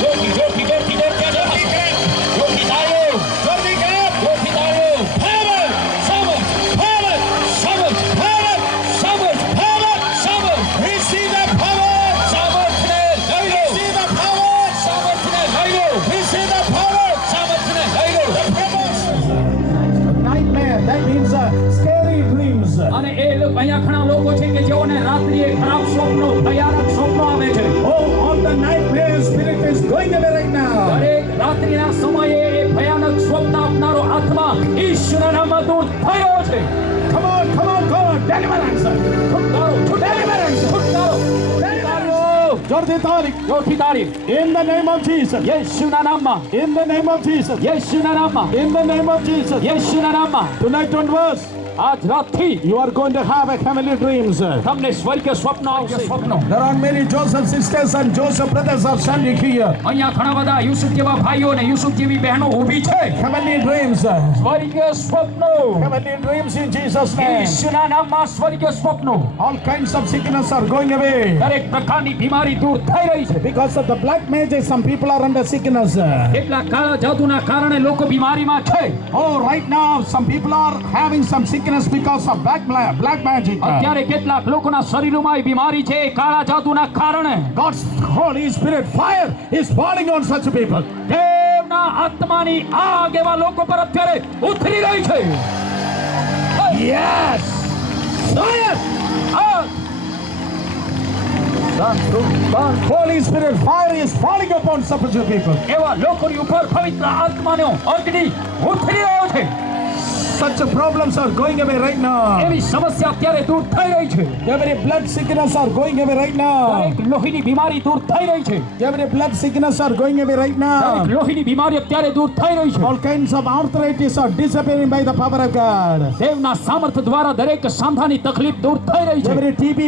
જોરથી, જોરથી, જોરથી, જોરથી અન્ય Jordi, ભાષા. Grab, જોરથી તાળીઓ. Jordi, Grab, જોરથી તાળીઓ. Power, સામર્થ, Power, સામર્થ, Power, સામર્થ, Power, સામર્થ. receive the power, સામર્થને લઈ લો. receive the power, સામર્થને લઈ લો. receive the power, સામર્થને લઈ લો. the promise. Nightmare, that means a scary dream. લોકો છે કે જેઓને રાત્રિએ ખરાબ સ્વપ્નો ભયાનક સ્વપ્નો આવે છે. Oh, on the nightmare spirit is going away right now. દરેક રાત્રિના સમયે એ ભયાનક સ્વપ્ન આપનારો આત્મા ઈશ્વરના નામમાં દૂર થયો છે. Come on, God, deliverance. છુટકારો, Deliverance. છુટકારો, છુટકારો. Jordi Tari, જોરથી તાળી. in the name of Jesus. યેશુના નામમાં, In the name of Jesus. યેશુના નામમાં, In the name of Jesus. યેશુના નામમાં. Tonight onwards, આજ રાતથી you are going to have a heavenly dreams. તમને સ્વર્ગીય સ્વપ્ન આવશે. સ્વપ્નો. There are many Joseph sisters and Joseph brothers are standing here. અહીંયા ઘણા બધા યુસુફ જેવા ભાઈઓ અને યુસુફ જેવી બહેનો ઊભી છે. Heavenly dreams. સ્વર્ગીય સ્વપ્નો. Heavenly dreams in Jesus' name. ઈશ્વરના નામમાં સ્વર્ગીય સ્વપ્નો. All kinds of sickness are going away. દરેક પ્રકારની બીમારી દૂર થઈ રહી છે. Because of the black magic, some people are under sickness. કેટલા કાળા જાદુના કારણે લોકો બીમારીમાં છે. Oh, right now, some people are having some sickness because of black magic. અત્યારે કેટલાક લોકોના શરીરોમાં એ બીમારી છે કાળા જાદુના કારણે. God's Holy Spirit fire is falling on such people. દેવના આત્માની આગ એવા લોકો પર અત્યારે ઉતરી રહી છે. Yes! Fire! આગ. Holy Spirit fire is falling upon such people. એવા લોકોની ઉપર પવિત્ર આત્માનો અગ્નિ ઉતરી રહ્યો છે. Such problems are going away right now. એવી સમસ્યા અત્યારે દૂર થઈ રહી છે. Every blood sickness are going away right now. દરેક લોહીની બીમારી દૂર થઈ રહી છે. Every blood sickness are going away right now. દરેક લોહીની બીમારી અત્યારે દૂર થઈ રહી છે. All kinds of arthritis are disappearing by the power of God. દેવના સામર્થ્ય દ્વારા દરેક સાંધાની તકલીફ દૂર થઈ રહી છે. Every TB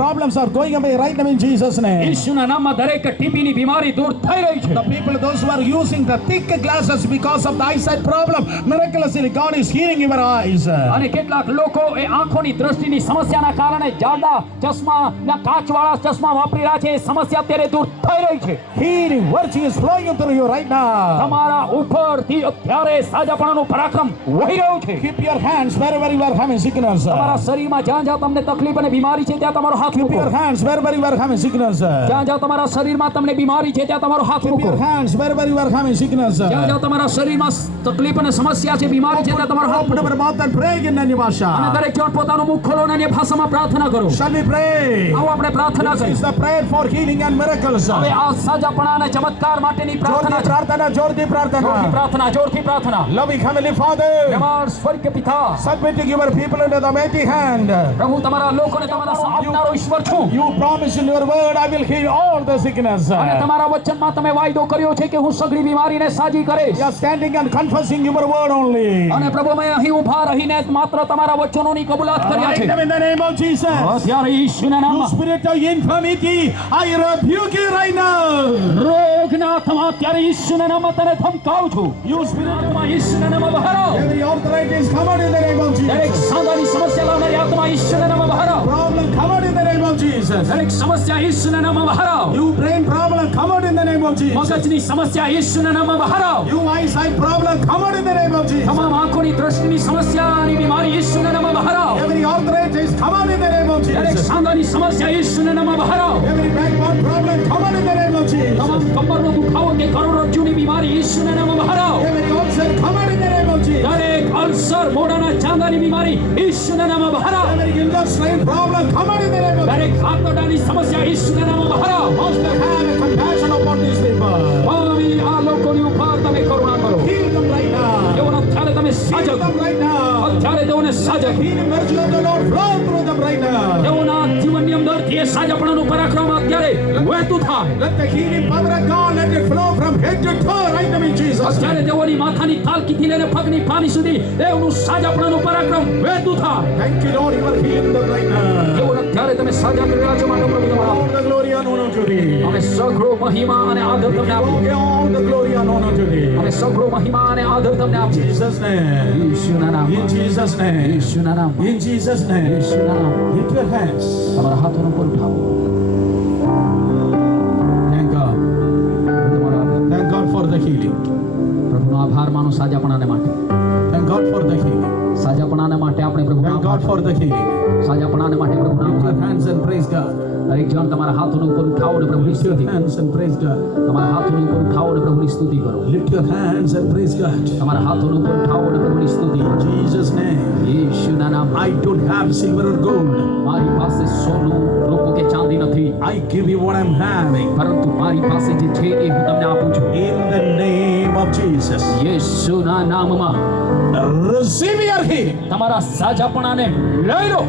problems are going away right now in Jesus' name. ઈસુના નામમાં દરેક ટીબીની બીમારી દૂર થઈ રહી છે. The people, those who are using the thick glasses because of the eyesight problem, miraculously God is healing your eyes. અને કેટલાક લોકો એ આંખોની દ્રષ્ટિની સમસ્યાના કારણે જાડા ચશ્માના કાચવાળા ચશ્મા વાપરી રહ્યા છે. એ સમસ્યા અત્યારે દૂર થઈ રહી છે. Healing virtue is flowing through you right now. તમારા ઉપરથી અત્યારે સાજાપણાનું પરાક્રમ વહી રહ્યું છે. Keep your hands wherever you are having sickness. તમારા શરીરમાં જ્યાં જ્યાં તમને તકલીફ અને બીમારી છે ત્યાં તમારો હાથ Keep મૂકો. your hands wherever you are having sickness. જ્યાં જ્યાં તમારા શરીરમાં તમને બીમારી છે ત્યાં તમારો હાથ Keep મૂકો. your hands wherever you are having sickness. જ્યાં જ્યાં તમારા શરીરમાં તકલીફ અને સમસ્યા છે બીમારી છે ત્યાં તમારો હાથ Open મૂકો. your mouth and pray in any અને Basha. દરેક જણ પોતાનું મુખ ખોલો અને અન્ય ભાષામાં પ્રાર્થના કરો. Shall we pray? આવો આપણે પ્રાર્થના This કરીએ. is the prayer for healing and miracles. હવે આ સાજાપણા અને ચમત્કાર માટેની પ્રાર્થના Jordi છે. Prarthana, Jordi જોરથી Prarthana. પ્રાર્થના, જોરથી પ્રાર્થના. Loving Heavenly Father, અમાર સ્વર્ગીય પિતા, submitting your people into the mighty hand. પ્રભુ તમારા લોકોને તમારા આપનારો ઈશ્વર છું. You promise in your word, I will heal all the sickness. અને તમારા વચનમાં તમે વાયદો કર્યો છે કે હું સગળી બીમારીને સાજી કરીશ. You are standing and confessing your word only. અને પ્રભુ મેં અહીં ઊભા રહીને માત્ર તમારા વચનોની કબૂલાત કર્યા Right છે. now in the name of Jesus. અત્યારે ઈશ્વરના You નામમાં spirit of infirmity, I rebuke you right now. રોગના આત્મા અત્યારે ઈશ્વરના નામમાં તને ધમકાવું છું. You spirit આત્મા ઈશ્વરના નામમાં બહાર આવ. every arthritis, come out in the name of દરેક Jesus. સાંધાની સમસ્યા લાવનારી આત્મા ઈશ્વરના નામમાં બહાર આવ. Problem, come out in the name of Jesus. દરેક સમસ્યા ઈશ્વરના નામમાં બહાર આવ. You brain problem, come out in the name of Jesus. મગજની સમસ્યા ઈશ્વરના નામમાં બહાર આવ. You eyesight problem, come out in the name of Jesus. તમામ આંખોની દ્રષ્ટિની સમસ્યાની બીમારી ઈશ્વરના નામમાં બહાર આવ. Every arthritis, come out in the name of દરેક Jesus. સાંધાની સમસ્યા ઈશ્વરના નામમાં બહાર આવ. Every backbone problem, come out in the name of Jesus. તમામ કમરનો દુખાવો કે કરોડરજ્જુની બીમારી ઈશ્વરના નામમાં બહાર આવ. Every ulcer, come out in the name of Jesus. દરેક અલ્સર મોઢાના ચાંદાની બીમારી ઈશ્વરના નામમાં બહાર આવ. Every intestine problem, come out in the name of Jesus. દરેક આંતરડાની સમસ્યા ઈશ્વરના નામમાં બહાર આવ. Master, have a compassion upon these people. સ્વામી, આ લોકોની ઉપર તમે કરુણા કરો. Heal them right now. તેઓને અત્યારે તમે Heal સાજા them right now. અત્યારે તેઓને સાજા કરો. Healing virtue of the Lord flow through them right now. તેઓના જીવનની અંદરથી એ સાજાપણાનું પરાક્રમ અત્યારે વહેતું થાય. Let the healing power of God, let it flow from head to toe right now in Jesus' અત્યારે name. તેઓની માથાની તાલકીથી લઈને પગની પાની સુધી તેઓનું સાજાપણાનું પરાક્રમ વહેતું થાય. Thank you, Lord, you are healing them right now. તેઓને અત્યારે તમે સાજા કરી રહ્યા છો માટે પ્રભુ તમારા All the glory and honor to thee. અમે સઘળો મહિમા અને આદર તમને આપીએ. All the glory and honor to thee. અમે સઘળો મહિમા અને આદર તમને In આપીએ. Jesus' name. ઈશ્વરના નામમાં. In Jesus' name. ઈશ્વરના નામમાં. In Jesus' name. ઈશ્વરના નામમાં. Lift your hands. તમારા હાથોનો ઉપર ઉઠાવો. Thank God. તમારા Thank God for the healing. પ્રભુનો આભાર માનો સાજાપણાને માટે. Thank God for the healing. સાજાપણાને માટે આપણે પ્રભુનો Thank આભાર. God for the healing. સાજાપણાને માટે પ્રભુનો Lift your આભાર. hands and praise God. દરેક જણ તમારા હાથોને ઉપર ઉઠાવો અને પ્રભુની Lift your સ્તુતિ કરો. hands and praise God. તમારા હાથોને ઉપર ઉઠાવો અને પ્રભુની સ્તુતિ કરો. Lift your hands and praise God. તમારા હાથોને ઉપર ઉઠાવો અને પ્રભુની સ્તુતિ કરો. In Jesus' name. યેશુના નામમાં. I don't have silver or gold. મારી પાસે સોનું રૂપો કે ચાંદી નથી, I give you what I'm having. પરંતુ મારી પાસે જે છે એ હું તમને આપું છું. In the name of Jesus. યેશુના નામમાં Receive your healing. તમારા સાજાપણાને લઈ લો.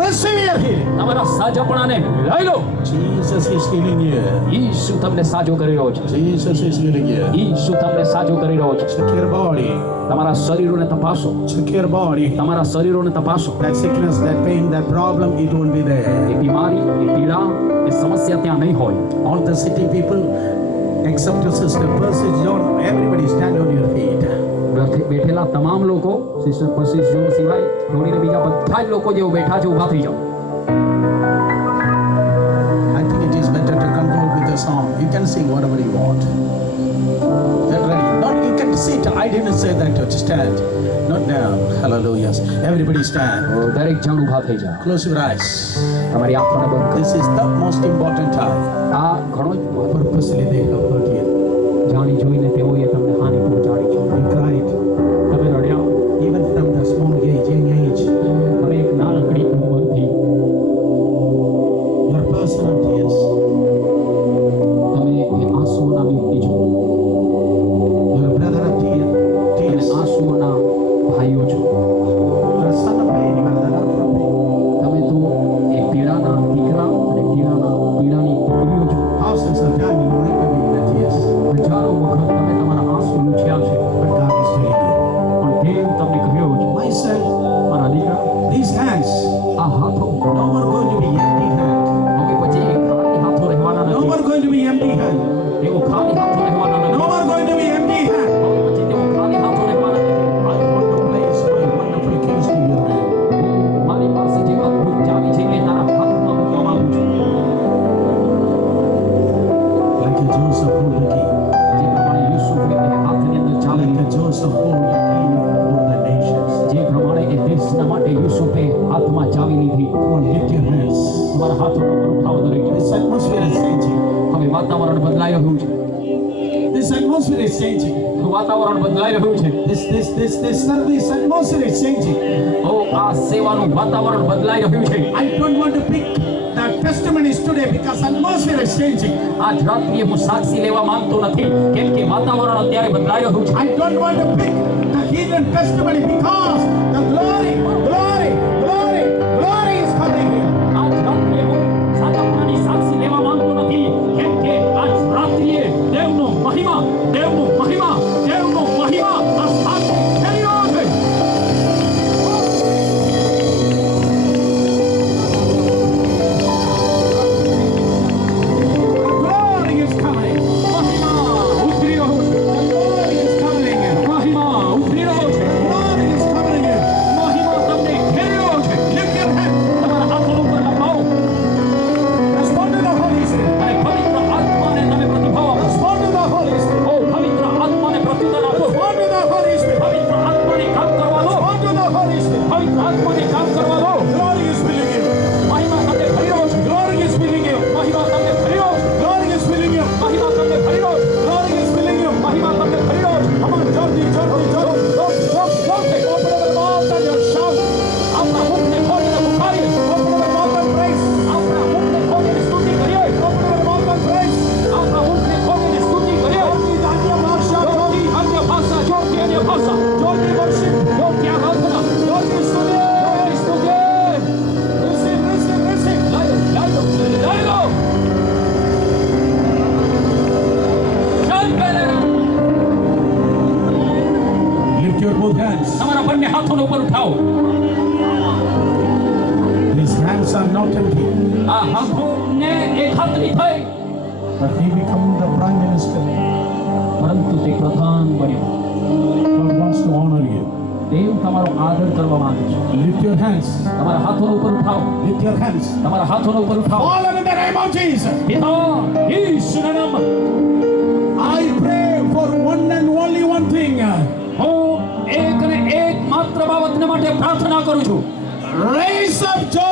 Receive your healing. તમારા સાજાપણાને લઈ લો. Jesus is healing you. ઈસુ તમને સાજો કરી રહ્યો છે. Jesus is healing you. ઈસુ તમને સાજો કરી રહ્યો છે. Check your body. તમારા શરીરોને તપાસો. Check your body. તમારા શરીરોને તપાસો. That sickness, that pain, that problem, it won't be there. એ બીમારી, એ પીડા, એ સમસ્યા ત્યાં નહીં હોય. All the city people, except your sister Percy John, everybody stand on your feet. બેઠેલા તમામ લોકો, સિસ્ટર પરસિસ જો સિવાય જોડીને બીજા બધા જ લોકો જેઓ બેઠા છે ઊભા થઈ જાઓ. I think it is better to conclude with a song. You can sing whatever you want. Get ready. Not you can sit. I didn't say that to stand. Not down. Hallelujah. Everybody stand. દરેક જણ ઊભા થઈ જાઓ. Close your eyes. તમારી આંખોને બંધ કરો. This is the most important time. આ ઘણો જ Purposely they have hurt you. જાણી જોઈને તેઓએ તમને હાનિ પહોંચાડી છે. You cried. તમે રડ્યા. Even from the small age, young age. તમે એક નાનકડી ઉંમરથી Your personal tears. તમે એ આંસુઓના વ્યક્તિ છો. Your brother of tears. તમે Tears. આંસુઓના ભાઈઓ છો. You're a son of pain. You are the love of pain. તમે તો એ પીડાના દીકરા અને પીડાની દીકરીઓ છો. Thousands of times you will never be in the tears. હજારો વખત તમે તમારા આંસુ લૂછ્યા છે, But God is telling you. પણ દેવ તમને કહ્યું છે, My son, મારા દીકરા, these hands, આ હાથો no more going to be empty hand. હવે પછી એ ખાલી હાથો રહેવાના No નથી. more going to be empty hand. તેઓ ખાલી હાથો રહેવાના No નથી. more going to be empty hand. હવે પછી તેઓ ખાલી હાથો રહેવાના નથી. I want to place my wonderful keys in your hand. હું મારી પાસે જે અદ્ભુત ચાવી છે એ તારા હાથમાં મૂકવા માંગુ છું. Like a Joseph hold the key. જે પ્રમાણે યુસુફે એ હાથની અંદર ચાવી Like a લીધી. Joseph hold the key for the nations. જે પ્રમાણે એ દેશના માટે યુસુફે હાથમાં ચાવી લીધી. Come on, lift your hands. તમારા હાથોનો ઉપર ઉઠાવો દરેક જણ. This atmosphere is changing. હવે વાતાવરણ બદલાઈ રહ્યું છે. This atmosphere is changing. વાતાવરણ બદલાઈ રહ્યું છે. This service atmosphere is changing. ઓ આ સેવાનું વાતાવરણ બદલાઈ રહ્યું છે. I don't want to pick the testimonies today because atmosphere is changing. આજ રાત્રિએ હું સાક્ષી લેવા માંગતો નથી, કેમ કે વાતાવરણ અત્યારે બદલાઈ રહ્યું છે. I don't want to pick the heathen testimony because the glory is coming here. આજ રાત્રિએ હું સાધાપણાની સાક્ષી લેવા માંગતો નથી, કેમ કે આજ રાત્રિએ દેવનો મહિમા આ સ્થાન પર ફેરી રહ્યો છે. The glory is coming. મહિમા ઉતરી રહ્યો છે. The glory is coming. મહિમા ઉતરી રહ્યો છે. The glory is coming. મહિમા તમને ઘેરી રહ્યો છે. Lift your hand. તમારા હાથો ઉપર લંબાવો Respond to the Holy Spirit. અને પવિત્ર આત્માને તમે પ્રતિભાવ આપો. Respond to the Holy Spirit. ઓ પવિત્ર આત્માને પ્રત્યુત્તર આપો. Respond to the Holy Spirit. પવિત્ર આત્માને કામ કરવા દો. Respond to the Holy Spirit. પવિત્ર આત્માને કામ કરવા દો. Glory is filling you. મહિમા તમને ભરી રહ્યો છે. Glory is filling you. મહિમા તમને ભરી રહ્યો છે. Glory is filling you. મહિમા તમને ભરી રહ્યો છે. Glory is filling you. મહિમા તમને ભરી રહ્યો છે. Come on, Jordi. Open Open up the mouth and you shout. આપણા મુખને ખોલીને પુકારીએ. Open up the mouth and praise. આપણા મુખને ખોલીને સ્તુતિ કરીએ. Open up the mouth and praise. આપણા મુખને ખોલીને સ્તુતિ કરીએ. Jordi, Anya Marsha. જ્યોતિ અન્ય ભાષા, જ્યોતિ અન્ય ભાષા, Jordi worship. જ્યોતિ આરાધના, Jordi study. જ્યોતિ સ્તુતિ. Receive. લઈ લો. ચાલ Lift your both hands. તમારા બંને હાથોને ઉપર ઉઠાવો. These hands are not empty. આ હાથોને એક હાથની થઈ, But he become the prime minister. પરંતુ તે પ્રધાન બન્યો. God wants to honor you. દેવ તમારો આદર કરવા માંગે છે. Lift your hands. તમારા હાથોને ઉપર ઉઠાવો. Lift your hands. તમારા હાથોને ઉપર ઉઠાવો. All in the name of Jesus. પિતા ઈસુના નામમાં I pray for one and only one thing. હું એક ને એક માત્ર બાબતને માટે પ્રાર્થના કરું છું. Raise up Joseph.